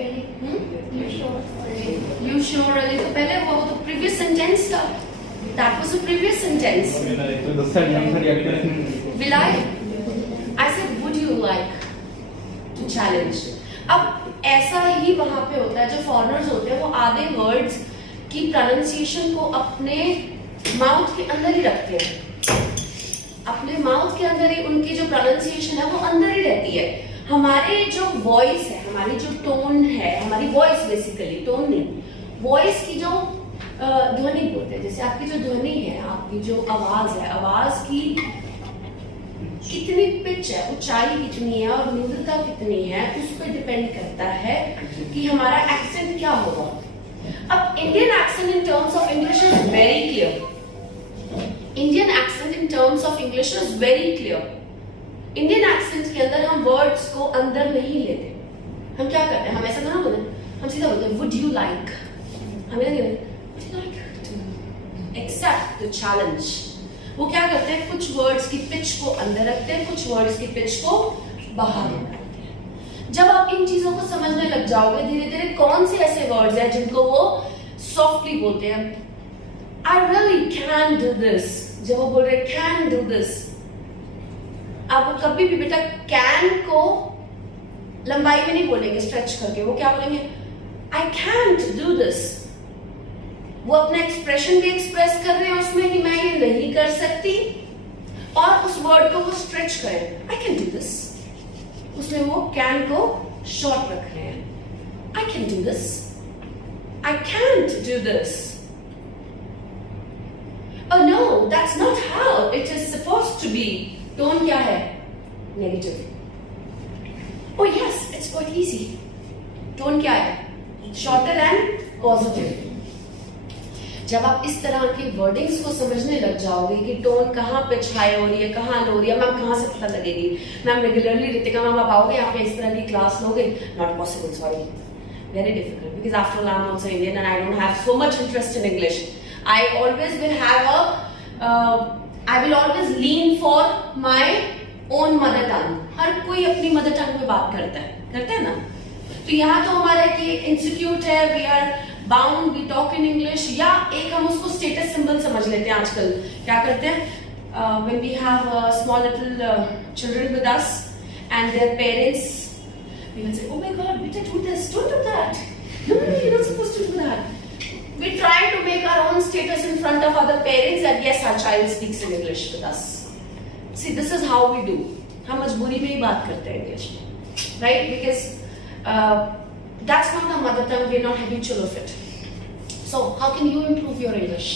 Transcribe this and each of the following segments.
Really? You sure? Really? You sure really? तो पहले वो तो previous sentence था. That was a previous sentence. Will I? I said, would you like to challenge? अब ऐसा ही वहाँ पे होता है, जो foreigners होते हैं वो आधे words की pronunciation को अपने mouth के अंदर ही रखते हैं. अपने mouth के अंदर ही उनकी जो pronunciation है वो अंदर ही रहती है. हमारे जो वॉइस है, हमारी जो टोन है, हमारी वॉइस बेसिकली, टोन नहीं, वॉइस की जो ध्वनि बोलते हैं, जैसे आपकी जो ध्वनि है, आपकी जो आवाज है, आवाज की कितनी पिच है, ऊंचाई कितनी है और मृदुता कितनी है, उस पर डिपेंड करता है कि हमारा एक्सेंट क्या होगा. अब Indian accent in terms of English is very clear. Indian accent in terms of English is very clear. Indian accent के अंदर हम वर्ड्स को अंदर नहीं लेते. हम क्या करते हैं, हम ऐसा ना बोलते, हम सीधा बोलते हैं वुड यू लाइक. हमें एक्सेप्ट द चैलेंज. वो क्या करते हैं, कुछ वर्ड्स की पिच को अंदर रखते हैं, कुछ वर्ड्स की पिच को बाहर निकालते हैं. जब आप इन चीजों को समझने लग जाओगे, धीरे धीरे कौन से ऐसे वर्ड्स हैं जिनको वो सॉफ्टली बोलते हैं. I really can do this. जब वो बोल रहे कैन डू दिस, आप कभी भी बेटा कैन को लंबाई में नहीं बोलेंगे, स्ट्रेच करके. वो क्या बोलेंगे, आई कैंट डू दिस. वो अपना एक्सप्रेशन भी एक्सप्रेस कर रहे हैं उसमें कि मैं ये नहीं कर सकती, और उस वर्ड को वो स्ट्रेच करें, आई कैन डू दिस. उसमें वो कैन को शॉर्ट रख रहे हैं. I can do this, I can't do this. Oh no, that's not how it is supposed to be. Tone क्या है, negative. Oh yes, it's quite easy. Tone क्या है, शॉर्टर एंड पॉजिटिव. जब आप इस तरह के वर्डिंग्स को समझने लग जाओगे कि टोन कहाँ पे हाई हो रही है, कहाँ लो हो रही है, मैम कहाँ से पता लगेगी. मैम रेगुलरली रितिका मैम आप आओगे यहाँ पे इस तरह की क्लास लोगे? Not possible, sorry, very difficult, because after all I am also Indian and I don't have so much interest in English. I always will have a I will always lean for my own mother tongue. हर कोई अपनी mother tongue में बात करता है ना. तो यहाँ तो हमारा कि इंस्टीट्यूट है, we are bound, we talk in English, या एक हम उसको स्टेटस सिंबल समझ लेते हैं. आजकल क्या करते हैं, when we have small little children with us and their parents, we will say, oh my God, beta do this, don't do that. No, you're not supposed to do that. We try to make our own status in front of other parents that yes, our child speaks in English with us. See, this is how we do. हम मजबूरी में ही बात करते हैं English में, right? Because that's not our mother tongue. We're not habitual of it. So, how can you improve your English?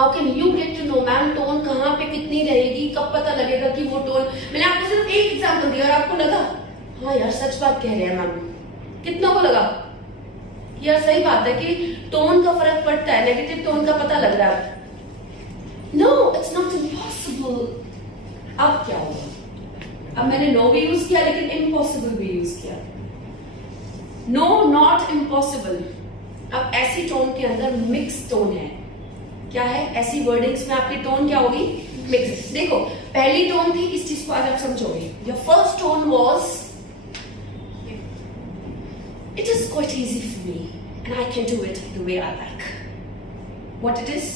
How can you get to know, ma'am tone कहाँ पे कितनी रहेगी, कब पता लगेगा कि वो टोन. मैंने आपको सिर्फ एक एग्जाम्पल दिया और आपको लगा हाँ यार सच बात कह रहे हैं मैम. कितनों को लगा यार सही बात है कि टोन का फर्क पड़ता है, नेगेटिव टोन का पता लग रहा है. No, it's not impossible. अब क्या होगा, अब मैंने नो भी यूज किया लेकिन इम्पॉसिबल भी यूज किया. No, not impossible. अब ऐसी टोन के अंदर मिक्स टोन है. क्या है, ऐसी वर्डिंग्स में आपकी टोन क्या होगी, मिक्स. देखो पहली टोन थी, इस चीज को आज आप समझोगे. Your first tone was it is quite easy for me and I can do it the way I like. What it is?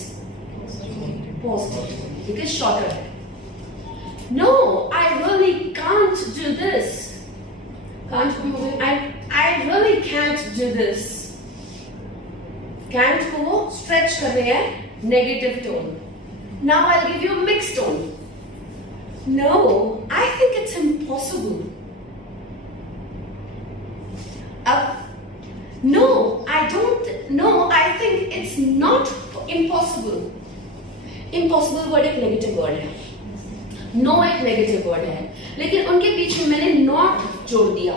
Positive. It is shorter. No, I really can't do this. Can't be moving. I really can't do this. Can't को वो stretch कर रहे हैं, negative tone. Now I'll give you a mixed tone. No, I think it's impossible. No, I don't. No, I think it's not impossible. Impossible word एक negative word है, no एक negative word है, लेकिन उनके पीछे मैंने नॉट जोड़ दिया,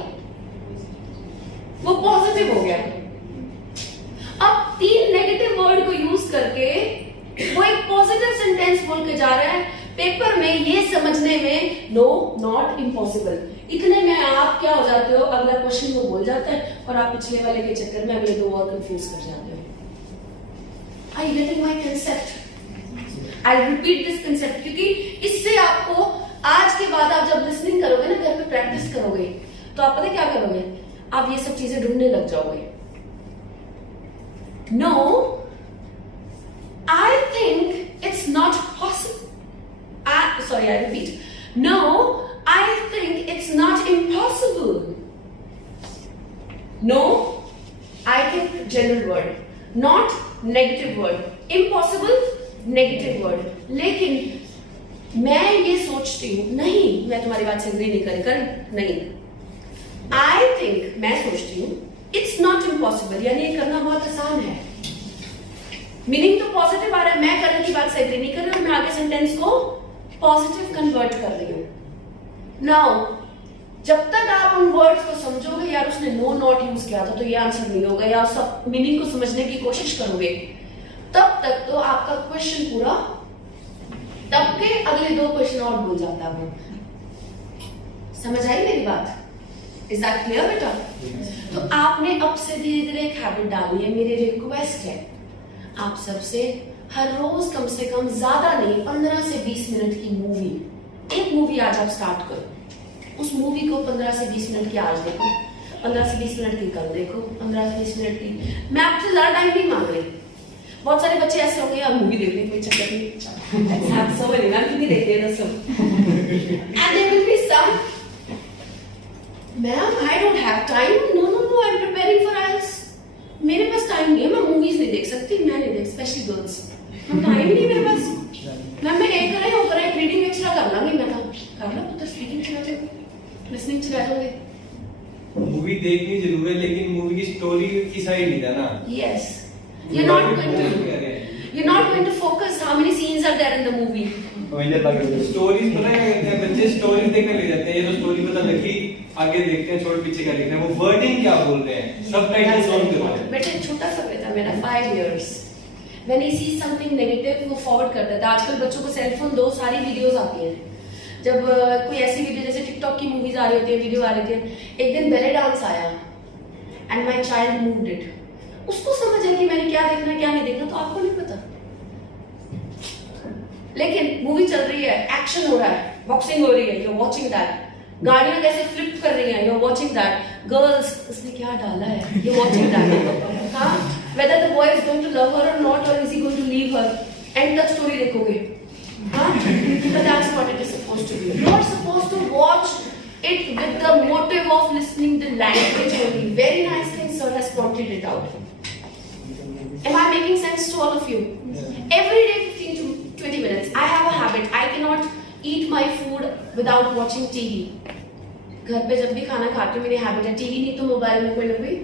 वो पॉजिटिव हो गया. अब तीन नेगेटिव वर्ड को यूज करके वो एक पॉजिटिव सेंटेंस बोल के जा रहा है. पेपर में ये समझने में नो, नॉट, इम्पॉसिबल, इतने में आप क्या हो जाते हो, अगला क्वेश्चन वो बोल जाता है और आप पिछले वाले के चक्कर में अगले दो और कंफ्यूज कर जाते हो. Are you getting my concept? I'll repeat this concept क्योंकि इससे आपको आज के बाद आप जब लिसनिंग करोगे ना, घर पे प्रैक्टिस करोगे, तो आप पता क्या करोगे, आप ये सब चीजें ढूंढने लग जाओगे. No, I think it's not possible. I repeat. No, I think it's not impossible. No, I think general word, not negative word. Impossible, negative word. लेकिन मैं ये सोचती हूँ, नहीं, मैं तुम्हारी बात से एग्री नहीं करेगा, नहीं. I think, मैं सोचती हूँ, it's not impossible, यानी ये करना बहुत आसान है. मीनिंग तो पॉजिटिव आ रहा है, मैं करने की बात से एग्री नहीं कर रही हूँ, मैं आगे सेंटेंस को पॉजिटिव कन्वर्ट कर रही हूँ. नाउ जब तक आप उन वर्ड्स को समझोगे, यार उसने नो नॉट यूज किया था तो ये आंसर नहीं होगा, या सब मीनिंग को समझने की कोशिश करोगे, तब तक तो आपका क्वेश्चन पूरा, तब के अगले 2 क्वेश्चन और भूल जाता है वो. समझ आई मेरी बात? इज दैट क्लियर बेटा? तो आपने अब से धीरे धीरे एक हैबिट डालनी है. मेरी रिक्वेस्ट है आप सबसे, हर रोज कम से कम, ज्यादा नहीं, 15 से 20 मिनट की मूवी, एक मूवी आज आप स्टार्ट करो. उस मूवी को 15 से 20 मिनट की आज देखो, 15 से 20 मिनट की कल देखो, 15 से 20 मिनट की. मैं आपसे ज्यादा टाइम नहीं मांग रही. बहुत सारे बच्चे ऐसे होंगे, यार मूवी देखने कोई चक्कर नहीं, आप समझ लेना क्यों नहीं देखते हैं सब. And there will be some, ma'am I don't have time. No no no, I am preparing for IELTS. मेरे पास टाइम नहीं है, मैं मूवीज नहीं देख सकती, मैं नहीं देख, स्पेशली गर्ल्स, टाइम नहीं मेरे पास. मैम मैं एक कराई वो कराई, रीडिंग एक्स्ट्रा कर लांगी, मैं कर लो तो स्पीकिंग चला जाओगे, लिसनिंग चला जाओगे. मूवी देखनी जरूर है, लेकिन मूवी की स्टोरी की साइड नहीं था ना. Yes, you're not going to focus how many scenes are there in the movie. Stories पता क्या करते हैं बच्चे, स्टोरीज देखने लग जाते हैं. ये तो स्टोरी पता लगी, आगे देखते हैं, छोड़ पीछे का देखते हैं, वो वर्डिंग क्या बोल रहे हैं, सबटाइटल्स ऑन करो. बेटा छोटा सा बेटा मेरा 5 years, when he sees something negative वो फॉरवर्ड कर देता है. आजकल बच्चों को सेलफोन दो, सारी वीडियोस आती हैं. जब कोई ऐसी वीडियो, जैसे टिकटॉक की मूवीज आ रही होती है, वीडियो आ रही थी, एक दिन बेले डांस आया and my child moved it. उसको समझ है कि मैंने क्या देखना क्या नहीं देखना, तो आपको नहीं पता. लेकिन मूवी चल रही है, एक्शन हो रहा है, बॉक्सिंग हो रही है, यू आर वाचिंग दैट. गाड़ियां कैसे फ्लिप कर रही हैं, you are watching that. Girls, उसने क्या डाला है, यू आर वाचिंग दैट. हाँ, whether the boy is going to love her or not, or is he going to leave her, end तक स्टोरी देखोगे. हाँ, but that's what it is supposed to be. You are supposed to watch it with the motive of listening the language only. Very nice thing sir has pointed it out. Am I making sense to all of you? Every day 15 to 20 minutes. I have a habit. I cannot eat my food without watching TV. घर पे जब भी खाना खाती हूँ, मेरी habit है, TV नहीं तो मोबाइल में कोई ना कोई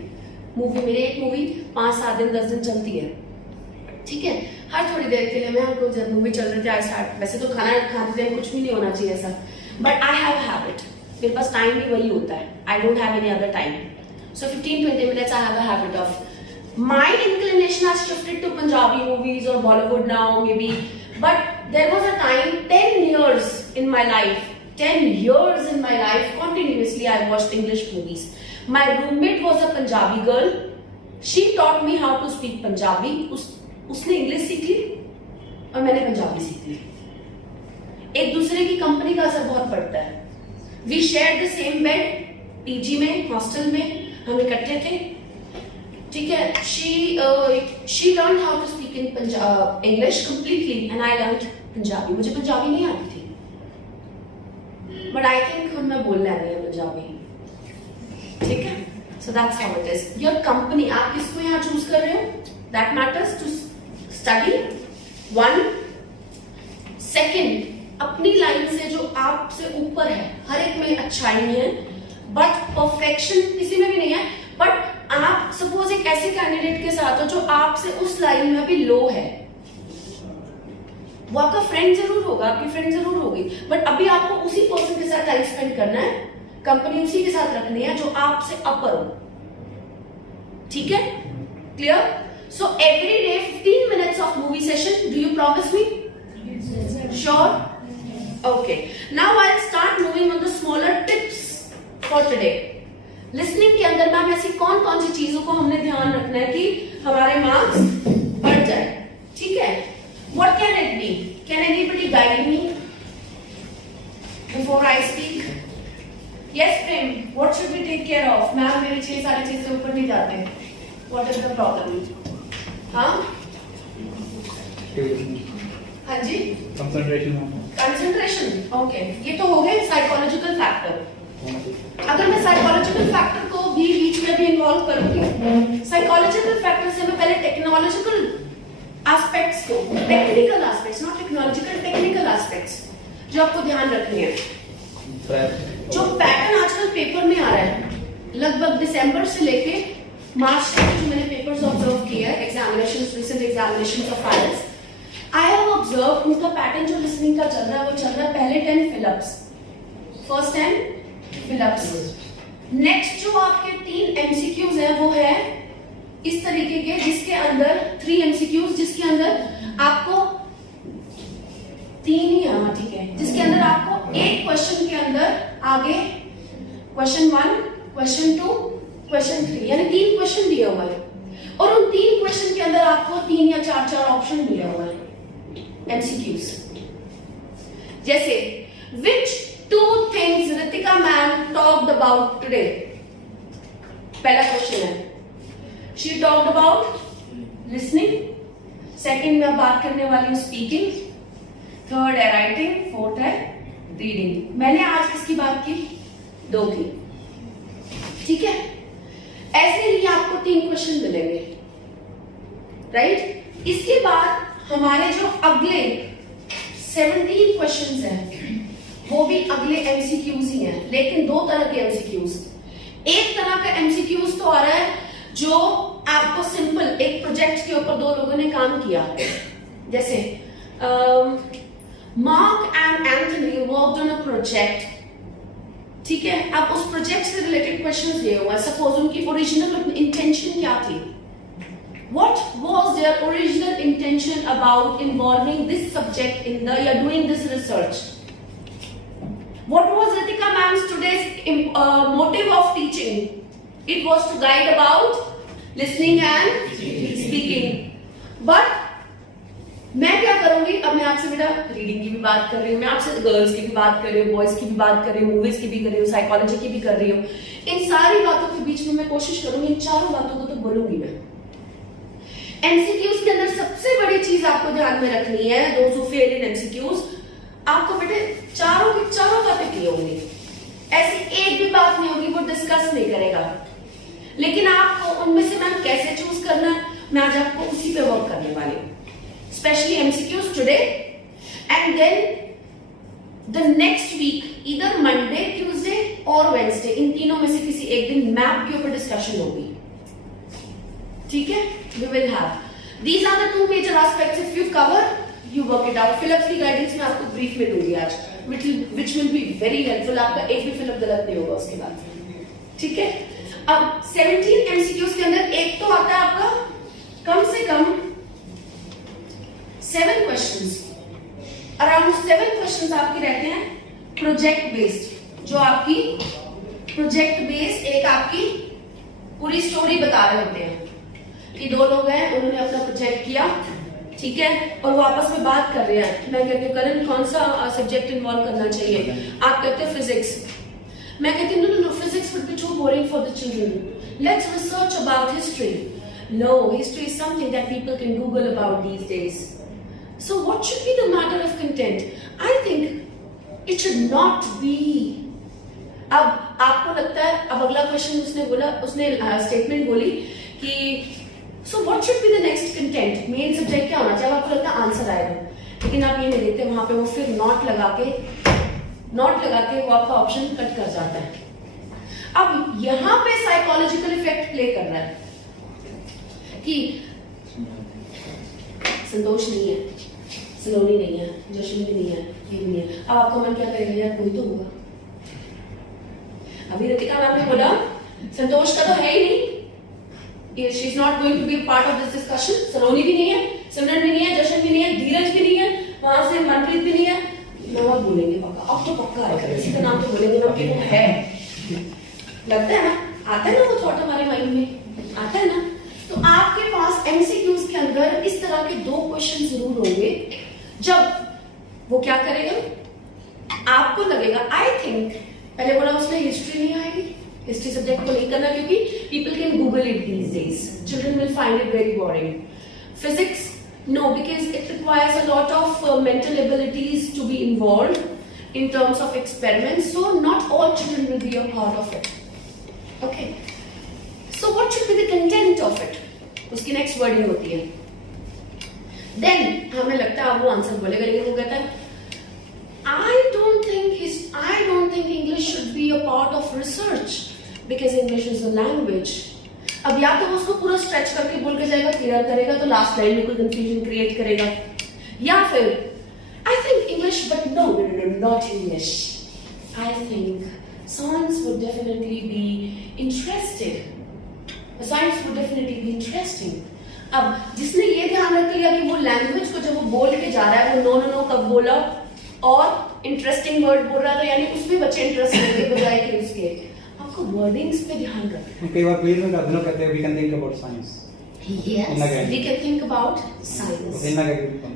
मूवी. मेरी एक मूवी 5-7 दिन 10 दिन चलती है, ठीक है. हर थोड़ी देर के लिए मैं आपको, जब मूवी चल रही थी आई स्टार्ट. वैसे तो खाना खाते टाइम कुछ भी नहीं होना चाहिए ऐसा, बट आई हैव हैबिट. मेरे पास टाइम भी वही होता है, आई don't have any other time. So 15-20 minutes I have a habit of. My inclination has shifted to Punjabi movies or Bollywood now maybe, but there was a time 10 years in my life, 10 years in my life continuously I watched English movies. My roommate was a Punjabi girl. She taught me how to speak Punjabi. उसने English सीख ली और मैंने पंजाबी सीख ली. एक दूसरे की company का असर बहुत पड़ता है. We shared the same bed, PG में, हॉस्टल में हम इकट्ठे थे, ठीक है. She learned how to speak in English completely and I learned Punjabi. मुझे पंजाबी नहीं आती थी, but I think मैं बोलने आ गई है पंजाबी, ठीक है. So that's how it is. Your company, आप किसको यहाँ चूज कर रहे हो, that matters to study. 1. Second, अपनी लाइन से जो आपसे ऊपर है, हर एक में अच्छाई है, बट परफेक्शन किसी में भी नहीं है. बट आप सपोज एक ऐसे कैंडिडेट के साथ हो जो आपसे उस लाइन में भी लो है, वो आपका फ्रेंड जरूर होगा, आपकी फ्रेंड जरूर होगी, बट अभी आपको उसी पर्सन के साथ टाइम स्पेंड करना है, कंपनी उसी के साथ रखनी है जो आपसे अपर हो, ठीक है. Clear? So every day 15 minutes of movie session. Do you promise me? Sure? Okay. Now I'll start moving on the smaller tips for today. Listening के अंदर मैम ऐसी कौन कौन सी चीजों को हमने ध्यान रखना है कि हमारे मार्क्स बढ़ जाए, ठीक है. What can it be? Can anybody guide me before I speak? Yes, Prem. What should we take? Take care of, ma'am मेरे 6 साढ़े 6 से ऊपर नहीं जाते, व्हाट इज द प्रॉब्लम? हाँ हाँ जी, कंसंट्रेशन, ओके, ये तो हो गए साइकोलॉजिकल फैक्टर। अगर मैं साइकोलॉजिकल फैक्टर को भी बीच में भी इन्वॉल्व करूंगी, साइकोलॉजिकल फैक्टर से मैं पहले टेक्नोलॉजिकल एस्पेक्ट्स को, technical aspects, not technological, technical aspects जो आपको ध्यान रखने हैं। जो पैटर्न आजकल पेपर में आ रहा है, लगभग दिसंबर से लेके मार्च तक जो मैंने पेपर्स ऑब्जर्व किया है, examinations, recent examinations of files, I have observe उनका पैटर्न जो लिसनिंग का चल रहा है वो चल रहा है पहले 10 फिलअप्स, फर्स्ट 10 फिलअप्स। नेक्स्ट जो आपके 3 एमसीक्यूज है वो है इस तरीके के, जिसके अंदर 3 एमसीक्यूज, जिसके अंदर आपको 3 ही, हाँ ठीक है, जिसके अंदर आपको एक क्वेश्चन के अंदर आगे क्वेश्चन 1, क्वेश्चन 2, क्वेश्चन 3, यानी 3 क्वेश्चन दिए हुए हैं और उन 3 क्वेश्चन के अंदर आपको 3 या 4 ऑप्शन मिले हुए हैं एमसीक्यूज। जैसे which 2 things Ritika ma'am talked about today? पहला क्वेश्चन है, she talked about listening, second में बात करने वाली हूँ स्पीकिंग, थर्ड है राइटिंग, फोर्थ है रीडिंग। मैंने आज किसकी बात की? 2 की, ठीक है। ऐसे ही आपको 3 क्वेश्चन मिलेंगे, राइट। इसके बाद हमारे जो अगले 17 क्वेश्चंस हैं वो भी अगले एमसीक्यूज ही हैं, लेकिन 2 तरह के एमसीक्यूज। एक तरह का एमसीक्यूज तो आ रहा है जो आपको सिंपल एक प्रोजेक्ट के ऊपर 2 लोगों ने काम किया, जैसे mark and Anthony worked on a project, ठीक है। अब उस प्रोजेक्ट से रिलेटेड क्वेश्चंस दिए हुए हैं, सपोज उनकी ओरिजिनल इंटेंशन क्या थी, what was their original intention about involving this subject in the doing this research, what was Ritika ma'am's today's motive of teaching, it was to guide about listening and speaking, but मैं क्या करूंगी, अब मैं आपसे बेटा reading की भी बात कर रही हूँ, मैं आपसे गर्ल्स की भी बात कर रही हूँ, बॉयज की भी बात कर रही हूँ, मूवीज की भी कर रही हूँ, साइकोलॉजी की भी कर रही हूँ, इन सारी बातों के बीच में मैं कोशिश करूंगी इन चारों बातों को तो बोलूंगी मैं। एमसीक्यूज के अंदर सबसे बड़ी चीज आपको ध्यान में रखनी है, those who fail in MCQs, आपको बेटे चारों की चारों बातें क्लियर होंगी, ऐसी एक भी बात नहीं होगी वो डिस्कस नहीं करेगा, लेकिन आपको उनमें से मैम कैसे चूज करना है, मैं आज आपको उसी पे वर्क करने वाली हूँ, specially MCQs today and then the next week, either Monday, Tuesday और वेडनेसडे, इन तीनों में से किसी एक दिन मैप के ऊपर डिस्कशन होगी, ठीक है। We will have. These are the 2 major aspects. If you cover, you work it out. Phillips की गाइडेंस में आपको ब्रीफ में दूंगी आज, which will be very helpful. आपका एक भी फिलअप गलत नहीं होगा उसके बाद, ठीक है। अब 17 एमसीक्यूज के अंदर एक तो आता है आपका कम से कम 7 क्वेश्चंस, अराउंड 7 क्वेश्चंस आपके रहते हैं प्रोजेक्ट बेस्ड, जो आपकी प्रोजेक्ट बेस्ड एक आपकी पूरी स्टोरी बता रहे होते हैं कि 2 लोग हैं, उन्होंने अपना प्रोजेक्ट किया, ठीक है, और वो आपस में बात कर रहे हैं। मैं कहती हूँ करण कौन सा सब्जेक्ट इन्वॉल्व करना चाहिए, आप कहते हैं फिजिक्स, मैं कहती हूँ no physics would be too boring for the children, let's research about history, no history is something that people can google about these days, so what should be the matter of content, I think it should not be. अब आपको लगता है, अब अगला question उसने बोला, उसने statement बोली कि So what should be the next content? Main subject क्या होना चाहिए? आपको लगता है आंसर आएगा, लेकिन आप ये नहीं देखते, वहां पे वो फिर नॉट लगा के वो आपका ऑप्शन कट कर जाता है। अब यहाँ पे साइकोलॉजिकल इफेक्ट प्ले कर रहा है कि संतोष नहीं है, सलोनी नहीं है, जशन भी नहीं है, ये भी नहीं है, अब आपका मन क्या करेगा, यार कोई तो होगा। अभी रितिका मैम ने बोला संतोष का तो है ही नहीं, she is not going to be a part of this discussion, सलोनी भी नहीं है, सिमरन भी नहीं है, जशन भी नहीं है, धीरज भी नहीं है, वहां से मनप्रीत भी नहीं है, नाम बोलेंगे पक्का, अब तो पक्का आएगा, किसी का नाम तो बोलेंगे ना कि वो है, लगता है ना, आता है ना वो थॉट हमारे माइंड में, आता है ना। तो आपके पास एमसीक्यूज के अंदर इस तरह के 2 क्वेश्चन जरूर होंगे, जब वो क्या करेगा, आपको लगेगा आई थिंक, पहले बोला उसने हिस्ट्री नहीं आएगी, हिस्ट्री सब्जेक्ट को नहीं करना क्योंकि people can Google it these days. Children will find it very boring. Physics, no, because it requires a lot of mental abilities to be involved in terms of experiments. So not all children will be a part of it. Okay. So what should be the content of it? उसकी next wording होती है. Then हमें लगता है अब वो answer बोलेगा, लेकिन वो कहता है I don't think English should be a part of research because English is a language. अब या तो वो उसको पूरा स्ट्रेच करके बोल के जाएगा, क्लियर करेगा, तो लास्ट लाइन में कोई कंफ्यूजन क्रिएट करेगा, या फिर I think English, but no, not English. I think science would definitely be interested. Science would definitely be interesting. अब जिसने ये ध्यान रख लिया कि वो लैंग्वेज को जब वो बोल के जा रहा है वो नो कब बोला और इंटरेस्टिंग वर्ड बोल रहा था, यानी उसमें बच्चे इंटरेस्ट लेने के बजाय कि उसके आपको वर्डिंग्स पे ध्यान रखना। कई बार क्विज में गार्डनर कहते हैं we can think about science. Yes, we can think about science.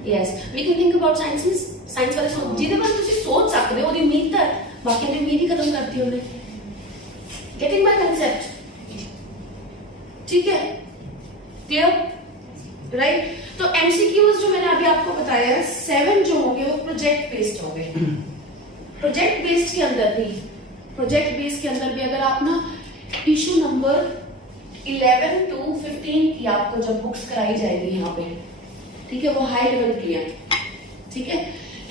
Yes, we can think about science means science वाले सोच जिधर बस तुझे सोच सकते हो ਉਹਦੀ ਉਮੀਦ है, बाकी ने उम्मीद ही खत्म कर दी उन्हें। Getting my concept? ठीक है, clear? Right? तो MCQs जो मैंने अभी आपको बताया है 7 जो होंगे वो प्रोजेक्ट बेस्ड होंगे। प्रोजेक्ट बेस्ड के अंदर भी अगर आप ना इशू नंबर 11 to 15 की आपको जब बुक्स कराई जाएगी यहाँ पे, ठीक है, वो हाई लेवल की है, ठीक है।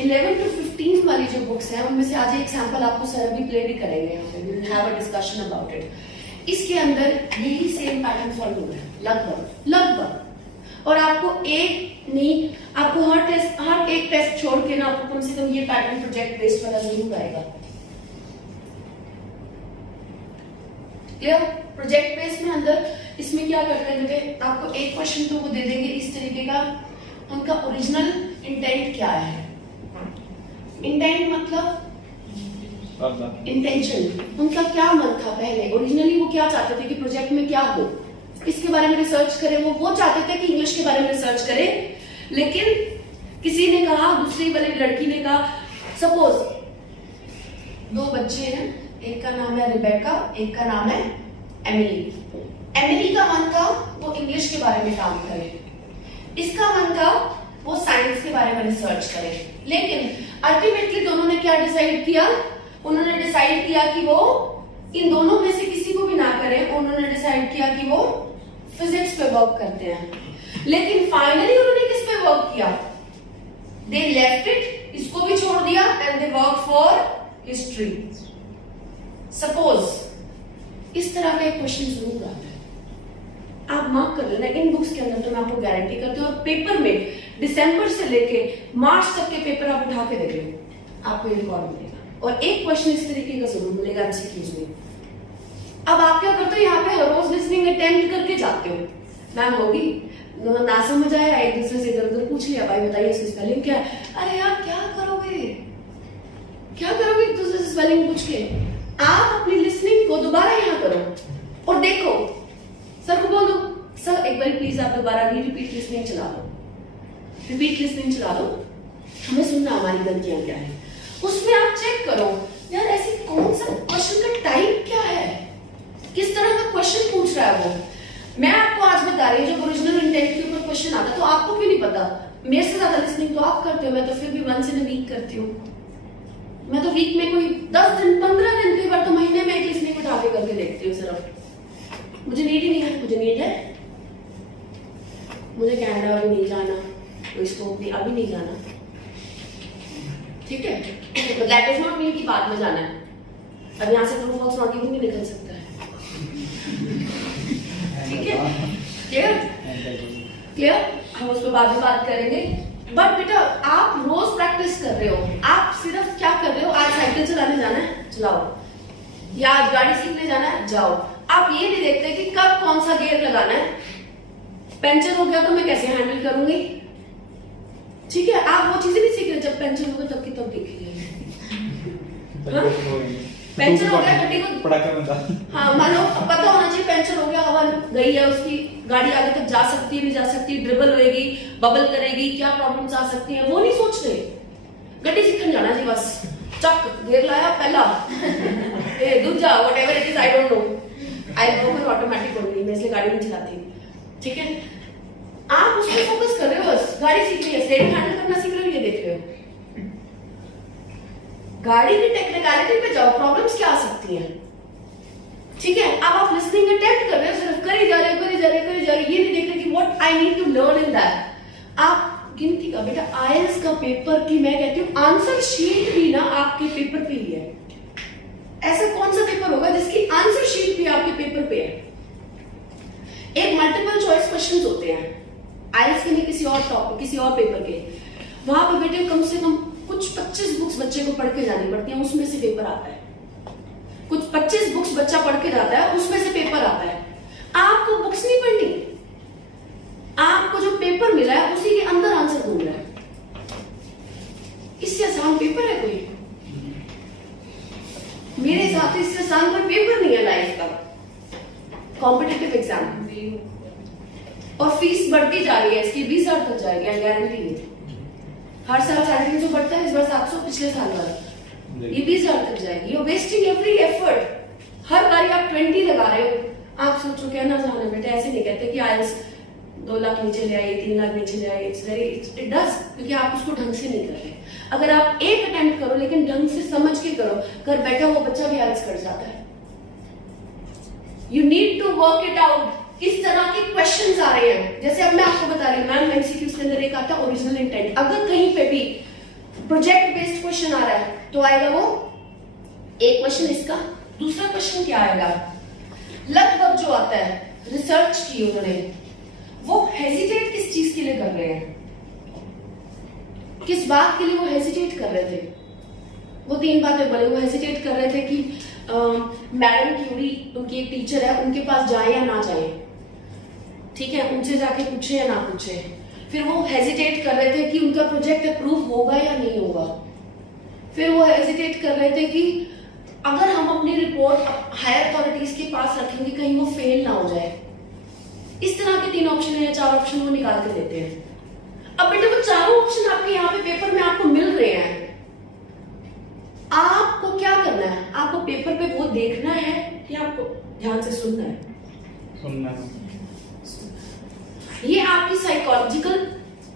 11 to 15 वाली जो बुक्स हैं उनमें से आज एक सैंपल आपको सर अभी प्ले भी करेंगे यहाँ पे, we will have a discussion about it। इसके अंदर यही सेम पैटर्न फॉलो हो रहा है लगभग, और आपको एक नहीं, आपको हर एक टेस्ट छोड़ के ना आपको कम से कम ये पैटर्न प्रोजेक्ट बेस्ड वाला जरूर आएगा। क्लियर? प्रोजेक्ट बेस्ड में अंदर इसमें क्या करते हैं बेटे, आपको एक क्वेश्चन तो वो दे देंगे इस तरीके का, उनका ओरिजिनल इंटेंट क्या है। इंटेंट मतलब इंटेंशन, उनका क्या मन था पहले, ओरिजिनली वो क्या चाहते थे कि प्रोजेक्ट में क्या हो, किसके बारे में रिसर्च करें। वो चाहते थे कि इंग्लिश के बारे में रिसर्च करें, लेकिन किसी ने कहा, दूसरी वाली लड़की ने कहा, सपोज 2 बच्चे हैं, एक का नाम है रिबेका, एक का नाम है एमिली। एमिली का मन था वो इंग्लिश के बारे में काम करे, इसका मन था वो साइंस के बारे में रिसर्च करे, लेकिन अल्टीमेटली दोनों ने क्या डिसाइड किया, उन्होंने डिसाइड किया कि वो इन दोनों में से किसी को भी ना करें, उन्होंने डिसाइड किया कि वो फिजिक्स पे वर्क करते हैं। लेकिन फाइनली उन्होंने किस पे वर्क किया, दे लेफ्ट इट, इसको भी छोड़ दिया, and they work for history. Suppose इस तरह का एक क्वेश्चन जरूर आता है, आप मार्क कर लेना इन बुक्स के अंदर, तो मैं आपको गारंटी करती हूँ, और पेपर में दिसंबर से लेके मार्च तक के पेपर आप उठा के देखिए, आपको ये रिकॉर्ड मिलेगा, और एक क्वेश्चन इस तरीके का जरूर मिलेगा एमसीक्यूज में। अब आप क्या करते हो, यहाँ पे हर रोज लिसनिंग अटेम्प्ट करके जाते हो, मैम होगी ना समझ आया, एक दूसरे से इधर उधर पूछ लिया, भाई बताइए इसकी स्पेलिंग क्या है, अरे यार क्या करोगे एक दूसरे से स्पेलिंग पूछ के। आप अपनी लिसनिंग को दोबारा यहाँ करो और देखो, सर को बोल दो, सर एक बार प्लीज आप दोबारा रिपीट लिसनिंग चला दो, हमें सुनना हमारी गलतियां क्या है। उसमें आप चेक करो यार ऐसी कौन सा क्वेश्चन का टाइप क्या है, किस तरह का क्वेश्चन पूछ रहा है वो। मैं आपको आज बता रही हूँ, जब ओरिजिनल इंटेंट के ऊपर क्वेश्चन आता तो आपको क्यों नहीं पता, मेरे से ज्यादा लिसनिंग तो आप करते हो, मैं तो फिर भी 1 in a week करती हूँ, मैं तो वीक में कोई 10 दिन 15 दिन, कई बार तो महीने में एक लिसनिंग उठा के करके देखती हूँ सिर्फ। मुझे नीड ही नहीं है, मुझे कनाडा अभी नहीं जाना, तो इसको अभी नहीं जाना, ठीक है, तो दैट इज नॉट मीन कि बाद में जाना है, अब यहाँ से ट्रू फॉल्स नॉट गिवन भी निकल सकता है, ठीक है, क्लियर, हम उस पर बाद में बात करेंगे। बट बेटा आप रोज प्रैक्टिस कर रहे हो, आप सिर्फ क्या कर रहे हो, आज साइकिल चलाने जाना है चलाओ, या गाड़ी सीखने जाना है जाओ, आप ये नहीं देखते कि कब कौन सा गियर लगाना है, पंचर हो गया तो मैं कैसे हैंडल करूंगी, ठीक है, आप वो चीजें नहीं सीख रहे, जब पंचर होगा तब की तब देखिए, पंचर हो गया गड्डी को पटाखा बंदा, हाँ मान लो पता होना चाहिए पंचर हो गया, हवा गई है उसकी, गाड़ी आगे तक जा सकती है नहीं जा सकती, ड्रिबल होएगी, बबल करेगी, क्या प्रॉब्लम्स आ सकती हैं, वो नहीं सोच रहे, गड्डी सीखने जाना जी बस, चक गियर लाया पहला दूजा whatever it is, I don't know. I go for automatic only, मैं इसलिए गाड़ी नहीं चलाती, ठीक है? आप उस पर फोकस कर रहे हो, बस गाड़ी सीख रही है, स्टीयरिंग हैंडल करना सीख रहे हो, ये देख रहे हो। गाड़ी की टेक्निकलिटी पे जाओ, प्रॉब्लम्स क्या आ सकती हैं, ठीक है? अब आप लिसनिंग अटेम्प्ट कर रहे हो, सिर्फ करी जा रहे हो, ये नहीं देख रहे कि what I need to learn in that. आप गिनती का बेटा आईएलटीएस का पेपर की मैं कहती हूँ आंसर शीट भी ना आपके पेपर पे ही है। ऐसा कौन सा पेपर होगा जिसकी आंसर शीट भी आपके पेपर पे है? एक मल्टीपल चॉइस क्वेश्चंस होते हैं आईएलटीएस के नहीं, किसी और टॉपिक, किसी और पेपर के, वहां पे बेटे कम से कम कुछ 25 बुक्स बच्चे को पढ़ के जानी पड़ती है, उसमें से पेपर आता है। कुछ 25 बुक्स बच्चा पढ़ के जाता है, उसमें से पेपर आता है। आपको बुक्स नहीं पढ़नी, आपको जो पेपर मिला है उसी के अंदर आंसर ढूंढना है। इससे आसान पेपर है कोई? मेरे हिसाब से इससे आसान कोई पेपर नहीं है लाइफ का, कॉम्पिटिटिव एग्जाम। और फीस बढ़ती जा रही है इसकी, 20,000 तक जाएगी, आई गारंटी है। हर साल 350 बढ़ता है, इस बार 700 पिछले साल वाला, ये 20,000 तक जाएगी। You wasting every effort. हर बार आप 20 लगा रहे हो। आप सोचो कहना चाहना बेटे, ऐसे नहीं कहते कि आईएलटीएस 2 लाख नीचे ले आए, 3 लाख नीचे ले आए, इट डज, क्योंकि आप उसको ढंग से नहीं कर रहे। अगर आप एक अटेम्प्ट करो लेकिन ढंग से समझ के करो, घर बैठा हुआ बच्चा भी आईएलटीएस कर जाता है। You need to work it out. किस तरह के क्वेश्चंस आ रहे हैं, जैसे अब मैं आपको बता रही हूँ मैम, एमसीक्यूज के अंदर एक आता है ओरिजिनल इंटेंट। अगर कहीं पे भी प्रोजेक्ट बेस्ड क्वेश्चन आ रहा है तो आएगा वो एक क्वेश्चन इसका, दूसरा क्वेश्चन क्या आएगा, लगभग जो आता है रिसर्च की उन्होंने, वो हेजिटेट किस चीज के लिए कर रहे हैं, किस बात के लिए वो हेजिटेट कर रहे थे। वो 3 बातें बोले। वो हेजिटेट कर रहे थे कि मैडम क्यूरी, उनकी एक टीचर है, उनके पास जाए या ना जाए, ठीक है, उनसे जाके पूछे या ना पूछे। फिर वो हेजिटेट कर रहे थे कि उनका प्रोजेक्ट अप्रूव होगा या नहीं होगा। फिर वो हेजिटेट कर रहे थे कि अगर हम अपनी रिपोर्ट हायर अथॉरिटीज के पास रखेंगे कहीं वो फेल ना हो जाए। इस तरह के 3 ऑप्शन है या 4 ऑप्शन वो निकाल के देते हैं। अब बेटे वो चारों ऑप्शन आपके यहाँ पे पेपर में आपको मिल रहे हैं, आपको क्या करना है? आपको पेपर पे वो देखना है कि आपको ध्यान से सुनना है? सुनना है। ये आपकी साइकोलॉजिकल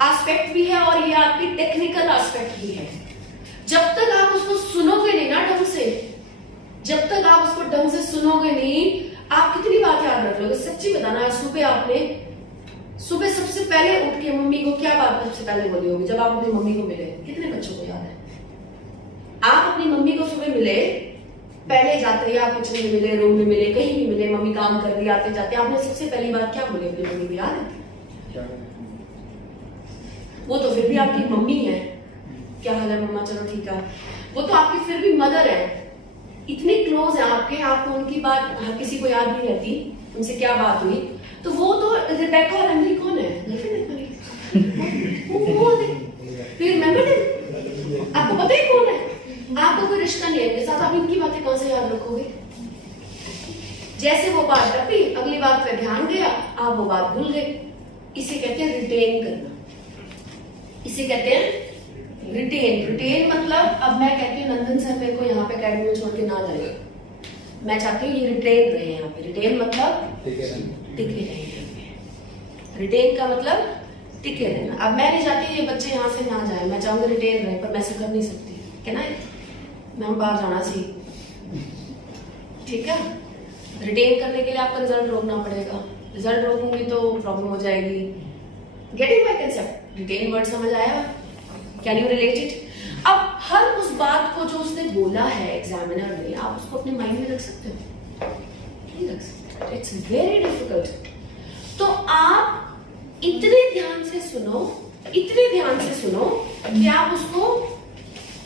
एस्पेक्ट भी है और ये आपकी टेक्निकल एस्पेक्ट भी है। जब तक आप उसको सुनोगे नहीं ना ढंग से, जब तक आप उसको ढंग से सुनोगे नहीं, आप कितनी बात याद रख लोगे? सच्ची बताना, सुबह सबसे पहले उठ के मम्मी को क्या बात सबसे पहले बोली होगी जब आप अपनी मम्मी को मिले? कितने बच्चों को याद है? आप अपनी मम्मी को सुबह मिले, पहले जाते ही आप किचन में मिले, रूम में मिले, कहीं भी मिले, मम्मी काम कर रही, आते जाते आपने सबसे पहली बात क्या बोली अपनी मम्मी को? याद है? वो तो फिर भी आपकी मम्मी है, क्या हाल है मम्मा, चलो ठीक है। वो तो आपकी फिर भी मदर है, इतनी क्लोज है आपके, आपको उनकी बात हर किसी को याद नहीं रहती, उनसे क्या बात हुई। तो वो तो रिबेका और एमिली कौन है? आपको पता है कौन है? आपको कोई रिश्ता नहीं है इनके साथ, आप इनकी बातें कहां से याद रखोगे? जैसे वो बात रखी, अगली बात पे ध्यान गया, आप वो बात भूल गए। इसे कहते हैं रिटेन करना, इसे कहते हैं रिटेन मतलब, अब मैं कहती हूँ नंदन सर मेरे को यहाँ पे अकेडमी में छोड़ के ना जाए, मैं चाहती हूँ ये रिटेन रहे यहाँ पे। रिटेन मतलब टिके रहे। रिटेन का मतलब टिके रहना। अब मैं नहीं चाहती ये बच्चे यहाँ से ना जाए, मैं चाहूंगी रिटेन रहे, पर मैं ऐसा कर नहीं सकती, क्या ना, मैं बाहर जाना सी, ठीक है। रिटेन करने के लिए आपका रिजल्ट रोकना पड़ेगा, रिजल्ट रोकूंगी तो प्रॉब्लम हो जाएगी। Getting my concept? Written word समझ आया? Can you relate it? अब हर उस बात को जो उसने बोला है एग्जामिनर ने, आप उसको अपने माइंड में रख सकते हो? नहीं रख सकते, इट्स वेरी डिफिकल्ट। तो आप इतने ध्यान से सुनो, इतने ध्यान से सुनो कि आप उसको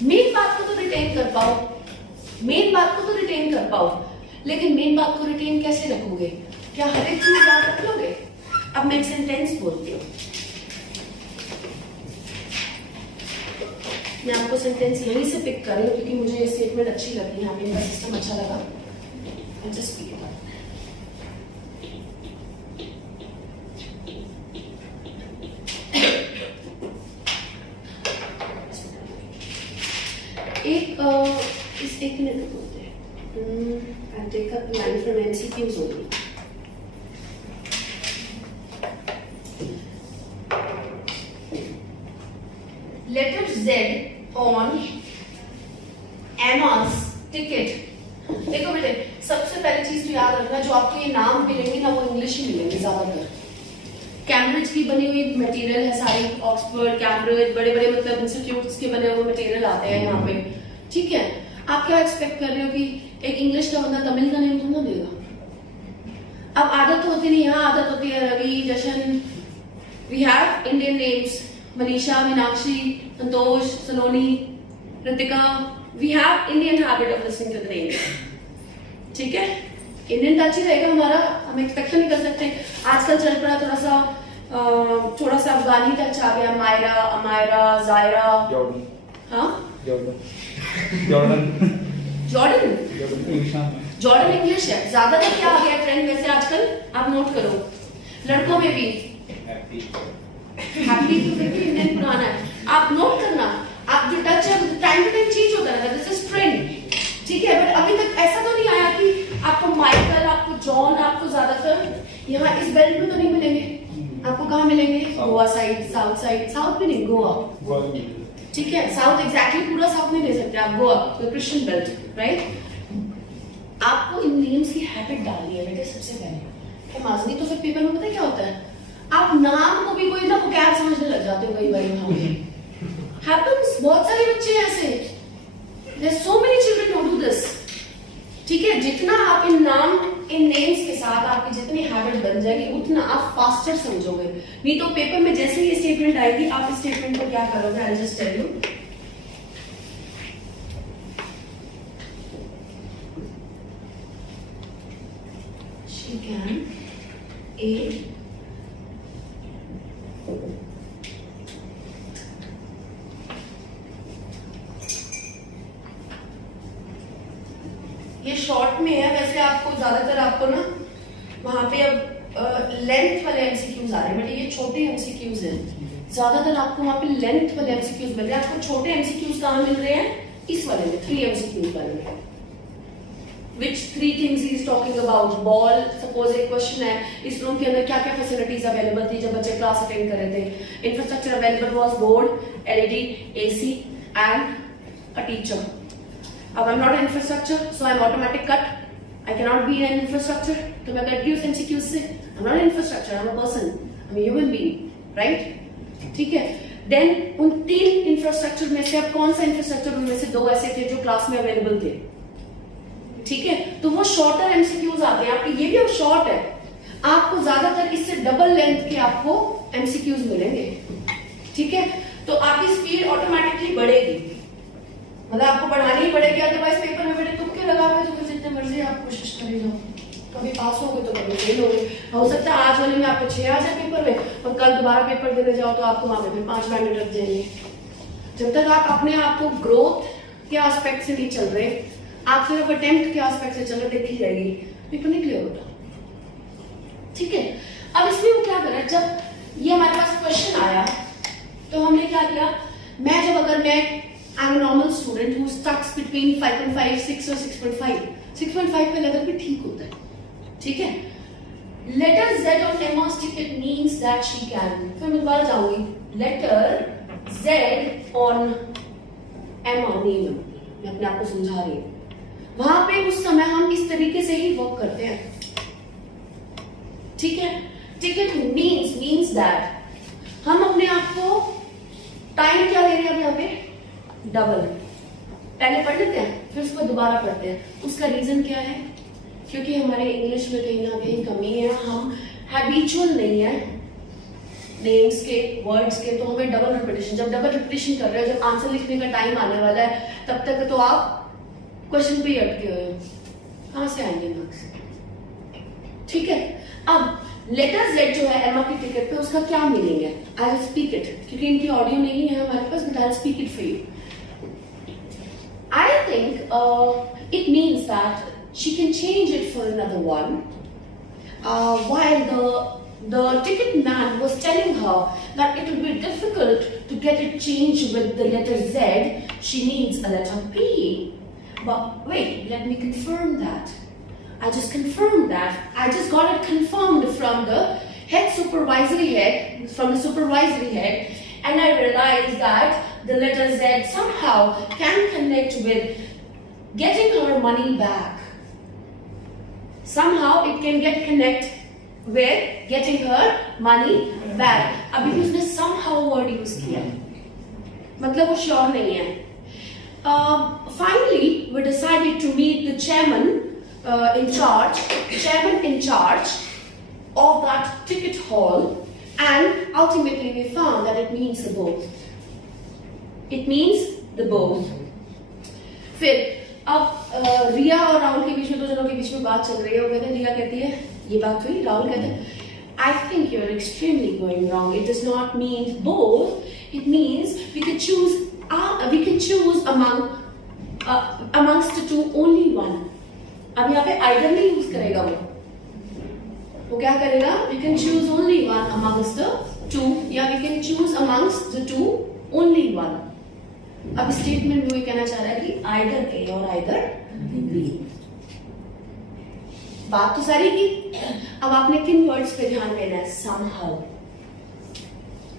मेन बात को तो रिटेन कर पाओ, मेन बात को तो रिटेन कर पाओ। लेकिन मेन बात को रिटेन कैसे रखोगे? क्या हर एक चीज याद रख लोगे? अब मैं एक सेंटेंस बोलती हूँ, मैं आपको सेंटेंस यहीं से पिक कर रही हूँ क्योंकि मुझे ये स्टेटमेंट अच्छी लगी, यहाँ पे इनका सिस्टम अच्छा लगा। Just speak it. एक मिनट बोलते हैं, I'll take up a line from MCQs only. Letter Z on Emma's ticket. देखो बेटे, सबसे पहली चीज तो याद रखना, जो आपको ये नाम मिलेंगे ना वो इंग्लिश ही मिलेंगे ज्यादातर। कैम्ब्रिज की बनी हुई मटेरियल है सारी, ऑक्सफोर्ड, कैम्ब्रिज, बड़े बड़े मतलब इंस्टीट्यूट्स के बने हुए मटेरियल आते हैं यहाँ पे, ठीक है। आप क्या एक्सपेक्ट कर रहे हो कि एक इंग्लिश का बंदा तमिल का नेम थोड़ा देगा। अब आदत होती नहीं, यहाँ आदत होती है Ravi, Jashan, we have Indian names, Manisha, Meenakshi, Santosh, Saloni, Ritika, we have Indian habit of listening to the names, ठीक है। इंडियन टच ही रहेगा हमारा, हम एक्सपेक्ट नहीं कर सकते। आजकल चल पड़ा थोड़ा सा अफगानी टच आ गया, मायरा, अमायरा, जायरा, जॉर्डन, हाँ जॉर्डन जॉर्डन इंग्लिश है। ज्यादातर क्या आ गया ट्रेंड वैसे आजकल, आप नोट करो, लड़कों में भी हैप्पी तो फिर भी इंडियन पुराना है, आप नोट करना। आप जो टच है टाइम टू टाइम चेंज होता रहता है, दिस इज ट्रेंड, ठीक है। बट अभी तक ऐसा तो नहीं आया कि आपको माइकल, आपको जॉन, आपको ज्यादातर यहाँ इस बेल्ट में तो नहीं मिलेंगे। आपको कहाँ मिलेंगे? गोवा साइड, साउथ में नहीं, गोवा, ठीक है। साउथ एग्जैक्टली पूरा साउथ नहीं ले सकते आप, गोवा, क्रिश्चियन बेल्ट, राइट। आपको इन नेम्स की हैबिट डालनी है बेटे सबसे पहले। माजनी तो फिर पेपर में पता है क्या होता है, आप नाम को भी कोई ना वोकैब समझने लग जाते हो कई बार वहां पे। हैपेंस, बहुत सारे बच्चे ऐसे, there are so many children who do this, ठीक है। जितना आप इन नाम, इन नेम्स के साथ आपकी जितनी हैबिट बन जाएगी उतना आप फास्टर समझोगे। नहीं तो पेपर में जैसे ही स्टेटमेंट आएगी, आप इस स्टेटमेंट को क्या करोगे, I will just tell you. She can a ये शॉर्ट में है, वैसे आपको ज्यादातर आपको ना वहां पे अब लेंथ वाले एमसीक्यूज आ रहे हैं, बट ये छोटे एमसीक्यूज हैं। ज्यादातर आपको वहां पे लेंथ वाले एमसीक्यूज मिल रहे हैं। आपको छोटे एमसीक्यूज कहाँ मिल रहे हैं? इस वाले में, 3 एमसीक्यूज वाले में। Which 3 things he is talking about? Ball, suppose एक क्वेश्चन है, इस रूम के अंदर क्या क्या फैसिलिटीज अवेलेबल थी जब बच्चे क्लास अटेंड कर रहे थे? Infrastructure available was bored, LED, AC and a teacher. अब I'm not an infrastructure, so I'm automatic cut. I cannot be an infrastructure. तो मैं कट गई उस MCQ से। I'm not an infrastructure, I'm a person. I'm a human being, right? ठीक है। Then उन 3 infrastructure में से अब कौन सा इंफ्रास्ट्रक्चर उनमें से 2 ऐसे थे जो क्लास में अवेलेबल थे, ठीक है। तो वो शॉर्टर एमसीक्यूज आते हैं आपके, ये भी अब शॉर्ट है। आपको ज्यादातर इससे डबल लेंथ के आपको एमसीक्यूज मिलेंगे, ठीक है। तो आपकी स्पीड ऑटोमेटिकली बढ़ेगी, मतलब आपको बढ़ानी ही पड़ेगी, अदरवाइज पेपर में बेटे तुक्के लगा पे तो फिर जितने मर्जी आप कोशिश करे जाओ, कभी पास होगे तो कभी फेल होगे। हो सकता है आज वाले में आपको 6 आ जाए पेपर में और कल दोबारा पेपर देने जाओ तो आपको वहां पे फिर 5 मिनट रख देंगे। जब तक आप अपने आप को ग्रोथ के एस्पेक्ट से नहीं चल रहे, आप सिर्फ अटेम्प्ट के एस्पेक्ट से चल रहे, देखी जाएगी पेपर नहीं क्लियर होता, ठीक है। अब इसमें वो क्या करें, जब ये हमारे पास क्वेश्चन आया तो हमने क्या किया, अगर मैं I'm a normal student who stucks between 5.5, 6 और 6.5. 6.5 का लेवल भी ठीक होता है, ठीक है। Letter Z on Emma's ticket means that she can. फिर मैं दोबारा जाऊंगी, letter Z on Emma name, मैं अपने आप को समझा रही हूँ। वहां पे उस समय हम इस तरीके से ही वर्क करते हैं, ठीक है। Ticket means that हम अपने आप को टाइम क्या ले रहे हैं यहाँ पे, डबल। पहले पढ़ लेते हैं फिर उसको दोबारा पढ़ते हैं। उसका रीजन क्या है, क्योंकि हमारे इंग्लिश में कहीं ना कहीं कमी है, हम हैबिचुअल नहीं है नेम्स के, वर्ड्स के, तो हमें डबल रिपीटेशन, जब डबल रिपीटेशन कर रहे हो, जब आंसर लिखने का टाइम आने वाला है तब तक तो आप क्वेश्चन पे ही अटके हुए हो, कहां से आएंगे मार्क्स, ठीक है। अब लेटर जेड जो है एमा की टिकट पे, उसका क्या मीनिंग है, आई विल स्पीक इट, क्योंकि इनकी ऑडियो नहीं है हमारे पास, but I will speak it for you. I think it means that she can change it for another one. While the ticket man was telling her that it will be difficult to get it changed with the letter Z, she needs a letter P. But wait, let me confirm that. I just confirmed that. I just got it confirmed from the supervisory head, and I realized that the letter Z somehow can connect with getting her money back. Somehow it can connect with getting her money back. अभी भी उसने somehow word use किया, मतलब वो sure नहीं है. Finally, we decided to meet the chairman in charge of that ticket hall, and ultimately we found that it means the both. It means the both. फिर अब रिया और राहुल के बीच में, दो जनों के बीच में बात चल रही है. वो कहते हैं, रिया कहती है ये बात हुई, राहुल कहते हैं I think you're extremely going wrong. It does not mean both. It means we can choose amongst the two only one. अब यहाँ पे either नहीं यूज करेगा वो क्या करेगा? We can choose only one amongst the two, या we can choose amongst the two only one. अब स्टेटमेंट में वो कहना चाह रहा है कि either A और either B. बात तो सारी की. अब आपने किन वर्ड्स पे ध्यान देना है? somehow.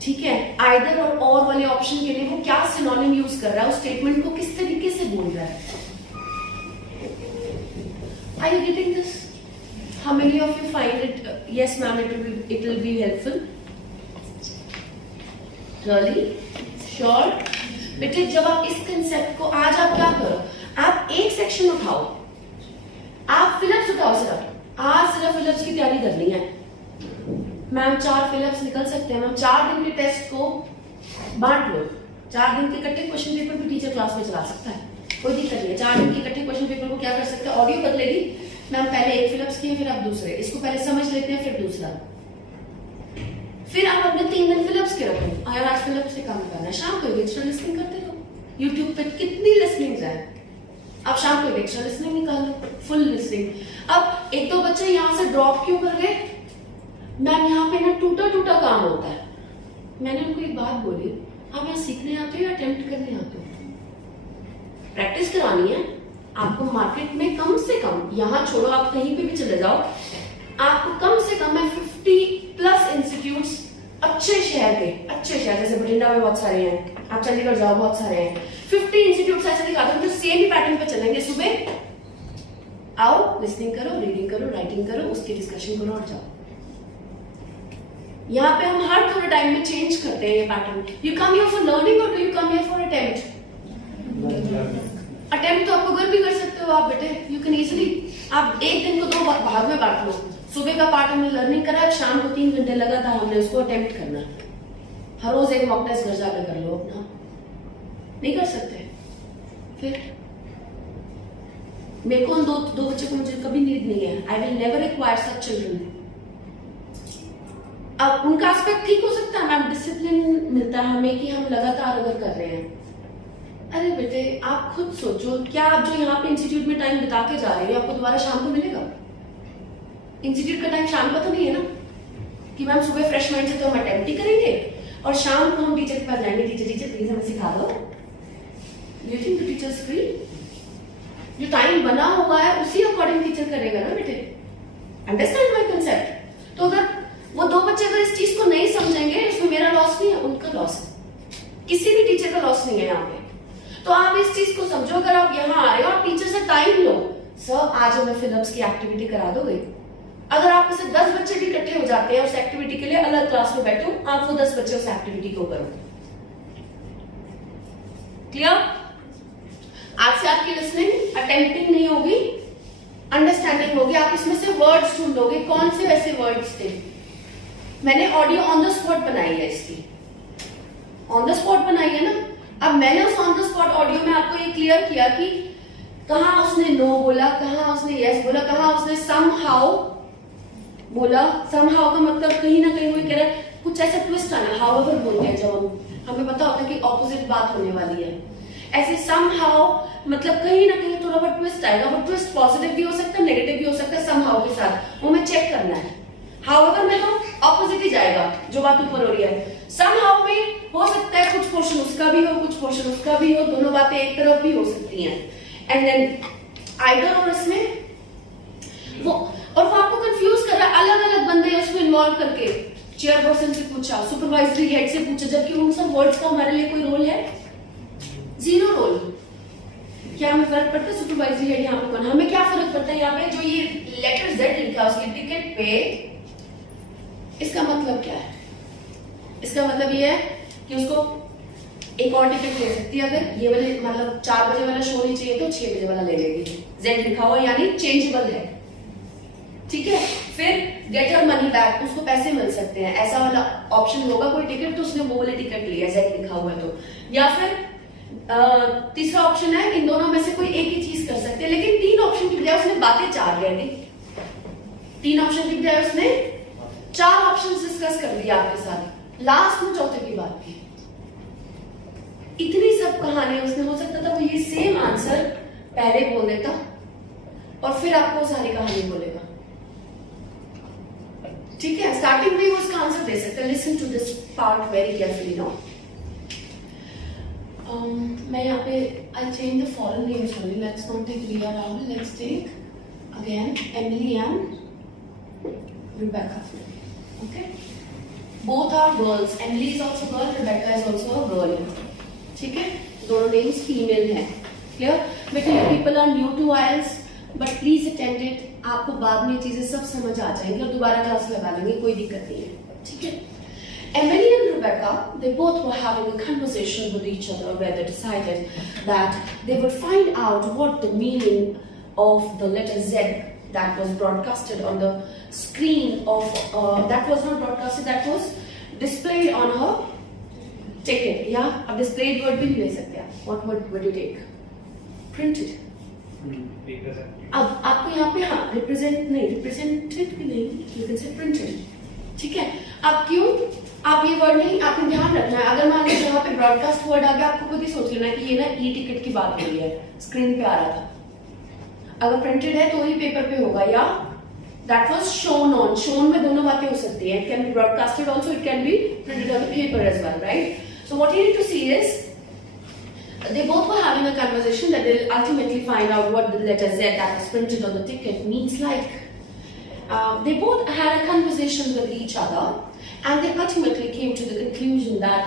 ठीक है, either और वाले ऑप्शन के लिए वो क्या सिनोनिम यूज कर रहा है, उस स्टेटमेंट को किस तरीके से बोल रहा है. Are you getting this? How many of you find it? Yes, ma'am. It will be helpful. Really? Sure? बेटे जब आप इस कंसेप्ट को, आज आप क्या करो, आप एक सेक्शन उठाओ, आप फिलिप्स उठाओ. सिर्फ फिलिप्स की तैयारी करनी है. मैम 4 फिलिप्स निकल सकते हैं. मैम 4 दिन के टेस्ट को बांट लो. 4 दिन के इकट्ठे क्वेश्चन पेपर भी टीचर क्लास में चला सकता है, कोई दिक्कत नहीं है. 4 दिन के इकट्ठे क्वेश्चन पेपर को क्या कर सकते हैं, ऑडियो बदलेगी. मैम पहले एक फिलिप्स किए, फिर आप दूसरे, इसको पहले समझ लेते हैं, फिर दूसरा, फिर आप अपने 3 दिन फिलिप्स के रखो. यार आज फिलिप्स से काम करना है, शाम को एक्स्ट्रा लिसनिंग करते रहो. यूट्यूब पे कितनी लिसनिंग्स है, अब शाम को एक्स्ट्रा लिसनिंग निकाल लो, फुल लिसनिंग. अब एक दो बच्चे यहाँ से ड्रॉप क्यों कर गए? मैम यहाँ पे ना टूटा काम होता है. मैंने उनको एक बात बोली, आप यहाँ सीखने आते हो या अटेम्प्ट करने आते हो? प्रैक्टिस करानी है आपको. मार्केट में कम से कम, यहाँ छोड़ो आप कहीं पे भी चले जाओ, आपको कम से कम 50+ इंस्टीट्यूट्स अच्छे शहर जैसे बठिंडा में बहुत सारे हैं, आप चंडीगढ़ जाओ बहुत सारे हैं, 50 इंस्टीट्यूट्स ऐसे दिखाते हैं जो सेम ही पैटर्न पे चलेंगे. सुबह आओ, लिसनिंग करो, रीडिंग करो, राइटिंग करो, उसकी डिस्कशन करो और जाओ. यहाँ पे हम हर थोड़े टाइम में चेंज करते हैं ये pattern. You come here for learning और do you come here for attempt? Attempt तो आपको घर भी कर सकते हो आप बेटे. यू कैन इजीली, आप एक दिन को 2 भाग में बांट लो. सुबह का पार्ट हमने लर्निंग करा है, शाम को 3 घंटे लगातार हमने उसको अटेम्प्ट करना. हर रोज एक मॉक टेस्ट घर जाकर कर लो अपना. नहीं कर सकते? फिर मेरे को दो बच्चे को मुझे कभी नीड नहीं है. I will never require such children. अब उनका एस्पेक्ट ठीक हो सकता है, मैम डिसिप्लिन मिलता है हमें कि हम लगातार अगर कर रहे हैं. अरे बेटे आप खुद सोचो, क्या आप जो यहाँ पे इंस्टीट्यूट में टाइम बिता के जा रहे हो आपको दोबारा शाम को मिलेगा? इंस्टीट्यूट का टाइम शाम का तो नहीं है ना, कि मैम सुबह फ्रेश माइंड से तो हम अटेम्प्ट ही करेंगे और शाम को हम टीचर के पास जाएंगे, टीचर प्लीज हमें सिखा दो. Do you think the teacher is free? जो टाइम बना हुआ है उसी अकॉर्डिंग टीचर करेगा ना बेटे. Understand my concept? तो अगर वो 2 बच्चे अगर इस चीज को नहीं समझेंगे, इसमें मेरा लॉस नहीं है, उनका लॉस है. किसी भी टीचर का लॉस नहीं है यहाँ पे. तो आप इस चीज को समझो, अगर आप यहाँ आ रहे हो, आप टीचर से टाइम लो. सर आज हमें फिलिप्स की एक्टिविटी करा दोगे? अगर आप में से 10 बच्चे भी इकट्ठे हो जाते हैं उस एक्टिविटी के लिए, अलग क्लास में बैठो, आप वो 10 बच्चे उस एक्टिविटी को करो. क्लियर? आज से आपकी लिसनिंग अटेम्प्टिंग नहीं होगी, अंडरस्टैंडिंग होगी. आप इसमें से वर्ड्स ढूंढोगे, कौन से वैसे वर्ड्स थे. मैंने ऑडियो ऑन द स्पॉट बनाई है, इसकी ऑन द स्पॉट बनाई है ना. अब मैंने उस ऑन द स्पॉट ऑडियो में आपको ये क्लियर किया कि कहाँ उसने नो बोला, कहाँ उसने यस बोला, कहाँ उसने समहाउ बोला. समहाउ का मतलब कहीं ना कहीं वो कह रहा है कुछ ऐसा ट्विस्ट आना. हाउएवर बोलते हैं जब हमें पता होता है कि ऑपोजिट बात होने वाली है. ऐसे समहाउ मतलब कहीं ना कहीं थोड़ा बहुत ट्विस्ट आएगा. वो ट्विस्ट पॉजिटिव भी हो सकता है, नेगेटिव भी हो सकता है. समहाउ के साथ वो हमें चेक करना है. हाउएवर में तो ऑपोजिट ही जाएगा जो बात ऊपर हो रही है. समहाउ में हो सकता है कुछ पोर्शन उसका भी हो, कुछ पोर्शन उसका भी हो, दोनों बातें एक तरफ भी हो सकती हैं. एंड देन आइडर और इसमें वो, और वो आपको कंफ्यूज कर रहा है, अलग अलग बंदे उसमें इन्वॉल्व करके चेयरपर्सन से पूछा, सुपरवाइजरी हेड से पूछा, जबकि उन सब वर्ड्स का हमारे लिए कोई रोल है? Zero role. क्या हमें फर्क पड़ता है सुपरवाइजरी हेड यहाँ पे कौन? हमें क्या फर्क पड़ता है यहाँ पे जो ये लेटर Z लिखा है उसकी टिकट पे, इसका मतलब क्या है? इसका मतलब ये है कि उसको एक और टिकट ले सकती है, अगर ये वाले मतलब 4 बजे वाला शो नहीं चाहिए तो 6 बजे वाला ले लेगी। Z लिखा हुआ यानी चेंजेबल है, ठीक है। फिर गेट हर मनी बैक, उसको पैसे मिल सकते हैं, ऐसा वाला ऑप्शन होगा कोई टिकट तो उसने वो वाले टिकट लिया Z लिखा हुआ है तो। या फिर तीसरा ऑप्शन है इन दोनों में से कोई एक ही चीज कर सकते हैं, लेकिन 3 ऑप्शन की बजाय उसने बातें 4 कह दी। 3 ऑप्शन की बजाय उसने 4 ऑप्शन डिस्कस कर दिया आपके साथ, लास्ट में चौथे की बात की। इतनी सब कहानी उसने, हो सकता था वो ये सेम आंसर पहले बोल देता और फिर आपको सारी कहानी बोलेगा, ठीक है। स्टार्टिंग में वो उसका आंसर दे सकते हैं। Listen to this part very carefully now. मैं यहाँ पे I change the foreign names only, let's not take Riya Rahul, let's take again Emily and Rebecca. Okay, both are girls, Emily is also girl, Rebecca is also a girl, ठीक है। दोनों names female हैं, clear. बेटा people are new to IELTS but please attend it, आपको बाद में चीजें सब समझ आ जाएंगी और दोबारा क्लास लगा लेंगे, कोई दिक्कत नहीं है, ठीक है। Emily and Rebecca, they both were having a conversation with each other where they decided that they would find out what the meaning of the letter Z that was broadcasted on the screen of, that was not broadcasted, that was displayed on her ticket. Yeah, अब displayed word भी ले सकते हैं। What word would you take? Printed. अब आपको यहाँ पे हाँ represent नहीं, represented भी नहीं, you can say printed, ठीक है। अब क्यों आप ये वर्ड नहीं, आपको ध्यान रखना है, अगर मान लीजिए यहाँ पे ब्रॉडकास्ट वर्ड आ गया, आपको खुद ही सोच लेना है कि ये ना ई टिकट की बात हो रही है, स्क्रीन पे आ रहा था। अगर प्रिंटेड है तो ही पेपर पे होगा, या that was shown on, shown में दोनों बातें हो सकती है, it can be broadcasted also, it can be printed on the paper as well, right. So what you need to see is they both were having a conversation that they'll ultimately find out what the letter Z that was printed on the ticket means like. They both had a conversation with each other and they ultimately came to the conclusion that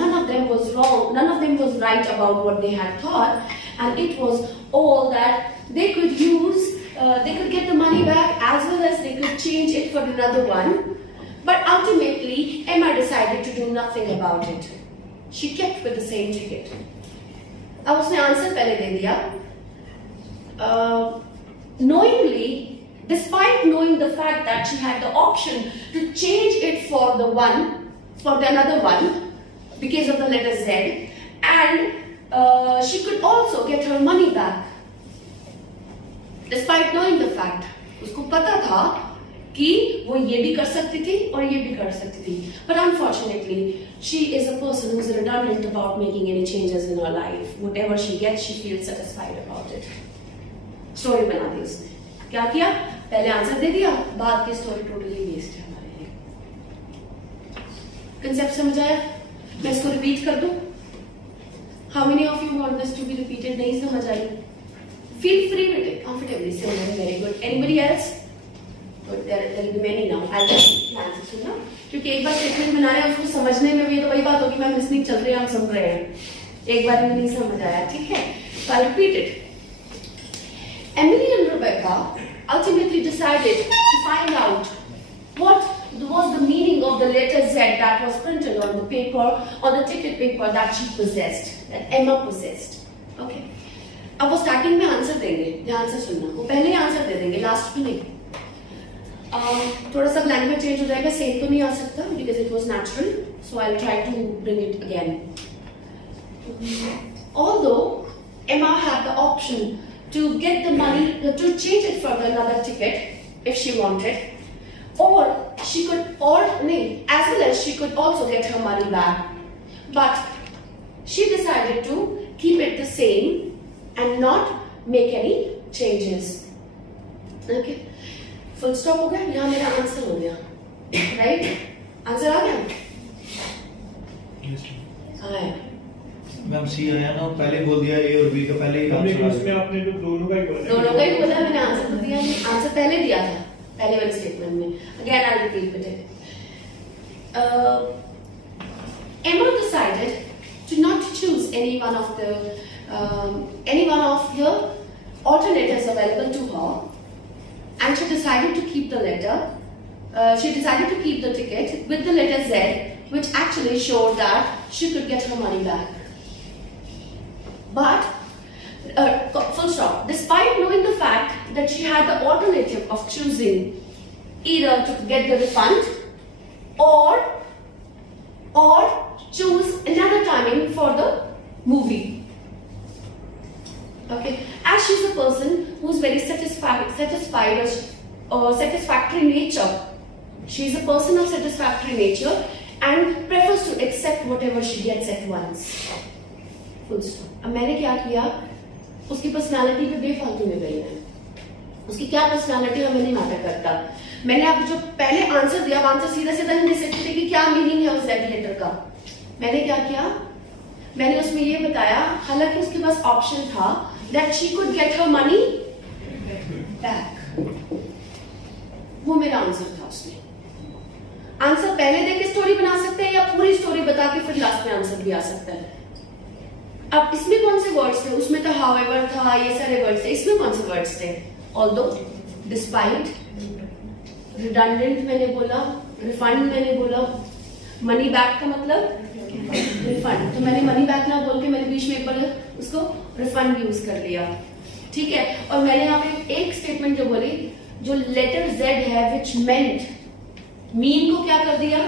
none of them was wrong, none of them was right about what they had thought, and it was all that they could use, they could get the money back as well as they could change it for another one. But ultimately Emma decided to do nothing about it. She kept with the same ticket. अब उसने answer पहले दे दिया, knowingly, despite knowing the fact that she had the option to change it for the another one because of the letter Z, and she could also get her money back. Despite knowing the fact, उसको पता था कि वो ये भी कर सकती थी और ये भी कर सकती थी, but unfortunately she is a person who is redundant about making any changes in her life. Whatever she gets, she feels satisfied about it. Story बना दी उसने, क्या किया, पहले आंसर दे दिया, बाद की स्टोरी टोटली वेस्ट है हमारे लिए। कंसेप्ट समझ आया? मैं इसको रिपीट कर दूं? How many of you want this to be repeated? नहीं समझ आई? Feel free to take comfortably. Very good. Anybody else? But there will be many now. I'll just answer सुनना, क्योंकि एक बार स्टेटमेंट बना रहे हैं उसको समझने में भी तो वही बात होगी, मैम लिसनिंग चल रही है, हम सुन रहे हैं, एक बार में नहीं समझ आया, ठीक है। So I'll repeat it. Emily and Rebecca ultimately decided to find out what was the meaning of the letter Z that was printed on the paper, on the ticket paper that she possessed, that Emma possessed. Okay. अब वो starting में answer देंगे, ध्यान से सुनना, वो पहले ही answer दे देंगे, लास्ट में नहीं। थोड़ा सा लैंग्वेज चेंज हो जाएगा, सेम तो नहीं आ सकता because it was natural, so I'll try to bring it again. Although Emma had the option to get the money, to change it for another ticket if she wanted, or she could, as well as she could also get her money back, but she decided to keep it the same and not make any changes. Okay. Full stop हो गया, यहाँ मेरा answer हो गया, right? Answer आ गया? Ma'am सी आया ना, पहले बोल दिया ए और बी का पहले ही आंसर आ उसमें गया। आपने तो दोनों का ही बोला। दोनों का ही बोला मैंने, आंसर तो दिया नहीं, आंसर पहले दिया था पहले वाले स्टेटमेंट में। Again I repeat it. Emma decided to not choose any one of the alternatives available to her, and she decided to keep the letter. She decided to keep the ticket with the letter Z, which actually showed that she could get her money back. But full stop. Despite knowing the fact that she had the alternative of choosing either to get the refund or choose another timing for the movie. Okay, as she's a person who's very satisfactory nature, she's a person of satisfactory nature and prefers to accept whatever she gets at once. Full stop. अब मैंने क्या किया, उसकी personality पे बेफालतू में गई मैं। उसकी क्या पर्सनालिटी हमें नहीं मैटर करता। मैंने अब जो पहले आंसर दिया, अब आंसर सीधा सीधा नहीं दे सकती थी कि क्या मीनिंग है उस जेड लेटर का। मैंने क्या किया, मैंने उसमें ये बताया, हालांकि उसके पास ऑप्शन था that she could get her money back। वो मेरा आंसर था। उसमें आंसर पहले देके स्टोरी बना सकते हैं या पूरी स्टोरी बता के फिर लास्ट में आंसर भी आ सकता है। अब इसमें कौन से वर्ड्स थे, उसमें तो however था, ये सारे वर्ड्स थे। इसमें कौन से वर्ड्स थे, although, despite, redundant मैंने बोला, refund मैंने बोला, money back का मतलब refund, तो मैंने money back ना बोल के मैंने बीच में एक बार उसको refund यूज कर लिया। ठीक है, और मैंने यहाँ पे एक स्टेटमेंट जो बोली, जो लेटर Z है which meant, mean को क्या कर दिया,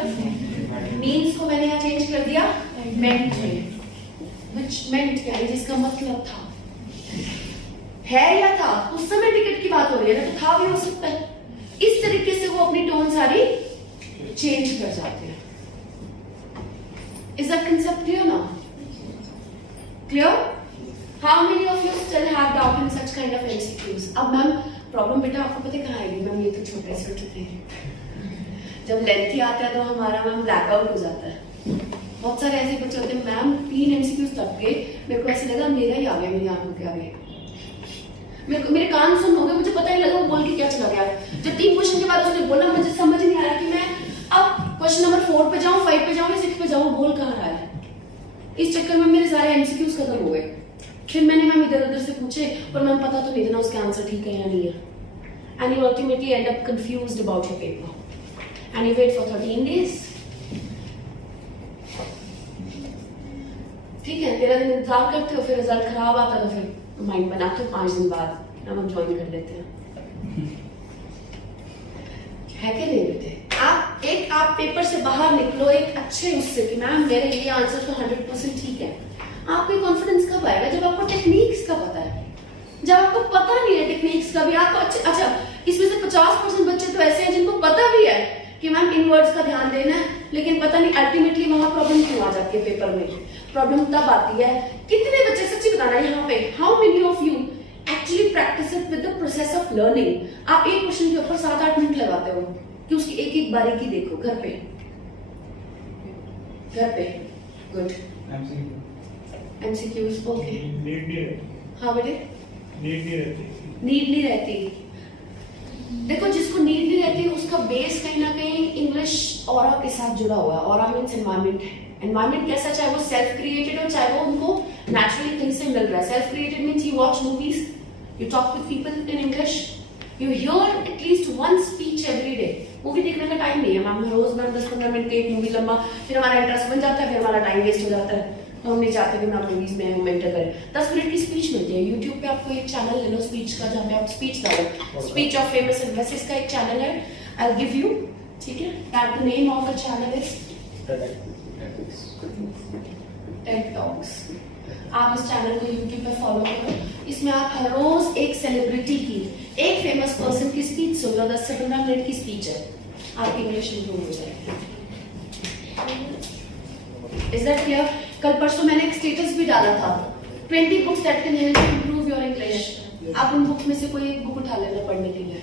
means को मैंने यहाँ चेंज कर दिया meant में। which meant क्या है, जिसका मतलब था, है या था, उस समय टिकट की बात हो रही है ना, तो था भी हो सकता है। इस तरीके से वो अपनी टोन सारी चेंज कर जाते हैं। Is that concept clear now? Clear? How many of you still have doubt in such kind of MCQs? अब मैम प्रॉब्लम बेटा आपको पता है कहाँ आएगी मैम, ये तो छोटे से होते हैं। जब लेंथी आता है तो हमारा मैम ब्लैकआउट हो जाता है। बहुत सारे ऐसे बच्चे होते हैं, मैम 3 MCQs तक के मेरे को ऐसे लगा मेरा ही आ गया मेरी आंखों के आगे, मेरे कान सुन हो गए, मुझे पता ही लगा वो बोल के क्या चला गया। जब 3 क्वेश्चन के बाद उसने बोला, मुझे समझ नहीं आ रहा कि मैं अब क्वेश्चन नंबर 4 पे जाऊं, 5 पे जाऊं या 6 पे जाऊं, बोल कहाँ रहा है। इस चक्कर में मेरे सारे MCQs खत्म हो गए। फिर मैंने मैम इधर उधर से पूछे और मैम पता तो नहीं था ना उसके आंसर ठीक है या नहीं है। And you ultimately end up confused about your paper and you wait for 13 days। ठीक है, 13 दिन इंतजार करते हो, फिर रिजल्ट खराब आता तो फिर माइंड बनाते हो 5 दिन बाद हम ज्वाइन कर लेते हैं। है कि नहीं बेटे? आप पेपर से बाहर निकलो एक अच्छे उससे कि मैम मेरे ये आंसर तो 100% ठीक है। आपको कॉन्फिडेंस कब आएगा, जब आपको टेक्निक्स का पता है। जब आपको पता नहीं है टेक्निक्स का भी, आपको अच्छा इसमें से 50% बच्चे तो ऐसे हैं जिनको पता भी है कि मैम इन वर्ड्स का ध्यान देना है, लेकिन पता नहीं अल्टीमेटली वहां प्रॉब्लम क्यों आ जाती है। पेपर में प्रॉब्लम तब आती है, कितने बच्चे सच्ची बताना यहाँ पे, how many of you actually practice it with the process of learning. आप एक क्वेश्चन के ऊपर 7-8 मिनट लगाते हो कि उसकी एक एक बारीकी देखो घर पे। गुड। MCQs okay. नीड नहीं रहती। हाँ बेटे, नीड नहीं रहती। देखो जिसको नीड नहीं रहती उसका बेस कहीं ना कहीं इंग्लिश ऑरा के साथ जुड़ा हुआ है। ऑरा मीन्स एनवायरमेंट है। एनवायरमेंट कैसा, चाहे वो सेल्फ क्रिएटेड हो चाहे वो उनको नेचुरली थिंग से मिल रहा है। Self created means you watch movies, you talk with people in English, you here at least 1 speech every day. Movie देखने का टाइम नहीं है मैम, रोज मैम 10-15 मिनट की एक मूवी लंबा, फिर हमारा इंटरेस्ट बन जाता है, फिर हमारा टाइम वेस्ट हो जाता है। तो हम नहीं चाहते कि हम मूवीज में मेंटर करें। 10 मिनट की स्पीच मिलती है यूट्यूब पे, आपको एक चैनल ले लो स्पीच का जहाँ पे आप स्पीच डालो। स्पीच ऑफ फेमस एडवाइसेस का एक चैनल है, आई विल गिव यू, ठीक है, that the name of the channel is Ted talks. आप इस चैनल को यूट्यूब पे फॉलो करो। इसमें आप हर रोज एक सेलिब्रिटी की, एक फेमस पर्सन की स्पीच सुन लो। 10 से 15 मिनट की स्पीच है, आपकी इंग्लिश इंप्रूव हो जाएगी। Is that clear? कल परसों मैंने एक स्टेटस भी डाला था, 20 books that can help you improve your English. आप उन बुक्स में से कोई एक बुक उठा लेना पढ़ने के लिए।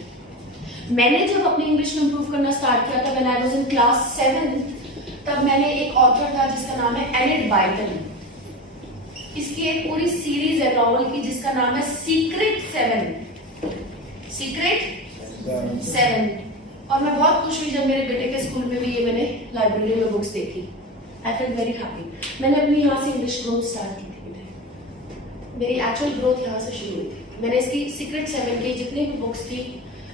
मैंने जब अपनी इंग्लिश को इंप्रूव करना स्टार्ट किया था, when I was in class 7, तब मैंने एक ऑथर था जिसका नाम है एनिड बाइटन। इसकी एक पूरी सीरीज है नॉवल की जिसका नाम है सीक्रेट 7। सीक्रेट 7। और मैं बहुत खुश हुई जब मेरे बेटे के स्कूल में भी ये मैंने लाइब्रेरी में बुक्स देखी। I feel very happy. मैंने अपनी यहाँ से इंग्लिश ग्रोथ स्टार्ट की थी। मेरी एक्चुअल ग्रोथ यहाँ से शुरू हुई थी। मैंने इसकी सीक्रेट 7 की जितनी भी बुक्स थी,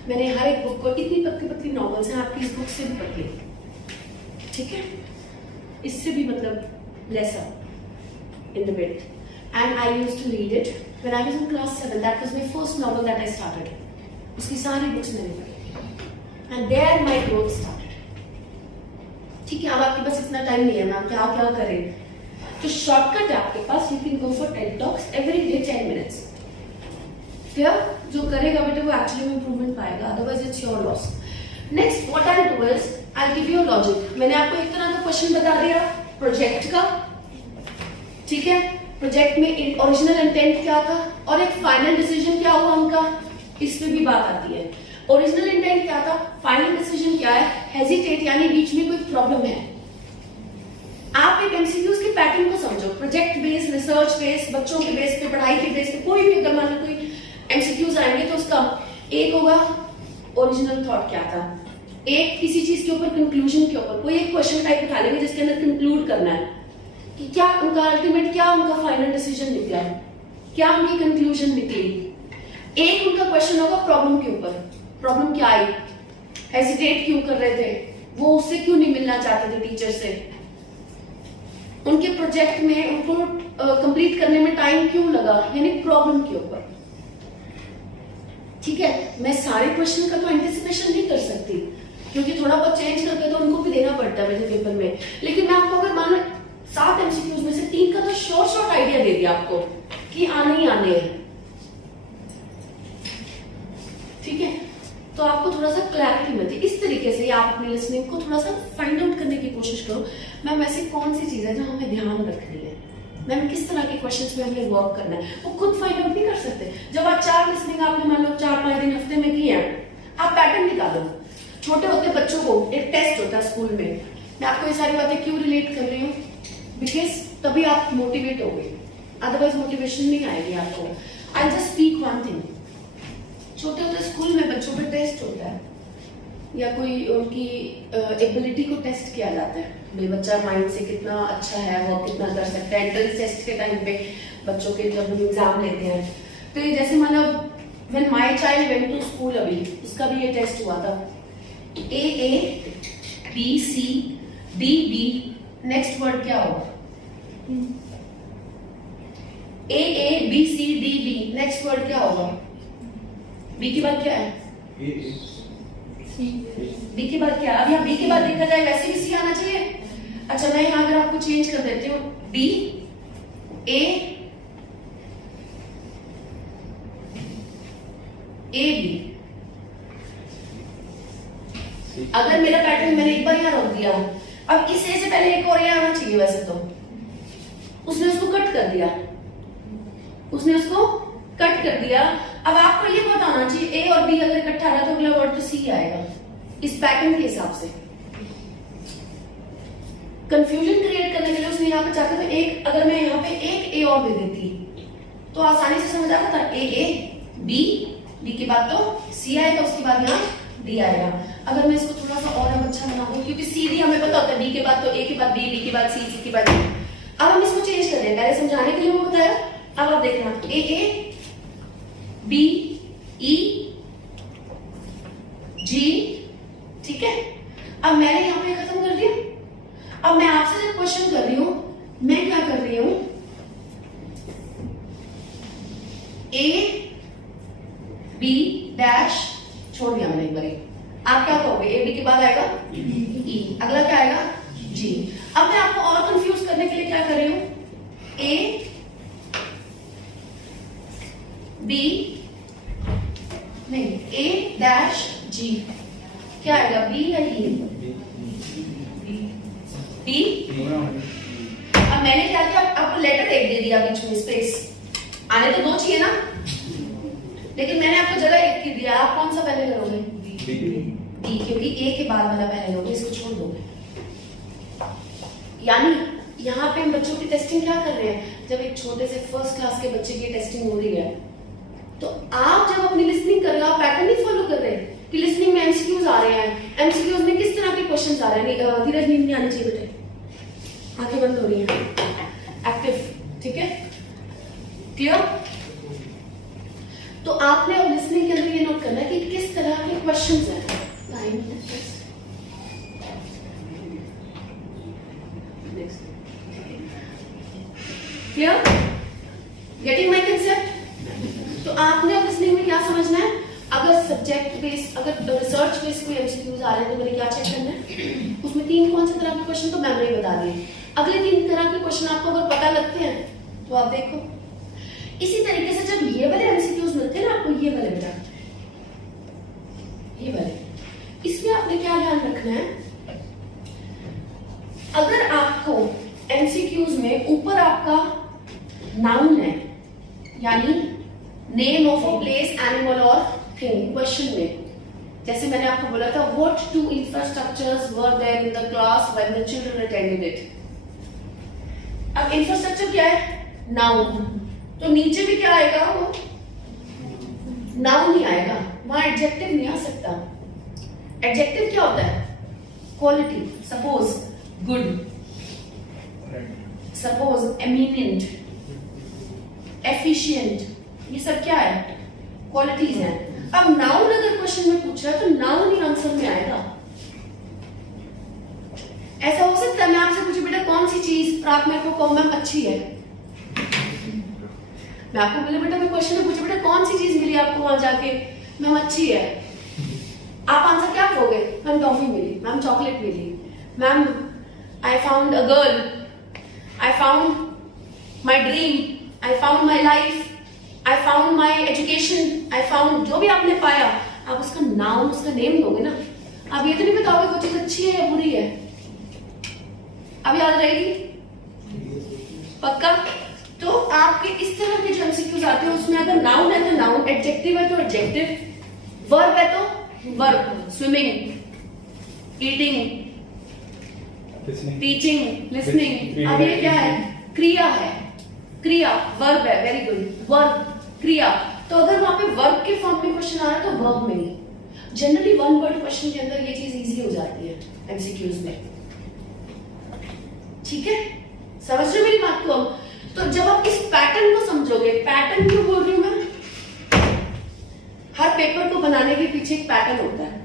मैंने हर एक बुक को, इतनी पतली पतली नॉवेल्स हैं, आपकी इस बुक से भी पतली, ठीक है, इससे भी मतलब lesser in the width, and I used to read it when I was in class 7। That was my first novel that I started. उसकी सारी बुक्स मैंने पढ़ी and there my growth started. ठीक है, अब आपके पास इतना टाइम नहीं है, मैम क्या क्या करें, तो शॉर्टकट है आपके पास। You can go for TED talks every day 10 minutes. क्या जो करेगा बेटे वो एक्चुअली में इंप्रूवमेंट पाएगा, otherwise it's your loss. Next what I do is I give you logic. मैंने आपको एक तरह का क्वेश्चन बता दिया प्रोजेक्ट का, ठीक है, प्रोजेक्ट में ओरिजिनल इंटेंट क्या था और एक फाइनल डिसीजन क्या हुआ उनका, इसमें भी बात आती है। ओरिजिनल इंटेंट क्या था, फाइनल डिसीजन क्या है, हेजिटेट यानी बीच में कोई प्रॉब्लम है। आप एक एमसीक्यूज के पैटर्न को समझो, प्रोजेक्ट बेस, रिसर्च बेस, बच्चों के बेस पे, पढ़ाई के बेस पे, कोई भी अगर मान लो कोई एमसीक्यूज आएंगे तो उसका एक होगा ओरिजिनल थॉट क्या था, एक किसी चीज के ऊपर कंक्लूजन के ऊपर कोई एक क्वेश्चन टाइप उठा लेंगे जिसके अंदर कंक्लूड करना है कि क्या उनका अल्टीमेट, क्या उनका फाइनल डिसीजन निकला, क्या उनकी कंक्लूजन निकली। एक उनका क्वेश्चन होगा प्रॉब्लम के ऊपर, प्रॉब्लम क्या आई, हेजिटेट क्यों कर रहे थे, वो उससे क्यों नहीं मिलना चाहते थे टीचर से, उनके प्रोजेक्ट में उनको कंप्लीट करने में टाइम क्यों लगा, यानी प्रॉब्लम के ऊपर। ठीक है, मैं सारे क्वेश्चन का तो एंटिसिपेशन नहीं कर सकती क्योंकि थोड़ा बहुत चेंज करके तो उनको भी देना पड़ता है मेरे पेपर में, लेकिन मैं आपको अगर मान लो 7 एमसीक्यूज में से 3 का तो शॉर्ट आइडिया दे दिया आपको कि आने ही आने हैं, ठीक है, तो आपको थोड़ा सा क्लैरिटी मिलती है। इस तरीके से आप अपनी लिसनिंग को थोड़ा सा फाइंड आउट करने की कोशिश करो, मैम ऐसी कौन सी चीज है जो हमें ध्यान रखनी है, मैम किस तरह के क्वेश्चंस में हमें वर्क करना है, वो खुद फाइंड आउट नहीं कर सकते। जब आप 4 लिसनिंग आपने मान लो 4-5 दिन हफ्ते में किए हैं, आप पैटर्न निकालो। छोटे होते बच्चों को एक टेस्ट होता है स्कूल में, मैं आपको ये सारी बातें क्यों रिलेट कर रही हूँ, बिकॉज तभी आप मोटिवेट हो गए, अदरवाइज मोटिवेशन नहीं आएगी आपको। I just speak one thing, छोटे होते स्कूल में बच्चों पे टेस्ट होता है या कोई उनकी एबिलिटी को टेस्ट किया जाता है, भाई बच्चा माइंड से कितना अच्छा है, वो कितना कर सकता है। एंट्रेंस टेस्ट के टाइम पे बच्चों के जब हम एग्जाम लेते हैं तो ये जैसे मतलब when my child went to school, अभी उसका भी ये टेस्ट हुआ था, A B C D B, next word क्या होगा, A B C D B, next word क्या होगा, B की बात क्या है, बी के बाद क्या, अब यहाँ बी के बाद देखा जाए वैसे भी सी आना चाहिए। अच्छा मैं यहाँ अगर आपको चेंज कर देती हूँ, बी ए बी, अगर मेरा पैटर्न मैंने एक बार यहाँ रोक दिया, अब इस ए से पहले एक और यहाँ आना चाहिए, वैसे तो उसने उसको कट कर दिया, उसने उसको कट कर दिया। अब आपको ये बताना चाहिए ए और बी अगर इकट्ठा आ रहा तो अगला वर्ड तो सी आएगा, इस पैटर्न के हिसाब से। कंफ्यूजन क्रिएट करने के लिए उसने यहाँ पे चाहते थे एक, अगर मैं यहाँ पे एक ए और दे देती तो आसानी से समझ आता था, ए बी, बी के बाद तो सी आएगा, उसके बाद यहाँ डी आएगा। अगर मैं इसको थोड़ा सा और अच्छा बना दूं, क्योंकि सी डी हमें पता होता है, बी के बाद तो ए के बाद बी, बी के बाद सी, सी के बाद डी। अब हम इसको चेंज कर रहे हैं, पहले समझाने के लिए वो बताया, अब आप देखना ए बी ई जी, ठीक है। अब मैंने यहाँ पे खत्म कर दिया। अब मैं आपसे जब क्वेश्चन कर रही हूं, मैं क्या कर रही हूं, ए बी डैश छोड़ दिया मैंने एक बारी, आप क्या कहोगे, ए बी के बाद आएगा ई, अगला क्या आएगा जी। अब मैं आपको और कंफ्यूज करने के लिए क्या कर रही हूं, ए बी नहीं, ए डैश जी, क्या आएगा बी या ई, बी। अब मैंने क्या किया, आपको लेटर एक दे दिया, बीच में स्पेस, आने तो 2 चाहिए ना, लेकिन मैंने आपको जगह एक की दिया, आप कौन सा पहले करोगे, बी, क्योंकि ए के बाद वाला पहले लोगे, इसको छोड़ दोगे। यानी यहाँ पे हम बच्चों की टेस्टिंग क्या कर रहे हैं? जब एक छोटे से फर्स्ट क्लास के बच्चे की टेस्टिंग हो रही है, तो आप जब अपनी लिसनिंग कर रहे हो, आप पैटर्न नहीं फॉलो कर रहे कि लिसनिंग में एमसीक्यूज आ रहे हैं, एमसीक्यूज में किस तरह के क्वेश्चंस आ रहे हैं। धीरज नींद नहीं आनी चाहिए बेटे, आंखें बंद हो रही हैं, एक्टिव, ठीक है, क्लियर? तो आपने अब लिसनिंग के अंदर ये नोट करना है कि किस तरह के क्वेश्चंस हैं। क्लियर? Getting my concept? तो आपने अब लिसनिंग में क्या समझना है? अगर सब्जेक्ट बेस्ड, अगर रिसर्च बेस्ड कोई एमसीक्यूज आ रहे हैं तो मैंने क्या चेक करना है? उसमें 3 कौन से तरह के क्वेश्चन, तो मैंने ही बता दिए। अगले 3 तरह के क्वेश्चन आपको अगर पता लगते हैं तो आप देखो। इसी तरीके से जब ये वाले एमसीक्यूज मिलते हैं ना आपको, ये वाले बेटा, ये वाले, इसमें आपने क्या ध्यान रखना है? अगर आपको एमसीक्यूज में ऊपर आपका नाउन है, यानी name of a place, animal और थिंग, क्वेश्चन में जैसे मैंने आपको बोला था, what 2 infrastructures were there in the class when the children attended it. अब इंफ्रास्ट्रक्चर क्या है? नाउन। तो नीचे भी क्या आएगा? वो नाउन ही आएगा, वहां एडजेक्टिव नहीं आ सकता। एडजेक्टिव क्या होता है? Quality. Suppose good, suppose eminent, efficient, ये सब क्या है? क्वालिटीज हैं। अब नाउन अगर क्वेश्चन में पूछ रहा है तो नाउन ही आंसर में आएगा। ऐसा हो सकता है मैं आपसे पूछूं बेटा कौन सी चीज, और आप मेरे को कहो मैम अच्छी है। मैं आपको बोले बेटा, मैं क्वेश्चन में पूछूं बेटा कौन सी चीज मिली आपको वहां जाके, मैम अच्छी है, आप आंसर क्या कहोगे? मैम टॉफी मिली, मैम चॉकलेट मिली, ma'am I found a girl, I found my dream, I found my life, I found my education, I found, जो भी आपने पाया, आप उसका नाम, उसका नेम दोगे ना। आप ये तो नहीं बताओगे वो चीज अच्छी है या बुरी है। अब याद रहेगी पक्का? तो आपके इस तरह के जो एमसीक्यूज आते हैं उसमें अगर नाउन है तो नाउन, एडजेक्टिव है तो एडजेक्टिव, वर्ब है तो verb, swimming, eating, teaching, listening. अब ये क्या है? क्रिया है, क्रिया, वर्ब है, वेरी गुड, वर्ब, क्रिया। तो अगर वहां पे वर्ब के फॉर्म में क्वेश्चन आ रहा है तो वर्ब में ही। जनरली 1 वर्ड क्वेश्चन के अंदर ये चीज इजी हो जाती है एमसीक्यूज में, ठीक है? समझ रहे हो मेरी बात को? तो जब आप इस पैटर्न को समझोगे, पैटर्न क्यों बोल रही हूं मैं? हर पेपर को बनाने के पीछे एक पैटर्न होता है।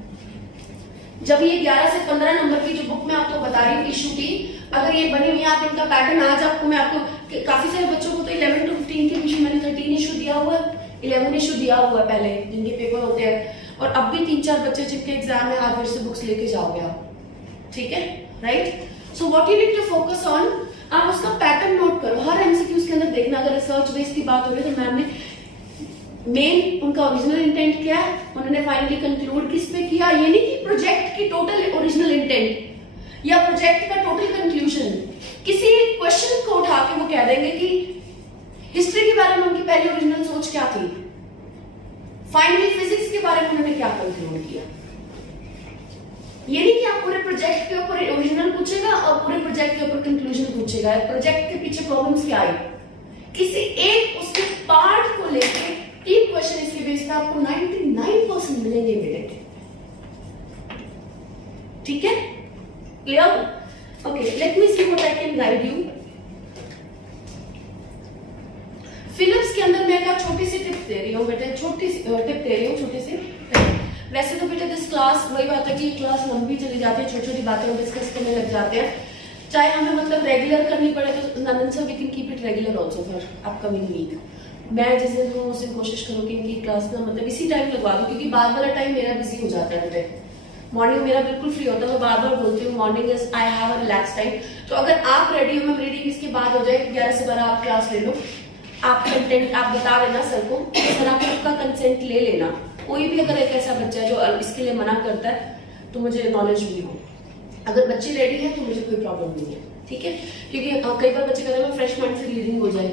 जब ये 11 से 15 नंबर की जो बुक मैं आपको बता रही हूँ इशू की, अगर ये बनी हुई है, आप इनका पैटर्न आज आपको, मैं आपको काफी सारे बच्चों को तो 11 to 15 के इशू मैंने 13 इशू दिया हुआ है, 11 इशू दिया हुआ है पहले जिनके पेपर होते हैं, और अब भी 3-4 बच्चे जिनके एग्जाम है हार्डवेयर से बुक्स लेके जाओगे आप, ठीक है, right? So what you need to focus on, आप उसका पैटर्न नोट करो। हर एमसीक्यूज के अंदर देखना, अगर रिसर्च बेस्ड की बात हो रही है तो मैम ने मेन उनका ओरिजिनल इंटेंट क्या है, उन्होंने फाइनली कंक्लूड किस पे किया। ये नहीं कि प्रोजेक्ट की टोटल ओरिजिनल इंटेंट या प्रोजेक्ट का टोटल कंक्लूजन, किसी क्वेश्चन को उठा के वो कह देंगे कि हिस्ट्री के बारे में उनकी पहली ओरिजिनल सोच क्या थी, फाइनली फिजिक्स के बारे में उन्होंने क्या कंक्लूड किया। ये नहीं कि आप पूरे प्रोजेक्ट के ऊपर ओरिजिनल पूछेगा और पूरे प्रोजेक्ट के ऊपर कंक्लूजन पूछेगा, प्रोजेक्ट के पीछे प्रॉब्लम्स क्या आई, किसी एक उसके पार्ट को लेके 3 क्वेश्चन इसके बेस पे आपको 99% मिलेंगे मिलेंगे, ठीक है? Clear? Okay, let me see what I can guide you. फिलिप्स के अंदर मैं एक छोटी सी टिप दे रही हूँ बेटे, छोटी सी टिप दे रही हूँ, छोटी सी। वैसे तो बेटे दिस क्लास, वही बात है कि क्लास लंबी चली जाती है, छोटी छोटी बातें हम डिस्कस करने लग जाते हैं, चाहे हमें मतलब रेगुलर करनी पड़े तो Nandan sir we can keep it regular also for upcoming week. मैं जिस दिन हूँ उस दिन कोशिश करूँ कि इनकी क्लास ना मतलब इसी टाइम लगवा दूँ, क्योंकि बाद वाला टाइम मेरा बिजी हो जाता है बेटे, मॉर्निंग मेरा बिल्कुल फ्री होता है। मैं बार बार बोलती हूँ morning is I have a relax time. तो अगर आप रेडी हो, मैं रेडी इसके बाद हो जाए 11 से 12 आप क्लास ले लो, आप कंटेंट आप बता देना सर को, सर आप सबका कंसेंट ले लेना। कोई भी अगर एक ऐसा बच्चा है जो इसके लिए मना करता है तो मुझे नॉलेज भी हो, अगर बच्चे रेडी है तो मुझे कोई प्रॉब्लम नहीं है, ठीक है? क्योंकि कई बार बच्चे कहते हैं फ्रेश माइंड से रीडिंग हो जाए,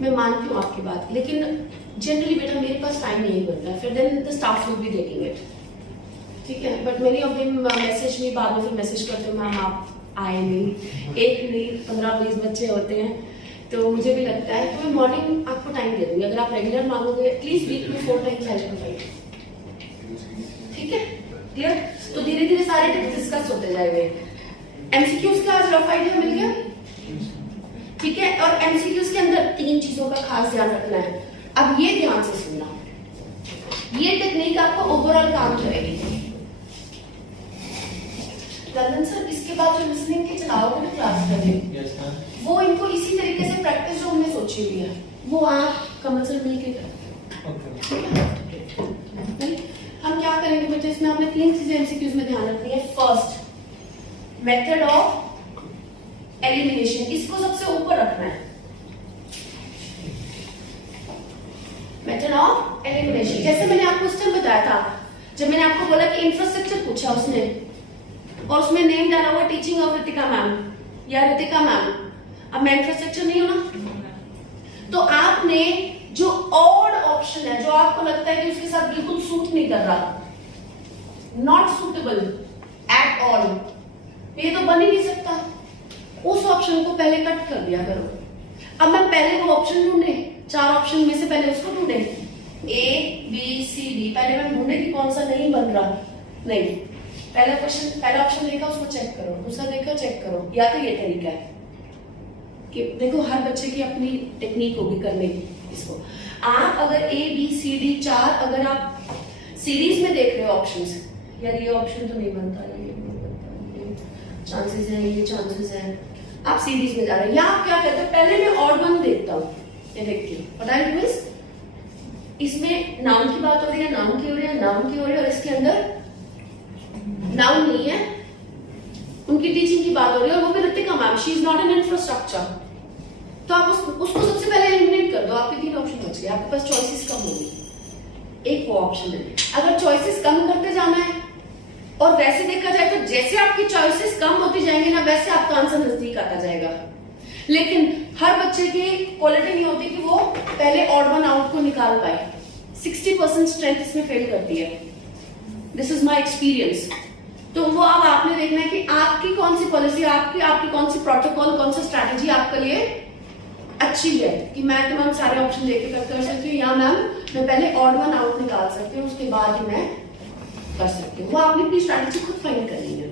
मैं मानती हूँ आपकी बात, लेकिन जनरली बेटा मेरे पास टाइम नहीं बनता है, फिर then the staff will be taking it, ठीक है? But many of them message में बाद में फिर मैसेज करते हैं मैम आप आए नहीं, एक नहीं 15-20 बच्चे होते हैं, तो मुझे भी लगता है तो मैं मॉर्निंग आपको टाइम दे दूंगी। अगर आप रेगुलर मांगोगे एटलीस्ट वीक में 4 टाइम्स हेल्प प्रोवाइड, ठीक है? क्लियर? तो धीरे धीरे सारे टिप्स डिस्कस होते जाएंगे। एमसीक्यूज का आज रफ आइडिया मिल गया, ठीक है? और एमसीक्यूज के अंदर 3 चीजों का खास ध्यान रखना है। अब ये ध्यान से सुनना, ये टेक्निक आपको ओवरऑल काम करेगी। ललन सर, इसके बाद जो लिसनिंग के चलाओगे ना क्लास में, यस मैम, वो इनको इसी तरीके से प्रैक्टिस जो हमने सोची हुई है वो आप कमल सर मिलके करें। ओके। नहीं? हम क्या करेंगे बच्चे, इसमें आपने 3 चीजें एमसीक्यूज में ध्यान रखनी है। फर्स्ट, मेथड ऑफ एलिमिनेशन, इसको सबसे ऊपर रखना है। मेथड ऑफ एलिमिनेशन, जैसे मैंने आपको उस टाइम बताया था जब मैंने आपको बोला कि इंफ्रास्ट्रक्चर पूछा उसने और उसमें नेम डाला हुआ टीचिंग ऑफ रितिका मैम या रितिका मैम, अब मैं इंफ्रास्ट्रक्चर नहीं हूं ना, तो आपने जो ऑड ऑप्शन है, जो आपको लगता है कि उसके साथ बिल्कुल सूट नहीं कर रहा, नॉट सुटेबल एट ऑल, ये तो बन ही नहीं सकता, उस ऑप्शन को पहले कट कर दिया करो। अब मैं पहले वो ऑप्शन ढूंढे, 4 ऑप्शन में से पहले उसको ढूंढे, A B C D, पहले मैं ढूंढे कि कौन सा नहीं बन रहा, नहीं, पहला ऑप्शन देखा उसको चेक करो, दूसरा देखा चेक करो। या तो ये तरीका है कि देखो हर बच्चे की अपनी टेक्निक होगी करने की, इसको आप अगर A B C D 4 अगर आप सीरीज में देख रहे हो ऑप्शंस, यार ये ऑप्शन तो नहीं बनता, ये नहीं बनता, ये चांसेस है, ये चांसेस है, आप सीरीज में जा रहे हो, या आप क्या करते हो, पहले मैं ऑड वन देखता हूँ, ये देखती हूँ, पता है मिस इसमें नाउन की बात हो रही है, नाउन की हो रही है, नाउन की हो रही है, और इसके अंदर नाउन नहीं है, उनकी टीचिंग की बात हो रही है, और वो भी Ritika ma'am, she is not an infrastructure, तो आप उसको सबसे पहले एलिमिनेट कर दो, आपके 3 ऑप्शन बच गए, आपके पास चॉइसेस कम होगी, एक वो ऑप्शन है। अगर चॉइसेस कम करते जाना है, और वैसे देखा जाए तो जैसे आपकी चॉइसेस कम होती जाएंगी ना, वैसे आपका आंसर नजदीक आता जाएगा, लेकिन हर बच्चे की क्वालिटी नहीं होती कि वो पहले ऑड वन आउट को निकाल पाए, 60% स्ट्रेंथ इसमें फेल करती है, दिस इज माई एक्सपीरियंस। तो वो अब आपने देखना है कि आपकी कौन सी पॉलिसी, आपकी कौन सी प्रोटोकॉल, कौन सा स्ट्रैटेजी आपके लिए अच्छी है, कि मैं तो मैम सारे ऑप्शन देख कर सकती हूँ, या मैम मैं पहले ऑड वन आउट निकाल सकती हूँ, उसके बाद ही मैं कर सकती हूँ। वो आपने अपनी स्ट्रैटेजी खुद फाइंड करनी है।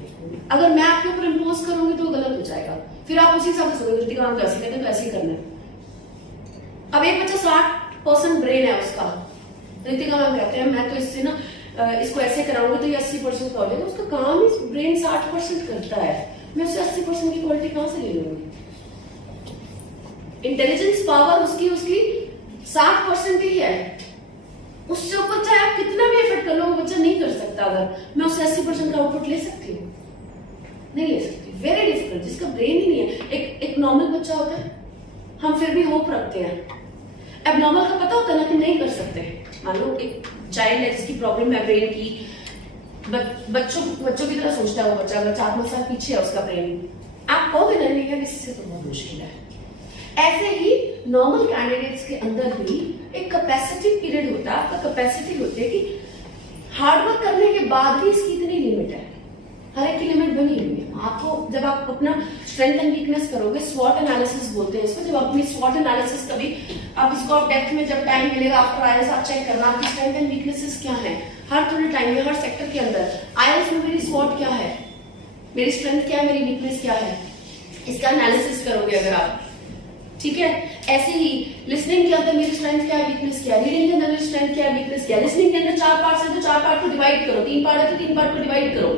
अगर मैं आपके ऊपर इम्पोज करूंगी तो गलत हो जाएगा, फिर आप उसी हिसाब से सोचोगे रितिका मैम कैसे कहते हैं तो ऐसे ही करना है। अब एक बच्चा 60% ब्रेन है उसका, रितिका मैम कहते हैं मैं तो इससे ना इसको ऐसे कराऊंगा तो ये 80% का हो जाएगा, उसका काम ही ब्रेन 60% करता है, मैं उससे 80% की क्वालिटी कहां से ले लूंगी? इंटेलिजेंस पावर उसकी 60% ही है, उससे ऊपर चाहे आप कितना भी एफर्ट कर लो वो बच्चा नहीं कर सकता। अगर मैं उससे 80% का आउटपुट ले सकती हूँ? नहीं ले सकती, वेरी डिफिकल्ट, जिसका ब्रेन ही नहीं है। एक नॉर्मल बच्चा होता है, हम फिर भी होप रखते हैं, एबनॉर्मल का पता होता है ना कि नहीं कर सकते। मान लो एक चाइल्ड है जिसकी प्रॉब्लम है ब्रेन की, बच्चों की तरह सोचता है वो बच्चा, अगर 4-5 साल पीछे है उसका ब्रेन, आप कहोगे ना नहीं यार इससे तो बहुत मुश्किल है। ऐसे ही नॉर्मल कैंडिडेट्स के अंदर भी एक कैपेसिटी पीरियड होता है, आपका कैपेसिटी होती है कि हार्डवर्क करने के बाद भी इसकी इतनी लिमिट है, हर एक की लिमिट बनी हुई है। आपको जब आप अपना स्ट्रेंथ एंड वीकनेस करोगे, स्वॉट एनालिसिस बोलते हैं इसको, जब अपनी स्वॉट एनालिसिस कभी आप इसको आप डेप्थ में जब टाइम मिलेगा आफ्टर आईएलटीएस आप चेक करना आपकी स्ट्रेंथ एंड वीकनेसेस क्या है, हर थोड़े टाइम में हर सेक्टर के अंदर आईएलटीएस में मेरी स्वॉट क्या है, मेरी स्ट्रेंथ क्या है, मेरी वीकनेस क्या है, इसका एनालिसिस करोगे अगर आप, ठीक है। ऐसे ही लिसनिंग के अंदर मेरी स्ट्रेंथ क्या है, वीकनेस क्या है, रीडिंग के अंदर मेरी स्ट्रेंथ क्या है, वीकनेस क्या है, लिसनिंग के अंदर 4 पार्ट्स है तो 4 पार्ट को डिवाइड करो, 3 पार्ट है तो 3 पार्ट को डिवाइड करो,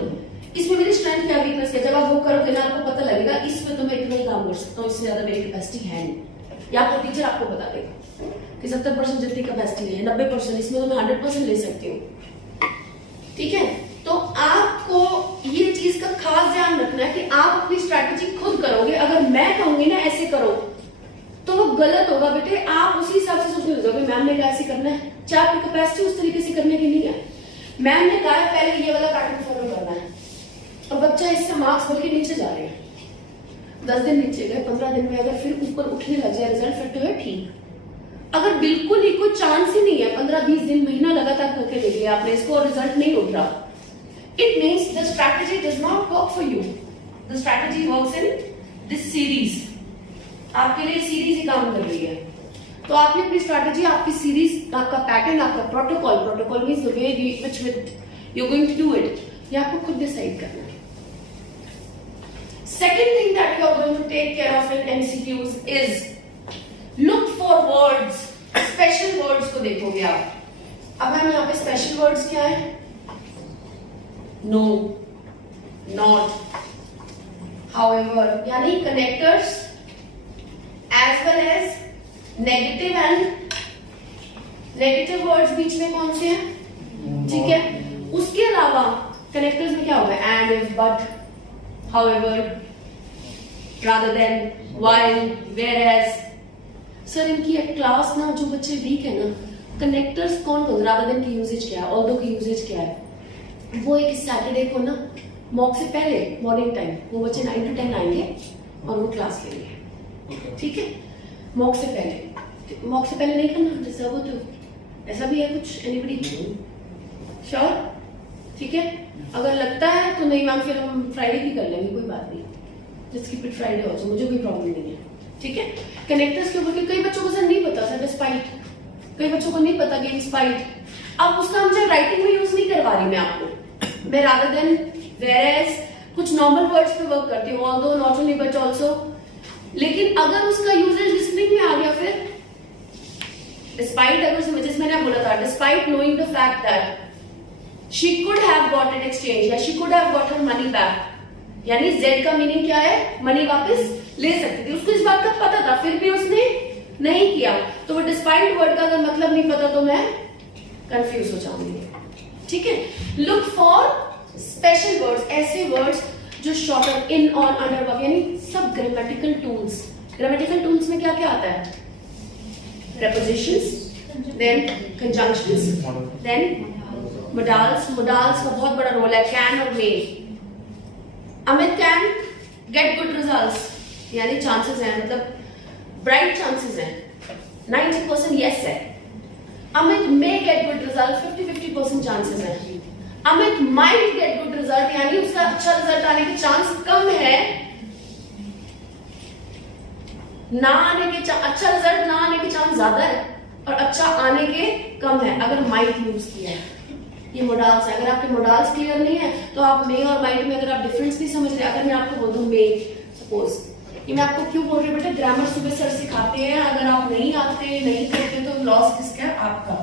इसमें मेरी स्ट्रेंथ क्या है, वीकनेस क्या है, जब आप वो करोगे ना आपको पता लगेगा इसमें तो मैं इतना ही काम कर सकता हूँ, इससे ज्यादा मेरी कैपेसिटी है नहीं, या आपका टीचर आपको बता देगा कि 70% जितनी कैपेसिटी नहीं है, 90% इसमें तो मैं 100% ले सकती हूँ, ठीक है। तो आपको ये चीज का खास ध्यान रखना है कि आप अपनी स्ट्रैटेजी खुद करोगे, अगर मैं कहूंगी ना ऐसे करो तो वो गलत होगा बेटे, आप उसी हिसाब से सोचने लग जाओगे मैम ने कहा ऐसे करना है, चाहे आपकी कैपेसिटी उस तरीके से करने की नहीं है, मैम ने कहा पहले ये वाला पैटर्न फॉलो करना है, और बच्चा इससे मार्क्स बढ़ के नीचे जा रहे हैं, 10 दिन नीचे गए, 15 दिन में अगर फिर ऊपर उठने लग जाए रिजल्ट फिर तो है ठीक। अगर बिल्कुल ही कोई चांस ही नहीं है, 15-20 दिन महीना लगातार करके देख लिया आपने इसको और रिजल्ट नहीं उठ रहा, it means the strategy does not work for you, the strategy works in this series. आपके लिए सीरीज ही काम कर रही है। तो आपने अपनी स्ट्रैटेजी, आपकी सीरीज, आपका पैटर्न, आपका protocol means the way which you going to do it, ये आपको खुद डिसाइड करना है। Second thing that you are going to take care of in MCQs is look for words, special words को देखोगे आप। अब हम यहाँ पे special words क्या है? No, not, however, यानी connectors as well as negative and negative words बीच में कौन से हैं? ठीक है। उसके अलावा connectors में क्या होगा? And, if, but, however, rather than, while, whereas। Sir इनकी एक क्लास ना जो बच्चे वीक है ना, कनेक्टर्स कौन कौन, rather than की यूजेज क्या है, ऑल्दो की यूजेज क्या है, वो एक सैटरडे को ना मॉक से पहले मॉर्निंग टाइम वो बच्चे 9 to 10 आएंगे और वो क्लास लेंगे। ठीक है, मॉक से पहले नहीं करना, डिस्टर्ब हो तो ऐसा भी है कुछ, एनीबडी श्योर? ठीक है, अगर लगता है तो नहीं मैम फिर हम फ्राइडे की कर लेंगे, कोई बात नहीं, let's keep it Friday also, मुझे कोई प्रॉब्लम नहीं है। ठीक है, कनेक्टर्स के ऊपर कई बच्चों को सर नहीं पता सर, डिस्पाइट, कई बच्चों को नहीं पता कि इंस्पाइट, अब उसका हम जब राइटिंग में यूज नहीं करवा रही मैं आपको, मैं रादर देन, वेयरएज, कुछ नॉर्मल वर्ड्स पे वर्क करती हूँ, although, not only but also. लेकिन अगर उसका यूजेज लिसनिंग में आ गया फिर डिस्पाइट, अगर जिस मैंने बोला था, despite knowing the fact that she could have got an exchange या she could have got her money back, यानी Z का मीनिंग क्या है? मनी वापस ले सकती थी, उसको इस बात का पता था, फिर भी उसने नहीं किया, तो वो डिस्पाइट वर्ड का अगर मतलब नहीं पता तो मैं कंफ्यूज हो जाऊंगी। ठीक है, लुक फॉर स्पेशल वर्ड्स, ऐसे वर्ड्स जो shorter, in, on, under, above, यानी सब ग्रामेटिकल टूल्स। ग्रामेटिकल टूल्स में क्या क्या आता है? prepositions, then conjunctions, then modals का बहुत बड़ा रोल है, can और may। Amit can get good results, यानी चांसेस हैं, मतलब ब्राइट चांसेस हैं, 90% yes है। Amit may get good result, 50-50% chances हैं। Amit might get good result, यानी उसका अच्छा रिजल्ट आने के चांस कम है, ना आने के अच्छा रिजल्ट ना आने के चांस ज्यादा है और अच्छा आने के कम है अगर माइट यूज किया है। ये मोडाल्स है, अगर आपके मोडाल्स क्लियर नहीं है तो आप मे और माइट में अगर आप डिफरेंस नहीं समझ रहे, अगर मैं आपको बोल दूं मे, सपोज, ये मैं आपको क्यों बोल रही हूँ बेटा, ग्रामर सुबह सर सिखाते हैं, अगर आप नहीं आते नहीं करते तो लॉस किसका है? आपका।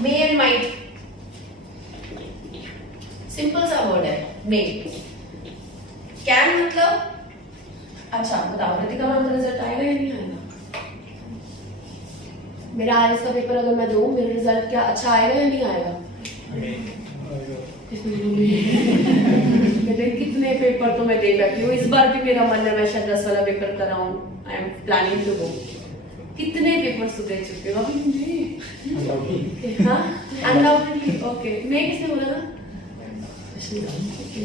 मे एंड माइट सिंपल सा वर्ड है, मे। कैन मतलब, अच्छा बताओ रितिका मैम का रिजल्ट आएगा या नहीं आएगा? मेरा आईएएस का पेपर अगर मैं दूं, मेरा रिजल्ट क्या अच्छा आएगा या नहीं आएगा? कितने पेपर तो मैं दे बैठी हूँ, इस बार भी मेरा मन है मैं शायद 10 वाला पेपर कराऊं, I am planning to go. कितने पेपर सुबह चुके हो अभी? हाँ, अनडाउटेडली, ओके। मैं किसने बोला था?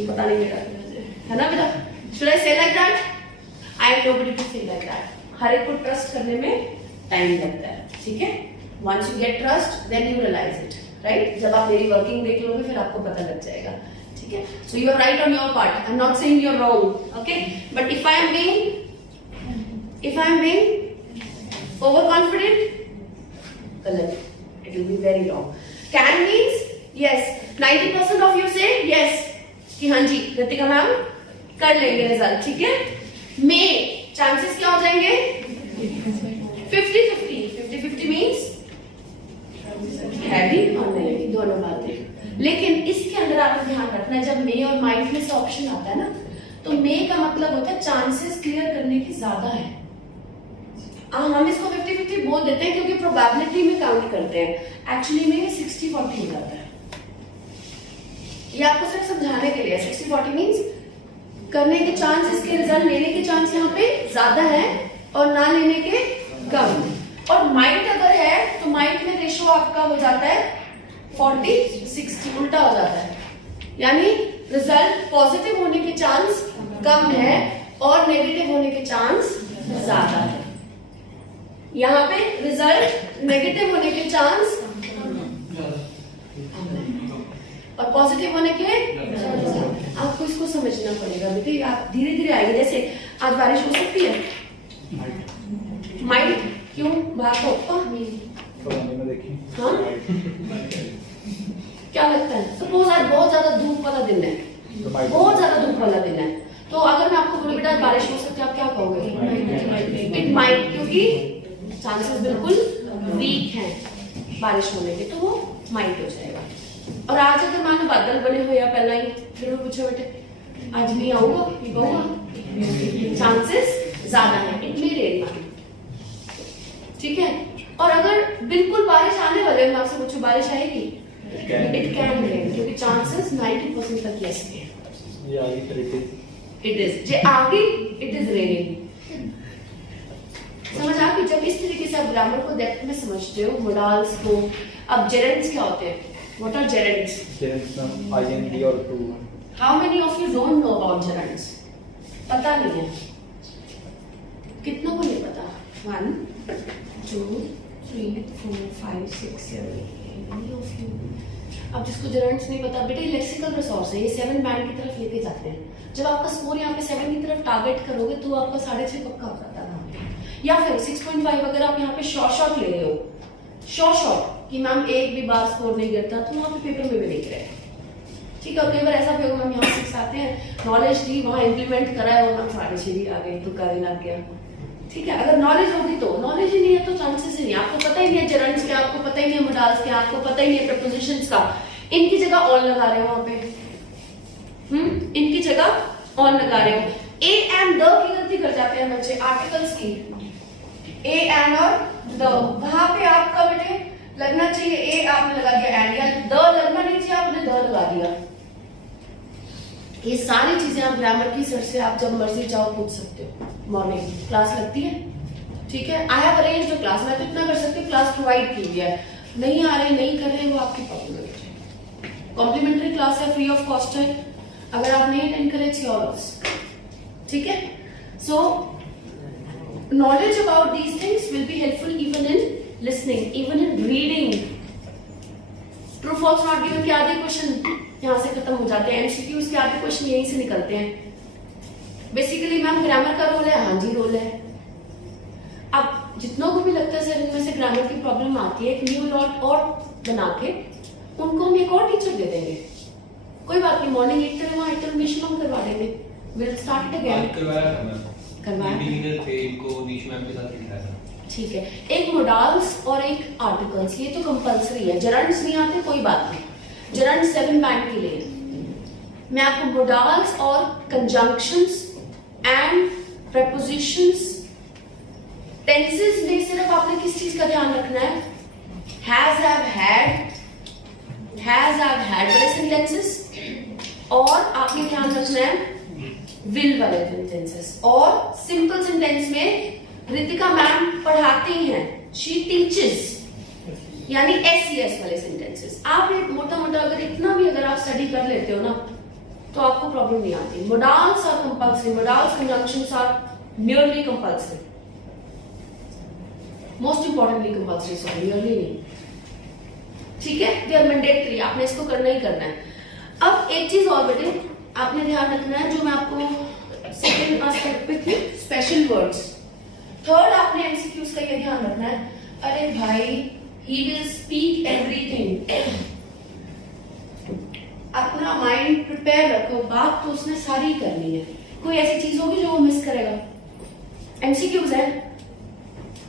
पता नहीं मेरा है ना बेटा, शुड आई से like that? I am nobody to say like that. हर एक को ट्रस्ट करने में टाइम लगता है, ठीक है? Once you get trust, then you realize it, right? जब आप मेरी वर्किंग देख लोगे फिर आपको पता लग जाएगा, ठीक है? So you are right on your part. I'm not saying you are wrong, okay? But if I am being overconfident, गलत. It will be very wrong. Can means yes. 90% of you say yes कि हाँ जी Ritika ma'am कर लेंगे result, ठीक है? में chances क्या हो जाएंगे? 50-50. 50-50 मीन्स है भी और नहीं, दोनों बातें। लेकिन इसके अंदर आपको ध्यान रखना है, जब मे और माइट में से ऑप्शन आता है ना, तो मे का मतलब होता है चांसेस क्लियर करने की ज्यादा है। हम इसको 50-50 बोल देते हैं क्योंकि प्रोबेबिलिटी में काउंट करते हैं, एक्चुअली में 60-40 हो जाता है। ये आपको सिर्फ समझाने के लिए, 60-40 मीन्स करने के चांस, इसके रिजल्ट लेने के चांस यहाँ पे ज्यादा है और ना लेने के कम। और माइट अगर है तो माइट में रेशो आपका हो जाता है 40-60, उल्टा हो जाता है, यानी रिजल्ट पॉजिटिव होने के चांस कम है और नेगेटिव होने के चांस ज्यादा है। यहाँ पे रिजल्ट नेगेटिव होने के चांस और पॉजिटिव होने के आपको इसको समझना पड़ेगा बेटे, आप धीरे धीरे आएंगे। जैसे आज बारिश हो सकती है, माइट क्यों बाहर को हाँ क्या लगता है? सपोज आज बहुत ज्यादा धूप वाला दिन है, बहुत ज्यादा धूप वाला दिन है, तो अगर मैं आपको बोलूं बेटा बारिश हो सकती है, आप क्या कहोगे? इट माइट, क्योंकि चांसेस बिल्कुल वीक हैं बारिश होने के, तो वो माइट हो जाएगा। और आज अगर मान लो बादल बने हुए या पहला ही, फिर मैं पूछो बेटे आज नहीं आऊंगा, चांसेस ज्यादा है, इट मे रेन। ठीक है, और अगर बिल्कुल बारिश आने वाले, मैं आपसे पूछूं बारिश आएगी, इट कैन रेन, क्योंकि चांसेस 90% तक लेस है। इट इज जे आगे इट इज रेनिंग। समझ आ गई? जब इस तरीके से आप ग्रामर को डेप्थ में समझते हो, मोडाल्स को। अब जेरेंड्स क्या होते हैं? What are gerunds? ing और to। How many of you don't know about gerunds? पता नहीं है? कितनों को नहीं पता? 1 2 3 4 5 6 7 8 many of you। अब जिसको जेरेंड्स नहीं पता बेटे, लेक्सिकल रिसोर्स है, ये 7 बैंड की तरफ लेके जाते हैं। जब आपका स्कोर यहाँ पे 7 की तरफ टारगेट करोगे तो आपका 6.5 पक्का हो जाता है, या फिर 6.5 अगर आप यहाँ पे शॉर्ट ले रहे हो, शॉर्ट कि मैम एक भी बार स्कोर नहीं गिरता, तो वहाँ पे पेपर में भी लिख रहे हैं। ठीक है, कई बार ऐसा भी होगा मैम यहाँ 6 आते हैं, नॉलेज थी वहाँ इम्प्लीमेंट करा है और मैम 6.5 भी आ गए, तुक्का भी लग गया। ठीक है, अगर नॉलेज होगी तो, नॉलेज ही नहीं है तो चांसेस ही नहीं। आपको पता ही नहीं है जेरेंड्स क्या, आपको पता ही नहीं है मोडाल्स क्या, आपको पता ही नहीं है प्रपोजिशंस का, इनकी जगह ऑन लगा रहे हो वहां पे, इनकी जगह ऑन लगा रहे हो। ए एंड द की गलती कर जाते हैं बच्चे, आर्टिकल्स की, ए एंड और द, वहां पे आपका बेटे लगना चाहिए ए, आपने लगा दिया एंड, या द लगना नहीं चाहिए, आपने द लगा दिया। ये सारी चीजें आप ग्रामर की सर से आप जब मर्जी जाओ पूछ सकते हो। मॉर्निंग क्लास लगती है, ठीक है, I have arranged the class, मैं तो इतना कर सकती हूँ क्लास प्रोवाइड की हुई है, नहीं आ रहे नहीं कर रहे वो आपकी प्रॉब्लम है। कॉम्प्लीमेंट्री क्लास है, फ्री ऑफ कॉस्ट है, अगर आप नहीं अटेंड करें इट्स योर लॉस। ठीक है, सो knowledge about these things will be helpful even in listening, even in reading. True false not given के आधे क्वेश्चन यहाँ से खत्म हो जाते हैं, एमसीक्यूज के आधे क्वेश्चन यहीं से निकलते हैं। बेसिकली मैम ग्रामर का रोल है, हाँ जी रोल है। अब जितनों को भी लगता है सर इनमें से ग्रामर की प्रॉब्लम आती है, एक न्यू लॉट और बना के उनको हम एक और टीचर दे देंगे, कोई बात नहीं, मॉर्निंग 8 तरह वहाँ 8 तरह मिशन हम करवा देंगे, विल स्टार्ट इट अगेन। करवाया था मैं, करवाया बिगिनर थे, इनको नीश मैम के साथ दिखाया था। ठीक है, एक मोडाल्स और एक आर्टिकल्स, ये तो कंपलसरी है। जेरेंड्स नहीं आते कोई बात नहीं, जेरेंड्स 7 बैंड के लिए। मैं आपको मोडाल्स और कंजंक्शंस एंड प्रेपोजिशंस, टेंसेस में सिर्फ आपने किस चीज का ध्यान रखना है? Has, have, had, has, have, had वाले सेंटेंसेस, और आपने ध्यान रखना है विल वाले सेंटेंसेस। और सिंपल सेंटेंस में रितिका मैम पढ़ाती हैं, शी टीचेस, यानी SES वाले सेंटेंसेस। आप एक मोटा मोटा अगर इतना भी अगर आप स्टडी कर लेते हो ना तो आपको प्रॉब्लम नहीं आती। Modals are compulsory, modals conjunctions are merely compulsory, most importantly compulsory, sorry merely नहीं, ठीक है, दे आर मैंडेटरी, आपने इसको करना ही करना है। अब एक चीज और बेटे आपने ध्यान रखना है, जो मैं आपको सेकंड एस्पेक्ट पे थी, स्पेशल वर्ड्स। थर्ड आपने एमसीक्यूज का ये ध्यान रखना है, अरे भाई ही विल स्पीक एवरीथिंग, अपना माइंड प्रिपेयर रखो, बात तो उसने सारी करनी है, कोई ऐसी चीज होगी जो वो मिस करेगा? एमसीक्यूज है,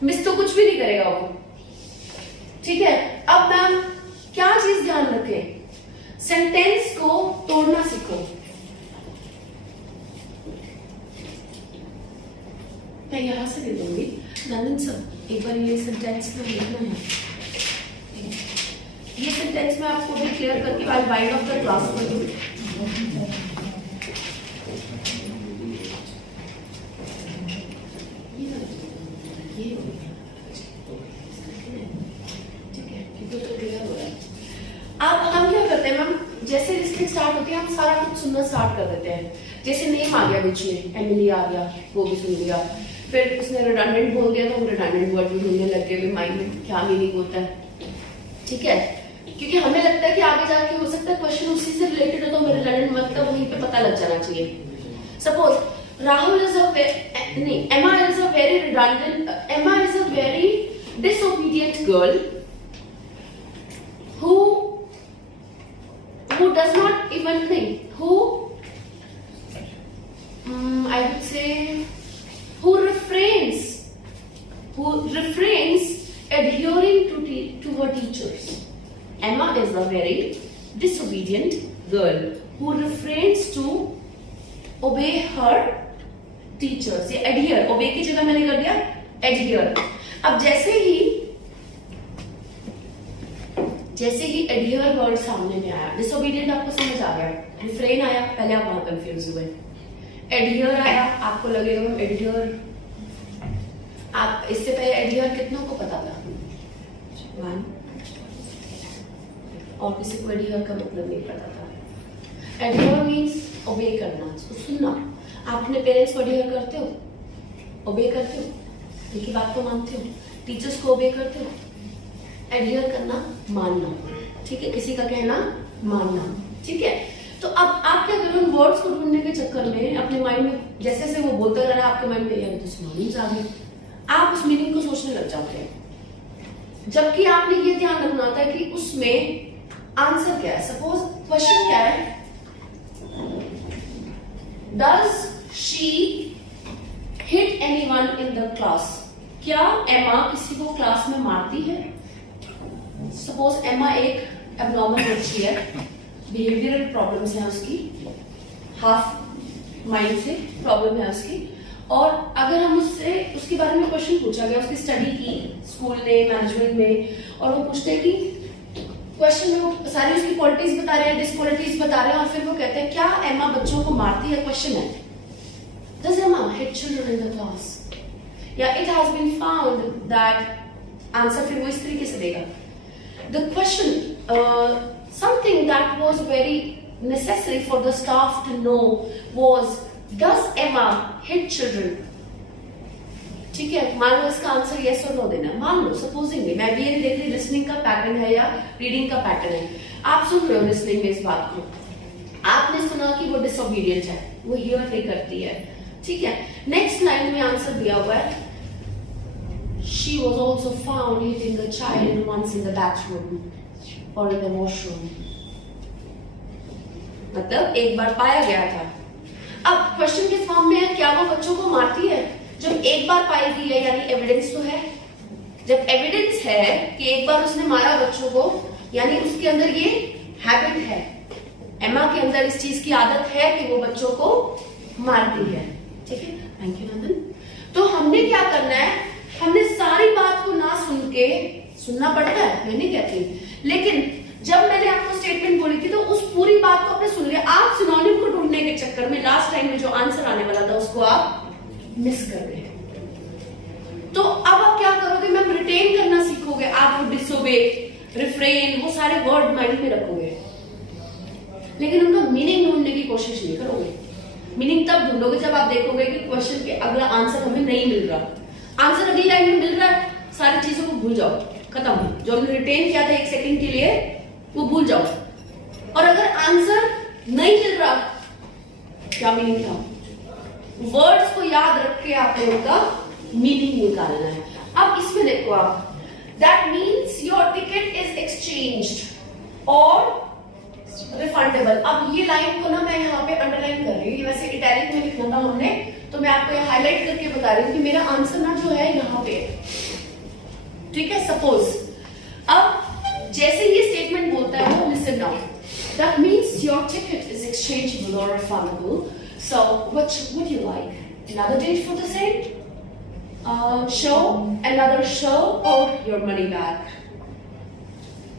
मिस तो कुछ भी नहीं करेगा वो, ठीक है। अब मैम क्या चीज ध्यान रखें? सेंटेंस को तोड़ना सीखो। मैं यहां से दे दूंगी, नंदन सर एक बार ये सेंटेंस में लिखना है, ये सेंटेंस मैं आपको भी क्लियर करके I wind off the class for you. अब हम क्या करते हैं मैम, जैसे लिस्टिंग स्टार्ट होती है हम सारा कुछ सुनना स्टार्ट कर देते हैं। जैसे नेम आ गया बीच में, एमिली आ गया, वो भी सुन लिया, फिर उसने रिडंडेंट बोल दिया तो हम रिडंडेंट वर्ड भी ढूंढने लग गए, माइंड में क्या मीनिंग होता है, ठीक है। क्योंकि हमें लगता है कि आगे जाके हो सकता है क्वेश्चन उसी से रिलेटेड हो, तो हमें रिडंडेंट मतलब वहीं पे पता लग जाना चाहिए। Suppose Rahul is Emma is a very redundant, Emma is a very disobedient girl who does not even think, I would say who refrains adhering to her teachers. Emma is a very disobedient girl who refrains to obey her teachers. ये adhere, obey की जगह मैंने कर दिया adhere. अब जैसे ही adhere word सामने में आया, disobedient आपको समझ आ गया, refrain आया, पहले आप वहां कंफ्यूज हुए, adhere आया, आपको लगेगा adhere, आप इससे पहले adhere कितनों को पता था? वन, और किसी को adhere का मतलब नहीं पता था। adhere means obey करना, सुनना। आप अपने पेरेंट्स को adhere करते हो, obey करते हो, उनकी बात को मानते हो, टीचर्स को obey करते हो। adhere करना, मानना, ठीक है, किसी का कहना मानना, ठीक है। तो अब आप क्या करो, उन वर्ड्स को ढूंढने के चक्कर में अपने माइंड में जैसे जैसे वो बोलता जा रहा है, आपके माइंड में यार तो सिनोनिम्स आ गए, आप उस मीनिंग को सोचने लग जाते हैं। जबकि आपने ये ध्यान रखना होता है कि उसमें आंसर क्या है। सपोज क्वेश्चन क्या है, does she hit anyone in the class? क्या एमा किसी को क्लास में मारती है? सपोज एमा एक एबनॉर्मल बच्ची है, बिहेवियरल प्रॉब्लम्स है उसकी, हाफ माइंड से प्रॉब्लम है उसकी, और अगर हम उससे उसके बारे में क्वेश्चन पूछा गया, उसकी स्टडी की स्कूल में, मैनेजमेंट में, और वो पूछते हैं कि क्वेश्चन में वो सारी उसकी क्वालिटीज बता रहे हैं, डिसक्वालिटीज बता रहे हैं, और फिर वो कहते हैं क्या एमा बच्चों को मारती है? क्वेश्चन है, does Emma hit children in the class? या it has been found that, answer फिर वो इस तरीके से देगा। The question something that was very necessary for the staff to know was, does Emma hit children? ठीक है, मान लो इसका आंसर yes और no देना, मान लो सपोजिंगली, मैं भी ये नहीं देख रही लिसनिंग का पैटर्न है या रीडिंग का पैटर्न है, आप सुन रहे हो लिसनिंग में इस बात को, आपने सुना कि वो डिसोबीडियंट है, वो हियर नहीं करती है, ठीक है। नेक्स्ट लाइन में आंसर दिया हुआ है, she was also found hitting a child once in the bathroom or in the washroom. मतलब एक बार पाया गया था। अब क्वेश्चन किस फॉर्म में है, क्या वो बच्चों को मारती है? जब एक बार पाई गई है यानी एविडेंस तो है, जब एविडेंस है कि एक बार उसने मारा बच्चों को, यानी उसके अंदर ये हैबिट है, एमा के अंदर इस चीज की आदत है कि वो बच्चों को मारती है, ठीक है। थैंक यू नंदन। तो हमने क्या करना है, हमने सारी बात को ना सुन के, सुनना पड़ता है मैं नहीं कहती, लेकिन जब मैंने आपको स्टेटमेंट बोली थी तो उस पूरी बात को आपने सुन लिया। आप सिनोनिम को ढूंढने के चक्कर में लास्ट टाइम में जो आंसर आने वाला था उसको आप मिस कर रहे हैं। तो अब आप क्या करोगे, मैम रिटेन करना सीखोगे, आप वो डिसोबे, रिफ्रेन, वो सारे वर्ड माइंड में रखोगे, लेकिन उनका मीनिंग ढूंढने की कोशिश नहीं करोगे। मीनिंग तब ढूंढोगे जब आप देखोगे कि क्वेश्चन के अगला आंसर हमें नहीं मिल रहा, आंसर अगली लाइन में मिल रहा है, सारी चीजों को भूल जाओ, खत्म। जो हमने रिटेन किया था एक सेकंड के लिए वो भूल जाओ। और अगर आंसर नहीं मिल रहा, क्या मीनिंग था, वर्ड्स को याद रख के आपको उनका मीनिंग निकालना है। अब इसमें देखो आप, that means your ticket is exchanged और रिफंडेबल। अब ये लाइन को ना मैं यहाँ पे अंडरलाइन कर रही हूँ, वैसे इटैलिक में लिखना था हमने, तो मैं आपको यहाँ हाईलाइट करके बता रही हूँ कि मेरा आंसर ना जो है यहाँ पे, ठीक है। सपोज अब जैसे ये स्टेटमेंट बोलता है वो, listen now, that means your ticket is exchangeable और refundable, so which would you like, another date for the same show, another show, और योर मनी बैक,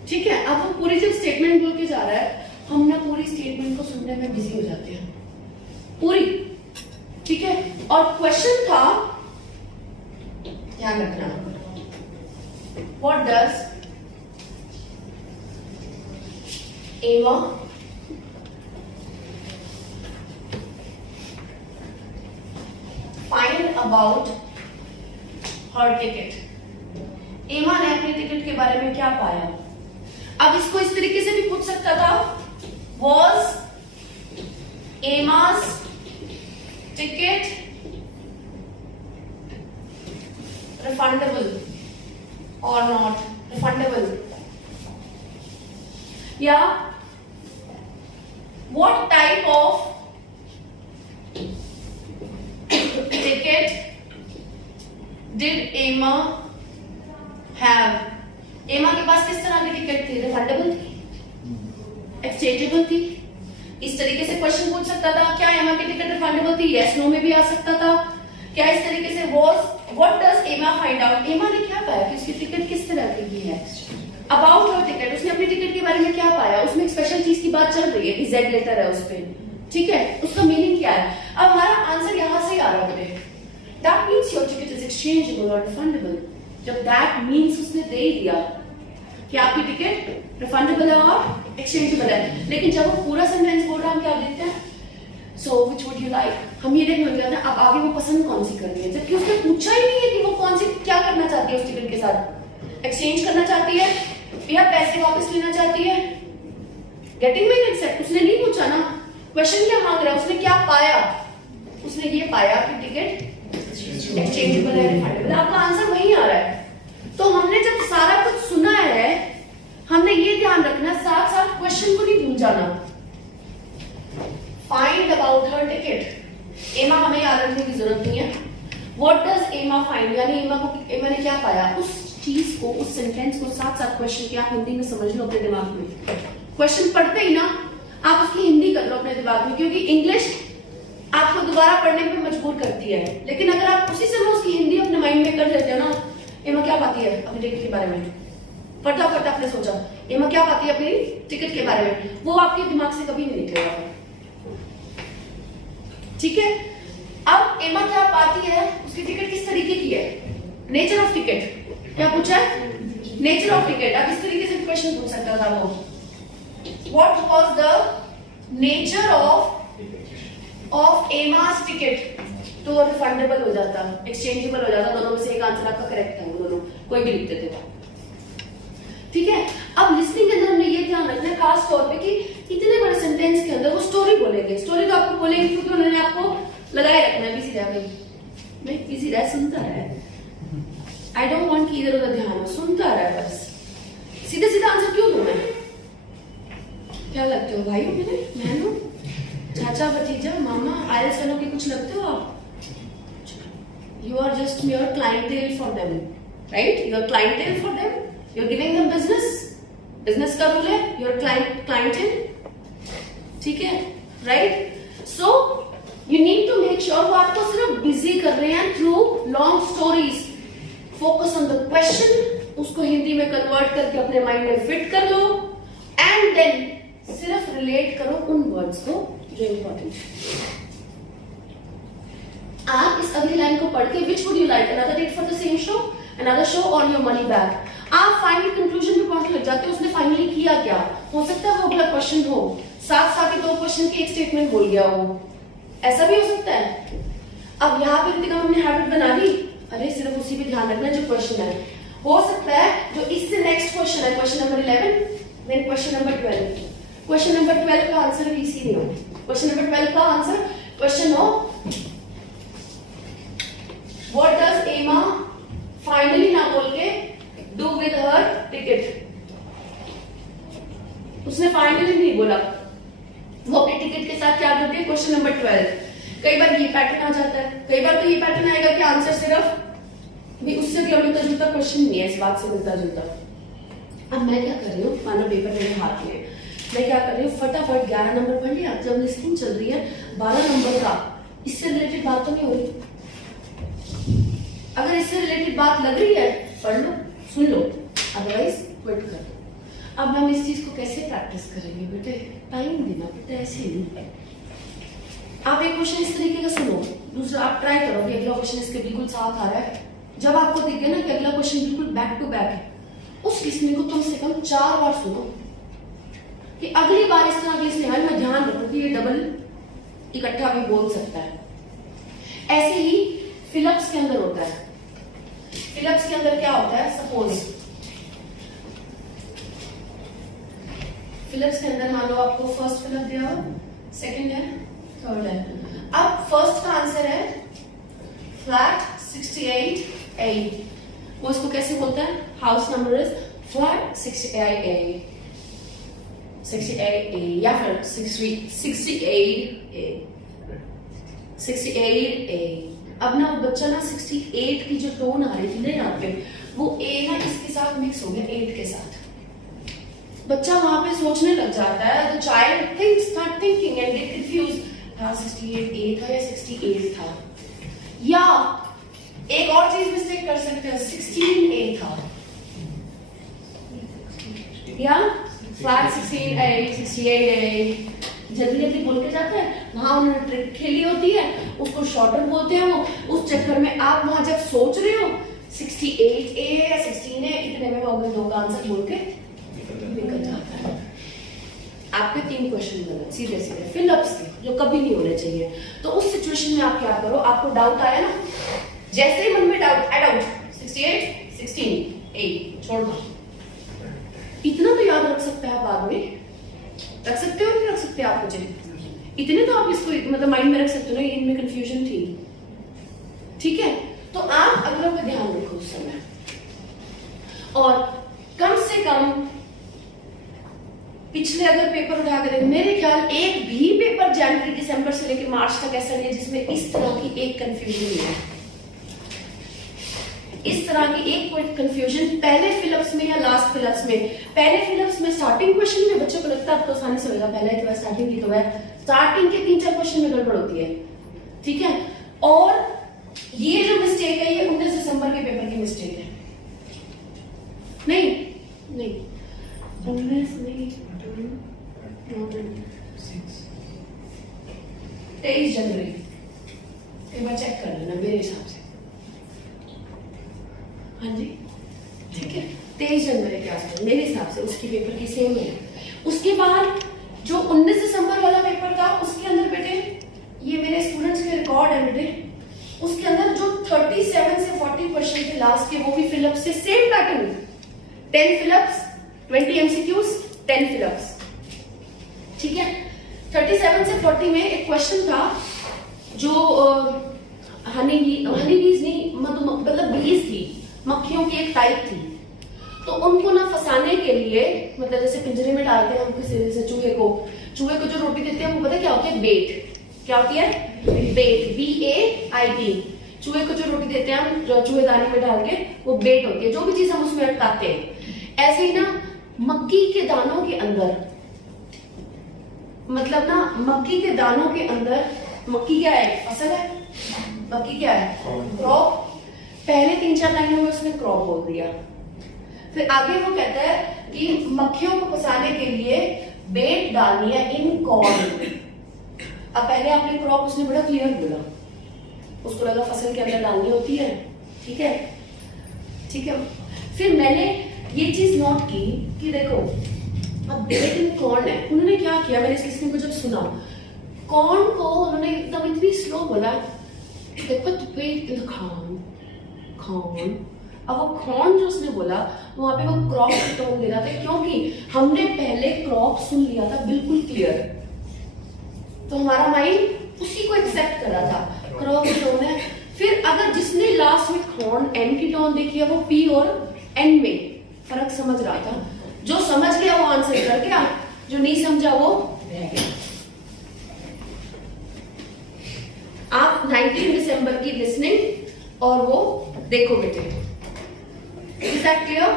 ठीक है। अब वो पूरी जब स्टेटमेंट बोल के जा रहा है, हम ना पूरी स्टेटमेंट को सुनने में बिजी हो जाते हैं, पूरी, ठीक है। और क्वेश्चन था, ध्यान रखना, व्हाट डज एमा फाइंड अबाउट हर टिकट? एमा ने अपने टिकट के बारे में क्या पाया? अब इसको इस तरीके से भी पूछ सकता था, was Emma's ticket refundable or not refundable? या what type of ticket did Emma have? एमा के पास किस तरह की टिकट थी? रिफंडेबल थी, एक्सचेंजेबल थी? इस तरीके से क्वेश्चन पूछ सकता था। क्या एमा की टिकट रिफंडेबल थी? यस नो में भी आ सकता था। क्या इस तरीके से व्हाट डज एमा फाइंड आउट? एमा ने क्या पाया कि उसकी टिकट किस तरह की है? अबाउट हर टिकट, उसने अपनी टिकट के बारे में क्या पाया? उसमें एक स्पेशल चीज की बात चल रही है कि जेड लेटर है उस पे, ठीक है, उसका मीनिंग क्या है? अब हमारा आंसर यहां से आ रहा है, that means your ticket is exchangeable और रिफंडेबल। जब दैट मींस उसने दे ही दिया कि आपकी टिकट रिफंडेबल है और एक्सचेंजेबल है, लेकिन जब वो पूरा सेंटेंस बोल रहा है हम क्या देखते हैं? सो व्हिच वुड यू लाइक? हम ये देखने लग जाते हैं अब आगे वो पसंद कौन सी करनी है, जबकि उसने पूछा ही नहीं है कि वो कौन सी क्या करना चाहती है उस टिकट के साथ। एक्सचेंज करना चाहती है या पैसे वापस लेना चाहती है? गेटिंग मी एक्सेप्ट, उसने नहीं पूछा ना। क्वेश्चन क्या मांग रहा है? उसने क्या पाया? उसने ये पाया कि टिकट एक्सचेंजेबल है, रिफंडेबल। आपका आंसर वही आ रहा है। तो हमने जब सारा कुछ सुना है, हमने ये ध्यान रखना, साथ साथ क्वेश्चन को नहीं भूल जाना। Find about her ticket. एमा हमें याद रखने की जरूरत नहीं है। व्हाट डज एमा फाइंड, यानी एमा ने क्या पाया? उस चीज को, उस सेंटेंस को साथ साथ क्वेश्चन के आप हिंदी में समझ लो अपने दिमाग में। क्वेश्चन पढ़ते ही ना आप उसकी हिंदी कर लो अपने दिमाग में, क्योंकि इंग्लिश आपको दोबारा पढ़ने पे मजबूर करती है। लेकिन अगर आप उसी समय उसकी हिंदी अपने माइंड में कर लेते हो ना, एमा क्या पाती है अपनी टिकट के बारे में? फटाफट आपने सोचा एमा क्या पाती है अपनी टिकट के बारे में, वो आपके दिमाग से कभी नहीं निकलेगा, ठीक है। अब एमा क्या पाती है? उसकी टिकट किस तरीके की है? Nature of ticket. क्या पूछा है? Nature of ticket. अब इस तरीके से क्वेश्चन पूछ सकता था वो, what was the nature of Emma's ticket? तो रिफंडेबल हो जाता, एक्सचेंजेबल हो जाता, दोनों में से एक आंसर आपका करेक्ट है, दोनों कोई भी लिखते थे, ठीक है। अब लिसनिंग के अंदर हमने ये ध्यान रखना है खास तौर पे कि इतने बड़े सेंटेंस के अंदर वो स्टोरी बोलेंगे। स्टोरी तो आपको बोलेंगे क्योंकि उन्होंने आपको लगाए रखना है, बिजी रह भाई बिजी रह, सुनता है। आई डोंट वांट कि इधर उधर ध्यान हो, सुनता रहे बस। सीधे सीधा आंसर क्यों दूं मैं? क्या लगते हो भाई मेरे, बहनों, चाचा, भतीजा, मामा, आयल्स वालों के कुछ लगते हो आप? You are just mere clientele for them, right? You are clientele for them. You are giving them business. Business का रूल है, you are clientele, ठीक है, right? So you need to make sure वो आपको सिर्फ busy कर रहे हैं through long stories. Focus on the question, उसको हिंदी में कन्वर्ट करके अपने माइंड में फिट कर लो, and then सिर्फ रिलेट करो उन वर्ड्स को जो इंपॉर्टेंट है। आप इस अगली लाइन को पढ़ के which would you like, another date for the same show, another show or your money back? आप फाइनल कंक्लूजन पे पहुंचने लग जाते हो, उसने फाइनली किया क्या? हो सकता है वो अगला क्वेश्चन हो, साथ साथ ही दो क्वेश्चन की एक स्टेटमेंट बोल गया हो, ऐसा भी हो सकता है। अब यहाँ पे रितिका हमने हैबिट बना दी, अरे सिर्फ उसी पे ध्यान रखना जो क्वेश्चन है। हो सकता है जो इससे नेक्स्ट क्वेश्चन है, question number 11, then question number 12। Question number 12 का आंसर भी इसी नहीं हो। क्वेश्चन नंबर 12 का आंसर क्वेश्चन हो, What does Emma finally ना बोल के do with her ticket? उसने फाइनली नहीं बोला, वो अपने टिकट के साथ क्या करती है? Question number 12। कई बार ये पैटर्न आ जाता है, कई बार तो ये पैटर्न आएगा कि आंसर सिर्फ भी उससे भी मिलता जुलता क्वेश्चन नहीं है, इस बात से मिलता जुलता। अब मैं क्या कर रही हूँ, मानो पेपर मेरे हाथ में, मैं क्या कर रही हूँ, फटाफट 11 नंबर पढ़ लिया। जब लिस्टिंग चल रही है 12 नंबर का, इससे रिलेटेड बात तो नहीं हो रही, अगर इससे रिलेटेड बात लग रही है पढ़ लो, सुन लो, अदरवाइज क्विट कर दो। अब हम इस चीज को कैसे प्रैक्टिस करेंगे बेटे? टाइम देना बेटे, ऐसे नहीं। आप एक क्वेश्चन इस तरीके का सुनो, दूसरा आप ट्राई करो कि अगला क्वेश्चन इसके बिल्कुल साथ आ रहा है। जब आपको दिख गया ना कि अगला क्वेश्चन बिल्कुल बैक टू बैक है, उस लिसनिंग को कम से कम 4 बार सुनो कि अगली बार इस तरह की लिसनिंग है, मैं ध्यान रखूं कि ये डबल इकट्ठा भी बोल सकता है। ऐसे ही फिलअप्स के अंदर होता है। फिलअप्स के अंदर क्या होता है? सपोज फिलिप्स के अंदर मान लो आपको फर्स्ट फिलअप दिया हो, सेकंड है, थर्ड है। अब फर्स्ट का आंसर है फ्लैट 68A। वो इसको कैसे बोलता है? House number is flat 68A, 68A या फिर 68A, 68A। अब ना वो बच्चा ना 68 की जो टोन आ रही थी ना यहाँ पे, वो A ना इसके साथ मिक्स हो गया 8 के साथ। बच्चा वहां पे सोचने लग जाता है, the child start thinking and get confused, हाँ 68A था या 68 था, या एक और चीज मिस्टेक कर सकते हैं, 16A था, या फ्लैट 16A, 68A। जल्दी जल्दी बोल के जाते हैं, वहां उन्होंने ट्रिक खेली होती है, उसको शॉर्टर बोलते हैं वो। उस चक्कर में आप वहां जब सोच रहे हो 68A या 16A, इतने में वो अपने दो का आंसर बोल के निकल जाता है। आपके 3 क्वेश्चन बने सीधे सीधे फिलअप्स के, जो कभी नहीं होने चाहिए। तो उस सिचुएशन में आप क्या करो, आपको डाउट आया ना, जैसे ही मन में डाउट आई डाउट 68, 16A छोड़ दो। इतना तो याद रख सकते हैं बाद में, रख सकते हो नहीं रख सकते आप मुझे, इतने तो आप इसको मतलब माइंड में रख सकते हो ना, इनमें कंफ्यूजन थी, ठीक है। तो आप अगलों का ध्यान रखो उस समय, और कम से कम पिछले अगर पेपर उठा कर, मेरे ख्याल एक भी पेपर जनवरी दिसंबर से लेकर मार्च तक ऐसा नहीं है जिसमें इस तरह की एक कंफ्यूजन नहीं है, इस तरह की एक कोई कंफ्यूजन पहले फिलअप्स में या लास्ट फिलअप्स में। पहले फिलअप्स में स्टार्टिंग क्वेश्चन में बच्चों को लगता है अब तो आसानी से होगा, पहले तो स्टार्टिंग की तो है, स्टार्टिंग के 3-4 क्वेश्चन में गड़बड़ होती है, ठीक है। और ये जो मिस्टेक है ये 19 दिसंबर के पेपर की मिस्टेक है, नहीं नहीं 19 नहीं 23 जनवरी, एक बार चेक कर लेना मेरे हिसाब से, हाँ जी ठीक है, 23 जनवरी के आसपास मेरे हिसाब से उसकी पेपर की सेम है। उसके बाद जो 19 दिसंबर वाला पेपर था उसके अंदर बेटे, ये मेरे स्टूडेंट्स के रिकॉर्ड है बेटे, उसके अंदर जो 37 से 40% थे लास्ट के, वो भी फिलअप से same pattern, 10 fill-ups 20 MCQs 10 fill-ups, ठीक है। 37 से 40 में एक क्वेश्चन था जो हनी बीज नहीं, मतलब बीज थी, मक्खियों की एक टाइप थी, तो उनको ना फंसाने के लिए, मतलब जैसे पिंजरे में डालते हैं हम किसी जैसे चूहे को जो रोटी देते हैं वो पता क्या होती है? बेट। क्या होती है? बेट, BAIT। चूहे को जो रोटी देते हैं हम चूहेदानी में डाल के, वो बेट होती है, जो भी चीज हम उसमें अटकाते हैं। ऐसे ही ना मक्की के दानों के अंदर, मतलब ना मक्की के दानों के अंदर, मक्की क्या है? फसल है। मक्की क्या है? क्रॉप। पहले 3-4 लाइनों में उसने क्रॉप बोल दिया, फिर आगे वो कहता है कि मक्खियों को फंसाने के लिए बेट डालनी है इन कॉर्न। अब पहले आपने क्रॉप, उसने बड़ा क्लियर बोला, उसको लगा फसल के अंदर डालनी होती है, ठीक है ठीक है। फिर मैंने ये चीज नोट की कि देखो अब बेट इन कॉर्न है, उन्होंने क्या किया, मैंने इस लिस्टिंग को जब सुना, कॉर्न को उन्होंने एकदम इतनी स्लो बोला, देखो बेट इन कॉर्न। अब वो कॉर्न जो उसने बोला वहां पे वो क्रॉप की टोन दे रहा था, क्योंकि हमने पहले क्रॉप सुन लिया था बिल्कुल क्लियर, तो हमारा माइंड उसी को एक्सेप्ट कर रहा था, क्रॉप की टोन है। फिर अगर जिसने लास्ट में कॉर्न एन की टोन देखी है वो पी और एन में फर्क समझ रहा था, जो समझ गया वो आंसर कर गया, जो नहीं समझा वो रह गया। आप 19 दिसंबर की लिसनिंग और वो देखो बेटे, इज दैट क्लियर?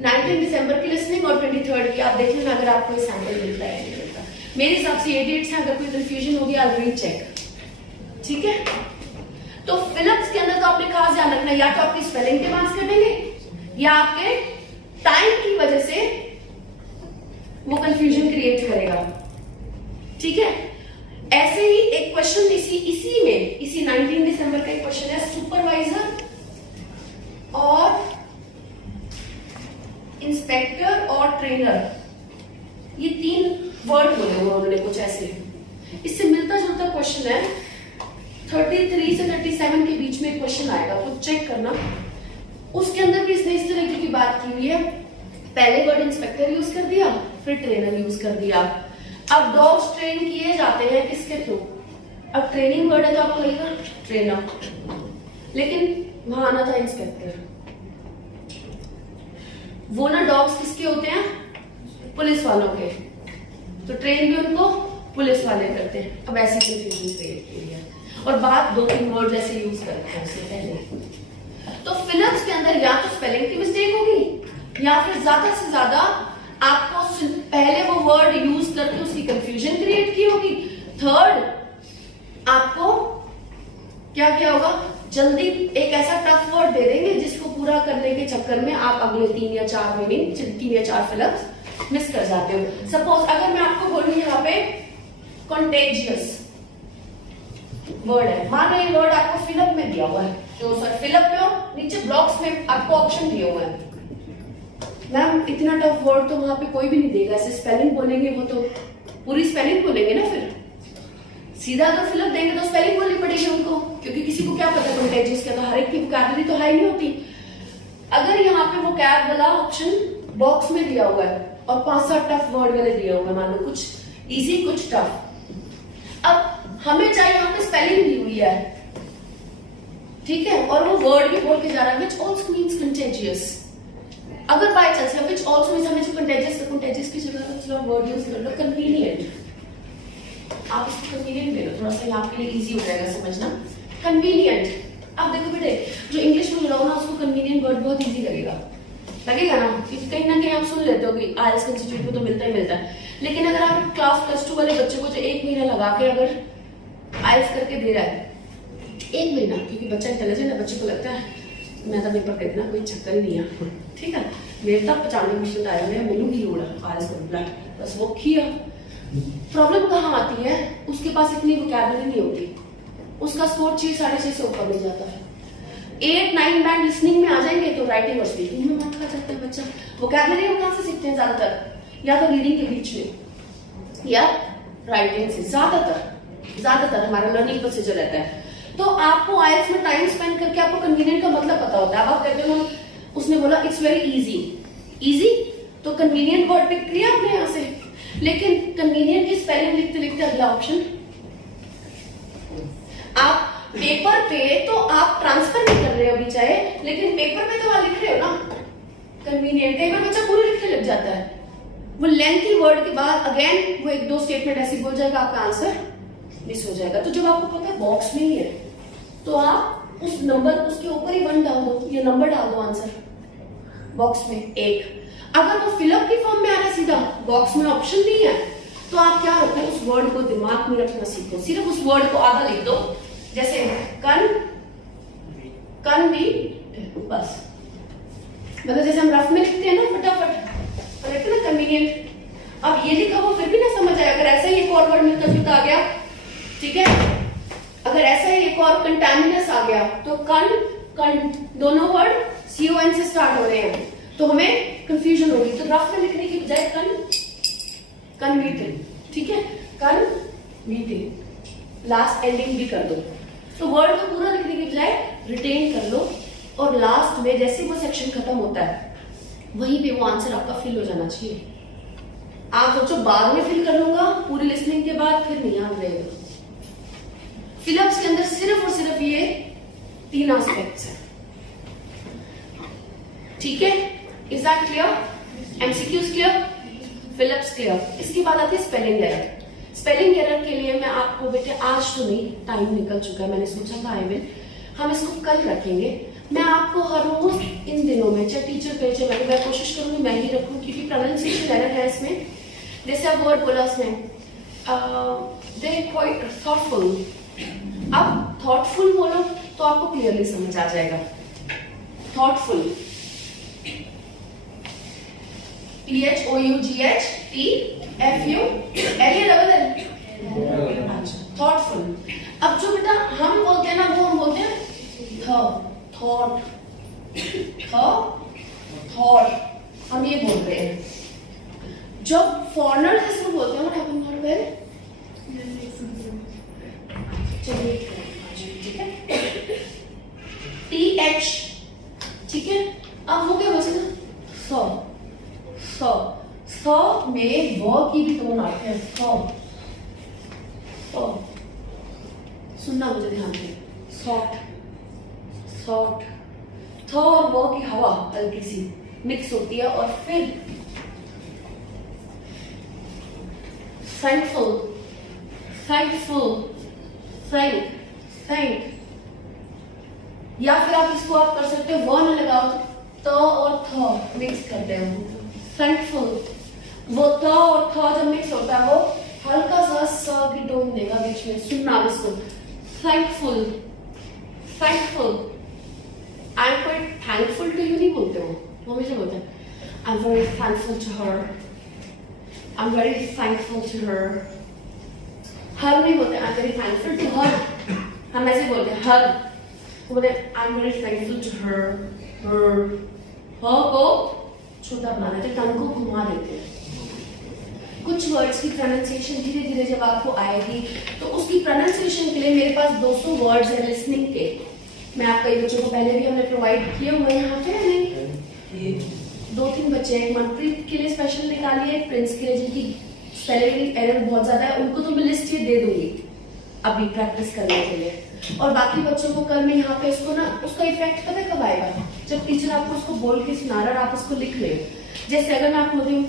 19 दिसंबर की लिसनिंग और 23rd की आप देख लेना, अगर आपको ये सैंपल मिलता है नहीं मिलता। मेरे हिसाब से ये डेट्स हैं, अगर कोई कंफ्यूजन होगी आई विल रीचेक, ठीक है। तो फिलअप्स के अंदर तो आपने खास ध्यान रखना, या तो आपकी स्पेलिंग के मार्क्स कटेंगे या आपके टाइम की वजह से वो कंफ्यूजन क्रिएट करेगा, ठीक है। ऐसे ही एक क्वेश्चन इसी 19 दिसंबर का एक क्वेश्चन है, सुपरवाइजर और इंस्पेक्टर और ट्रेनर, ये 3 वर्ड बोले उन्होंने कुछ ऐसे, इससे मिलता जुलता क्वेश्चन है। 33 से 37 के बीच में एक क्वेश्चन आएगा, तो चेक करना। उसके अंदर भी इसने इस तरीके की बात की हुई है, पहले वर्ड इंस्पेक्टर यूज कर दिया, फिर ट्रेनर यूज कर दिया। अब डॉग्स ट्रेन किए जाते हैं किसके थ्रू? अब ट्रेनिंग वर्ड है तो आपको लगेगा ट्रेनर, लेकिन वहां आना था इंस्पेक्टर। वो ना डॉग्स किसके होते हैं? पुलिस वालों के, तो ट्रेन भी उनको पुलिस वाले करते हैं। अब ऐसी कंफ्यूजन क्रिएट की है और बात 2-3 वर्ड जैसे यूज करते हैं उससे पहले। तो फिलिप्स के अंदर या तो स्पेलिंग की मिस्टेक होगी या फिर ज्यादा से ज्यादा आपको पहले वो वर्ड यूज करके उसकी कंफ्यूजन क्रिएट की होगी। थर्ड, आपको क्या क्या होगा, जल्दी एक ऐसा टफ वर्ड दे देंगे जिसको पूरा करने के चक्कर में आप अगले 3 या 4 मीनिंग 3 या 4 फिलिप्स मिस कर जाते हो। सपोज अगर मैं आपको बोलूं यहाँ पे कॉन्टेजियस वर्ड है, मान लो ये वर्ड आपको फिलअप में दिया हुआ है, तो सर फिलअप में हो, नीचे ब्लॉक्स में आपको ऑप्शन दिए हुए हैं। मैम इतना टफ वर्ड तो वहां पे कोई भी नहीं देगा, ऐसे स्पेलिंग बोलेंगे वो तो पूरी स्पेलिंग बोलेंगे ना, फिर सीधा अगर फिलअप देंगे तो स्पेलिंग बोलनी पड़ेगी उनको, क्योंकि किसी को क्या पता कॉन्टेजियस क्या, तो हर एक की वोकैबुलरी तो हाई नहीं होती। अगर यहाँ पे वोकैब वाला ऑप्शन बॉक्स में दिया हुआ है और 5-7 टफ वर्ड वाले दिए हुए हैं, मान लो कुछ इजी कुछ टफ, अब हमें चाहिए यहाँ पे स्पेलिंग दी हुई है, ठीक है, और वो वर्ड भी बोल के जा रहा है which also means contagious। अगर बाय चांस है which also means, हमें जो contagious की जगह पर थोड़ा वर्ड यूज कर लो convenient, आप इसको convenient ले लो, थोड़ा सा आपके लिए इजी हो जाएगा समझना। convenient, अब देखो बेटे जो इंग्लिश में बोला ना उसको convenient वर्ड बहुत इजी लगेगा ना, क्योंकि कहीं ना कहीं आप सुन लेते हो कि आईएलटीएस इंस्टीट्यूट में तो मिलता ही मिलता है, लेकिन अगर आप क्लास +2 वाले बच्चे को जो 1 महीना लगा के अगर आईएलटीएस करके दे रहा है, 1 महीना, क्योंकि बच्चा इंटेलिजेंट है, बच्चे को लगता है मैं तो पेपर कर देना कोई चक्कर ही नहीं है, ठीक है, मेरे तक 95% आया, मैं मिलूंगी लोड़ आईएलटीएस कर, बस वो किया। प्रॉब्लम कहाँ आती है, उसके पास इतनी वोकैबुलरी नहीं होती, उसका स्कोर 6-6.5 से ऊपर मिल जाता है। 8-9 बैंड लिसनिंग में आ जाएंगे तो राइटिंग और स्पीकिंग में मत खा जाता है बच्चा। वोकैबुलरी हम कहाँ से सीखते हैं ज्यादातर, या तो रीडिंग के बीच में या राइटिंग से, ज्यादातर हमारा लर्निंग प्रोसीजर रहता है। तो आपको आईएलटीएस में टाइम स्पेंड करके आपको कन्वीनियंट का मतलब पता होता है। अब आप कहते हो उसने बोला इट्स वेरी इजी, तो कन्वीनियंट वर्ड पिक किया आपने यहाँ से, लेकिन कन्वीनियंट की स्पेलिंग लिखते लिखते अगला ऑप्शन, आप पेपर पे तो आप ट्रांसफर नहीं कर रहे हो अभी चाहे, लेकिन पेपर पे तो आप लिख रहे हो ना कन्वीनियंट। कई बार बच्चा पूरा लिखने लग जाता है, वो लेंथी वर्ड के बाद अगेन वो 1-2 स्टेटमेंट ऐसे बोल जाएगा, आपका आंसर मिस हो जाएगा। तो जब आपको पता है बॉक्स में ही है तो आप उस नंबर उसके ऊपर ही 1 डाल दो, ये नंबर डाल दो आंसर बॉक्स में 1। अगर वो फिलअप की फॉर्म में आ रहा है सीधा, बॉक्स में ऑप्शन नहीं है, तो आप क्या रखो, उस वर्ड को दिमाग में रखना सीखो, सिर्फ उस वर्ड को आधा लिख दो, जैसे कन भी, बस मतलब जैसे हम रफ में लिखते हैं ना फटाफट, लिखते ना कन्वीनियंट। अब ये लिखा हो फिर भी ना समझ आए, अगर ऐसा ही एक और वर्ड मिलता जुलता आ गया, ठीक है, अगर ऐसा ही एक और कंटामिनस आ गया, तो कन दोनों वर्ड CON से स्टार्ट हो रहे हैं, तो हमें कंफ्यूजन होगी। तो रफ में लिखने की बजाय कन्वीनियंट, ठीक है, कन्वीनियंट लास्ट एंडिंग भी कर दो, तो वर्ड को पूरा लिखने की बजाय रिटेन कर लो, और लास्ट में जैसे वो सेक्शन खत्म होता है वहीं पे वो आंसर आपका फिल हो जाना चाहिए। आप सोचो बाद में फिल कर लूंगा पूरी लिसनिंग के बाद, फिर नहीं याद रहेगा। फिलिप्स के अंदर सिर्फ और सिर्फ ये 3 एस्पेक्ट्स हैं, ठीक है, is that clear? MCQs clear, फिलिप्स क्लियर। इसके बाद आती है स्पेलिंग एरर। स्पेलिंग एरर के लिए मैं आपको बेटे आज तो नहीं, टाइम निकल चुका है, मैंने सोचा था आई विल, हम इसको कल रखेंगे। मैं आपको हर रोज इन दिनों में चाहे टीचर पे चाहे मैं कोशिश करूंगी मैं ही रखूं, क्योंकि प्रोनाउंसिएशन एरर है इसमें। जैसे अब वर्ड बोला उसने दे क्वाइट थॉटफुल, अब थॉटफुल बोलो तो आपको क्लियरली समझ आ जाएगा। Thoughtful, THOUGHTFUL, thoughtful. अब जो बेटा हम बोलते हैं ना, वो हम बोलते हैं थॉट, हम ये बोल रहे हैं। जब फॉरेनर्स इसको बोलते हैं, चलिए ठीक है, TH, ठीक है, अब वो क्या बोलते हैं, थ में व की भी टोन आते हैं। थ सुनना मुझे ध्यान से, सॉफ्ट सॉफ्ट, थ और व की हवा हल्की सी मिक्स होती है और फिर थैंकफुल, थैंकफुल, थैंक, थैंक, या फिर आप इसको आप कर सकते हो व न लगाओ तो त और थ मिक्स करते हो, थैंकफुल। वो त और थ जब मिक्स होता है वो हल्का सा स की टोन देगा बीच में, सुनना इसको, thankful, thankful. I am quite thankful to you नहीं बोलते हो, वो हमेशा बोलते हैं I am very thankful to her, I am very thankful to her. Her नहीं बोलते, I am very thankful to her, हम ऐसे बोलते हैं हर, बोलते I am very thankful to her, her. ह को छोटा बनाना है, टंग को घुमा देते हैं। कुछ वर्ड्स की प्रोनाउंसिएशन धीरे धीरे जब आपको आएगी तो उसकी प्रोनाउंसिएशन के लिए मेरे पास 200 वर्ड्स हैं लिसनिंग के। मैं आप कई बच्चों को पहले भी हमने प्रोवाइड किए हुए हैं यहाँ पे नहीं, 2-3 बच्चे हैं, मनप्रीत के लिए स्पेशल निकाली है, प्रिंस के लिए जिनकी स्पेलिंग एरर बहुत ज्यादा है उनको तो मैं लिस्ट ये दे दूंगी अभी प्रैक्टिस करने के लिए। और बाकी बच्चों को कल मैं यहाँ पे इसको ना उसका इफेक्ट पता है कब आएगा, जब टीचर आपको उसको बोल के सुना रहा और आप उसको लिख ले। जैसे अगर मैं आपको बोलती हूँ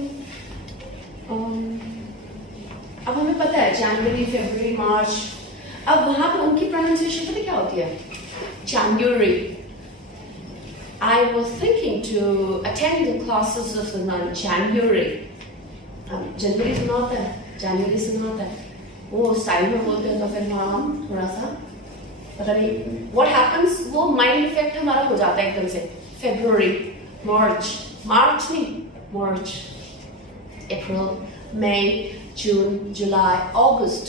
अब हमें पता है जनवरी, फरवरी, मार्च, अब वहां पर उनकी प्रोनाउंसिएशन पता क्या होती है, January. I was thinking to attend the classes of January. जनवरी सुना होता है, जनवरी सुना होता है, वो स्टाइल में बोलते हैं तो फिर वहाँ हम थोड़ा सा पता नहीं what happens, वो माइंड इफेक्ट हमारा हो जाता है एकदम से। February, March, मार्च नहीं, March, April, May, June, July, August,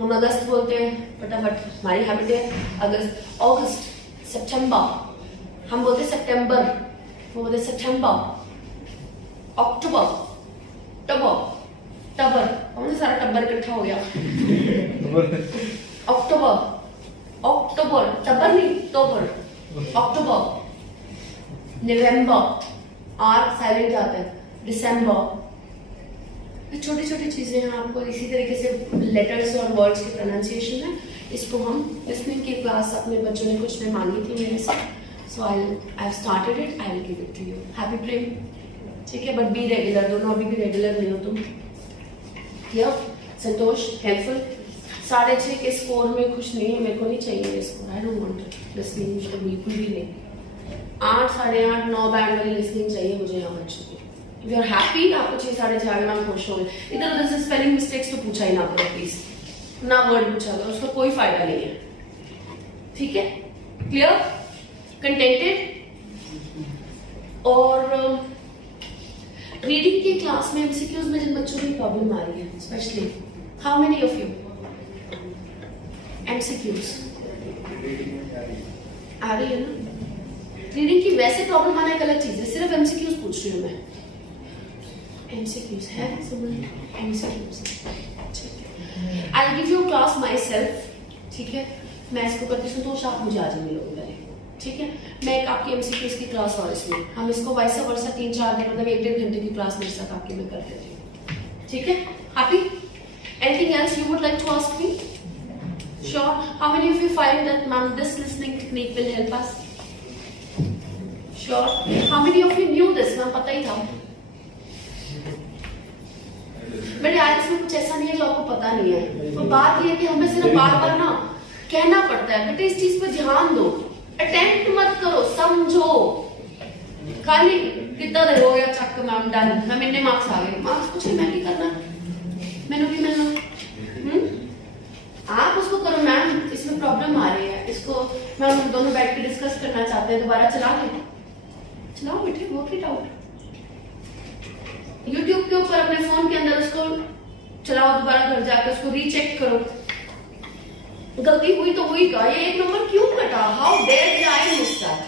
हम अगस्त बोलते हैं फटाफट, हमारी हैबिट है अगस्त, अगस्त, सितंबर, हम बोलते सितंबर, वो बोलते सितंबर, अक्टूबर, टबर, टबर, हमने सारा टबर इकट्ठा हो गया, अक्टूबर, अक्टूबर, टबर नहीं टबर, अक्टूबर, नवंबर, आर साइलेंट आता है, दिसंबर। छोटी छोटी चीजें हैं, आपको इसी तरीके से लेटर्स और वर्ड्स की प्रोनाउंसिएशन है, इसको हम लिसनिंग की क्लास अपने बच्चों ने कुछ ने मांगी थी मेरे से, so I have started it, I will give it to you. Happy Prem, ठीक है, बट बी रेगुलर, दोनों अभी भी रेगुलर नहीं हो तुम। क्लियर? संतोष हेल्पफुल, 6.5 के स्कोर में खुश नहीं है, मेरे को नहीं चाहिए ये score, I don't want listening, तो बिल्कुल भी नहीं। 8, 8.5, 9 बैंड वाली लिसनिंग चाहिए मुझे यहाँ बच्चों को। If you are happy, आपको 6, 6.5 में खुश होंगे। इधर उधर से स्पेलिंग मिस्टेक्स तो पूछा ही ना करो प्लीज, ना वर्ड पूछा करो, उसका कोई फायदा नहीं है, ठीक है? क्लियर? कंटेंटेड? और रीडिंग की क्लास में एमसीक्यूज में जिन बच्चों की प्रॉब्लम आ रही है, specially how many of you MCQs आ रही है ना? रीडिंग की वैसे प्रॉब्लम आना एक अलग चीज है, सिर्फ एमसीक्यूज पूछ रही हूँ मैं। एमसीक्यूज है, एमसीक्यूज, ठीक है। आई give you class my self, ठीक है, मैं इसको करती हूँ तो आप मुझे आज मिलोगे पहले, ठीक है? मैं एक आपकी एमसीक्यूज की क्लास और इसमें हम इसको वाइस वर्सा 3-4 दिन मतलब 1-1.5 घंटे की क्लास मेरे साथ आपकी मैं कर देती हूँ, ठीक है? Happy? Anything else you would like to ask me? Sure? How many of you find that ma'am this listening technique will help us? Sure? How many of you knew this? Ma'am पता ही था, but यार इसमें कुछ ऐसा नहीं है जो आपको पता नहीं है। तो बात ये है कि हमें सिर्फ बार बार ना कहना पड़ता है, बेटे इस चीज पर ध्यान दो, अटेम्प्ट मत करो, समझो। खाली कितना देर हो गया चक मैम डन, मैम इतने मार्क्स आ गए, मार्क्स कुछ नहीं, मैं नहीं करना, मैंने भी मिलना, आप उसको करो। मैम इसमें प्रॉब्लम आ रही है, इसको मैम हम दोनों बैठ के डिस्कस करना चाहते हैं, दोबारा चलाओ बेटे, वर्क इट आउट। YouTube के ऊपर अपने फोन के अंदर उसको चलाओ, दोबारा घर जाकर उसको रीचेक करो, गलती हुई तो हुई का, ये 1 नंबर क्यों कटा, how dare I miss that,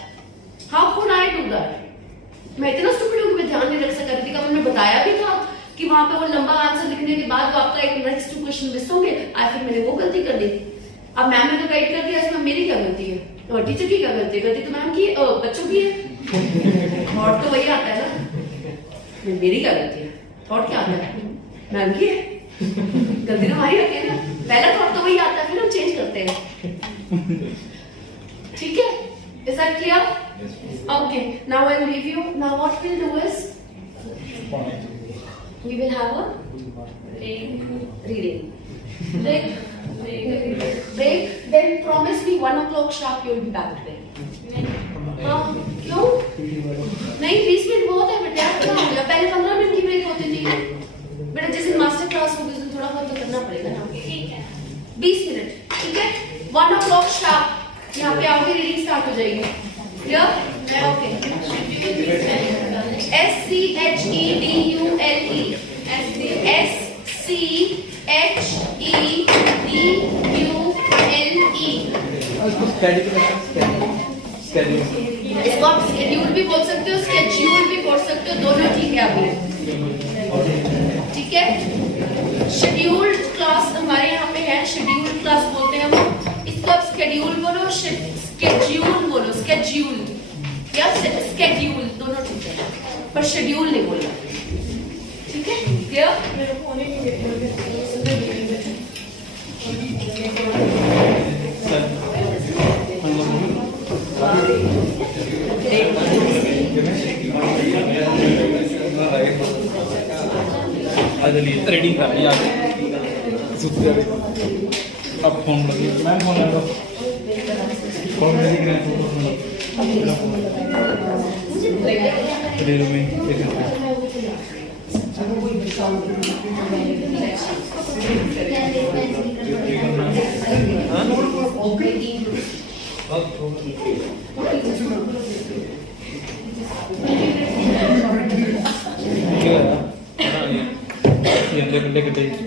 how could I do that. मैं इतना स्टूपिड हूं कि मैं ध्यान नहीं रख सका थी, मैंने बताया भी था कि वहां पे वो लंबा आंसर लिखने के बाद जो आपका एक नेक्स्ट 2 क्वेश्चन मिस होंगे, फिर मैंने वो गलती कर दी। अब मैम ने तो गाइड कर दिया, इसमें मेरी क्या गलती है और टीचर की क्या गलती है? गलती तो मैम की, बच्चों की है, और तो वही आता है ना, मेरी क्या गलती है? थॉट क्या आता है? मैम की है, गलती ना हमारी आती है ना, पहला थॉट तो वही आता है, फिर हम चेंज करते हैं। ठीक है? Is that clear? Okay. Now I'll leave you. Now what we'll do is we will have a reading. Break. Then promise me 1 o'clock sharp you'll be back today. हाँ क्यों? नहीं 20 मिनट बहुत है बेटा, क्या हो गया? पहले 15 मिनट की ब्रेक होती थी बेटा, जिस दिन मास्टर क्लास होगी उस दिन थोड़ा बहुत तो करना पड़ेगा ना। ठीक है 20 मिनट, ठीक है? 1 o'clock sharp यहाँ पे आओगे, रीडिंग स्टार्ट हो जाएगी। क्लियर? ओके। इसको आप शेड्यूल भी बोल सकते हो, स्केड्यूल भी बोल सकते हो, दोनों ठीक है अभी। ठीक है? शेड्यूल्ड क्लास हमारे यहाँ पे है, शेड्यूल्ड क्लास बोलते हैं हम। इसको आप स्केड्यूल बोलो, स्केड्यूल बोलो, स्केड्यूल या स्केड्यूल दोनों ठीक है, पर शेड्यूल नहीं बोलना। ठीक है? क्लियर? मेरे को होने नहीं देते। रीडिंग कर लिया अब फोन लगी, मैं फोन लगा फोन में दिख रहा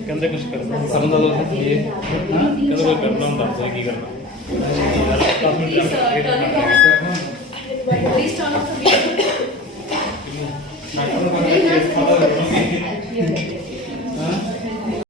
कहते कुछ करना ये कहते कोई करना हम दस की करना 10 minute Please turn off the video.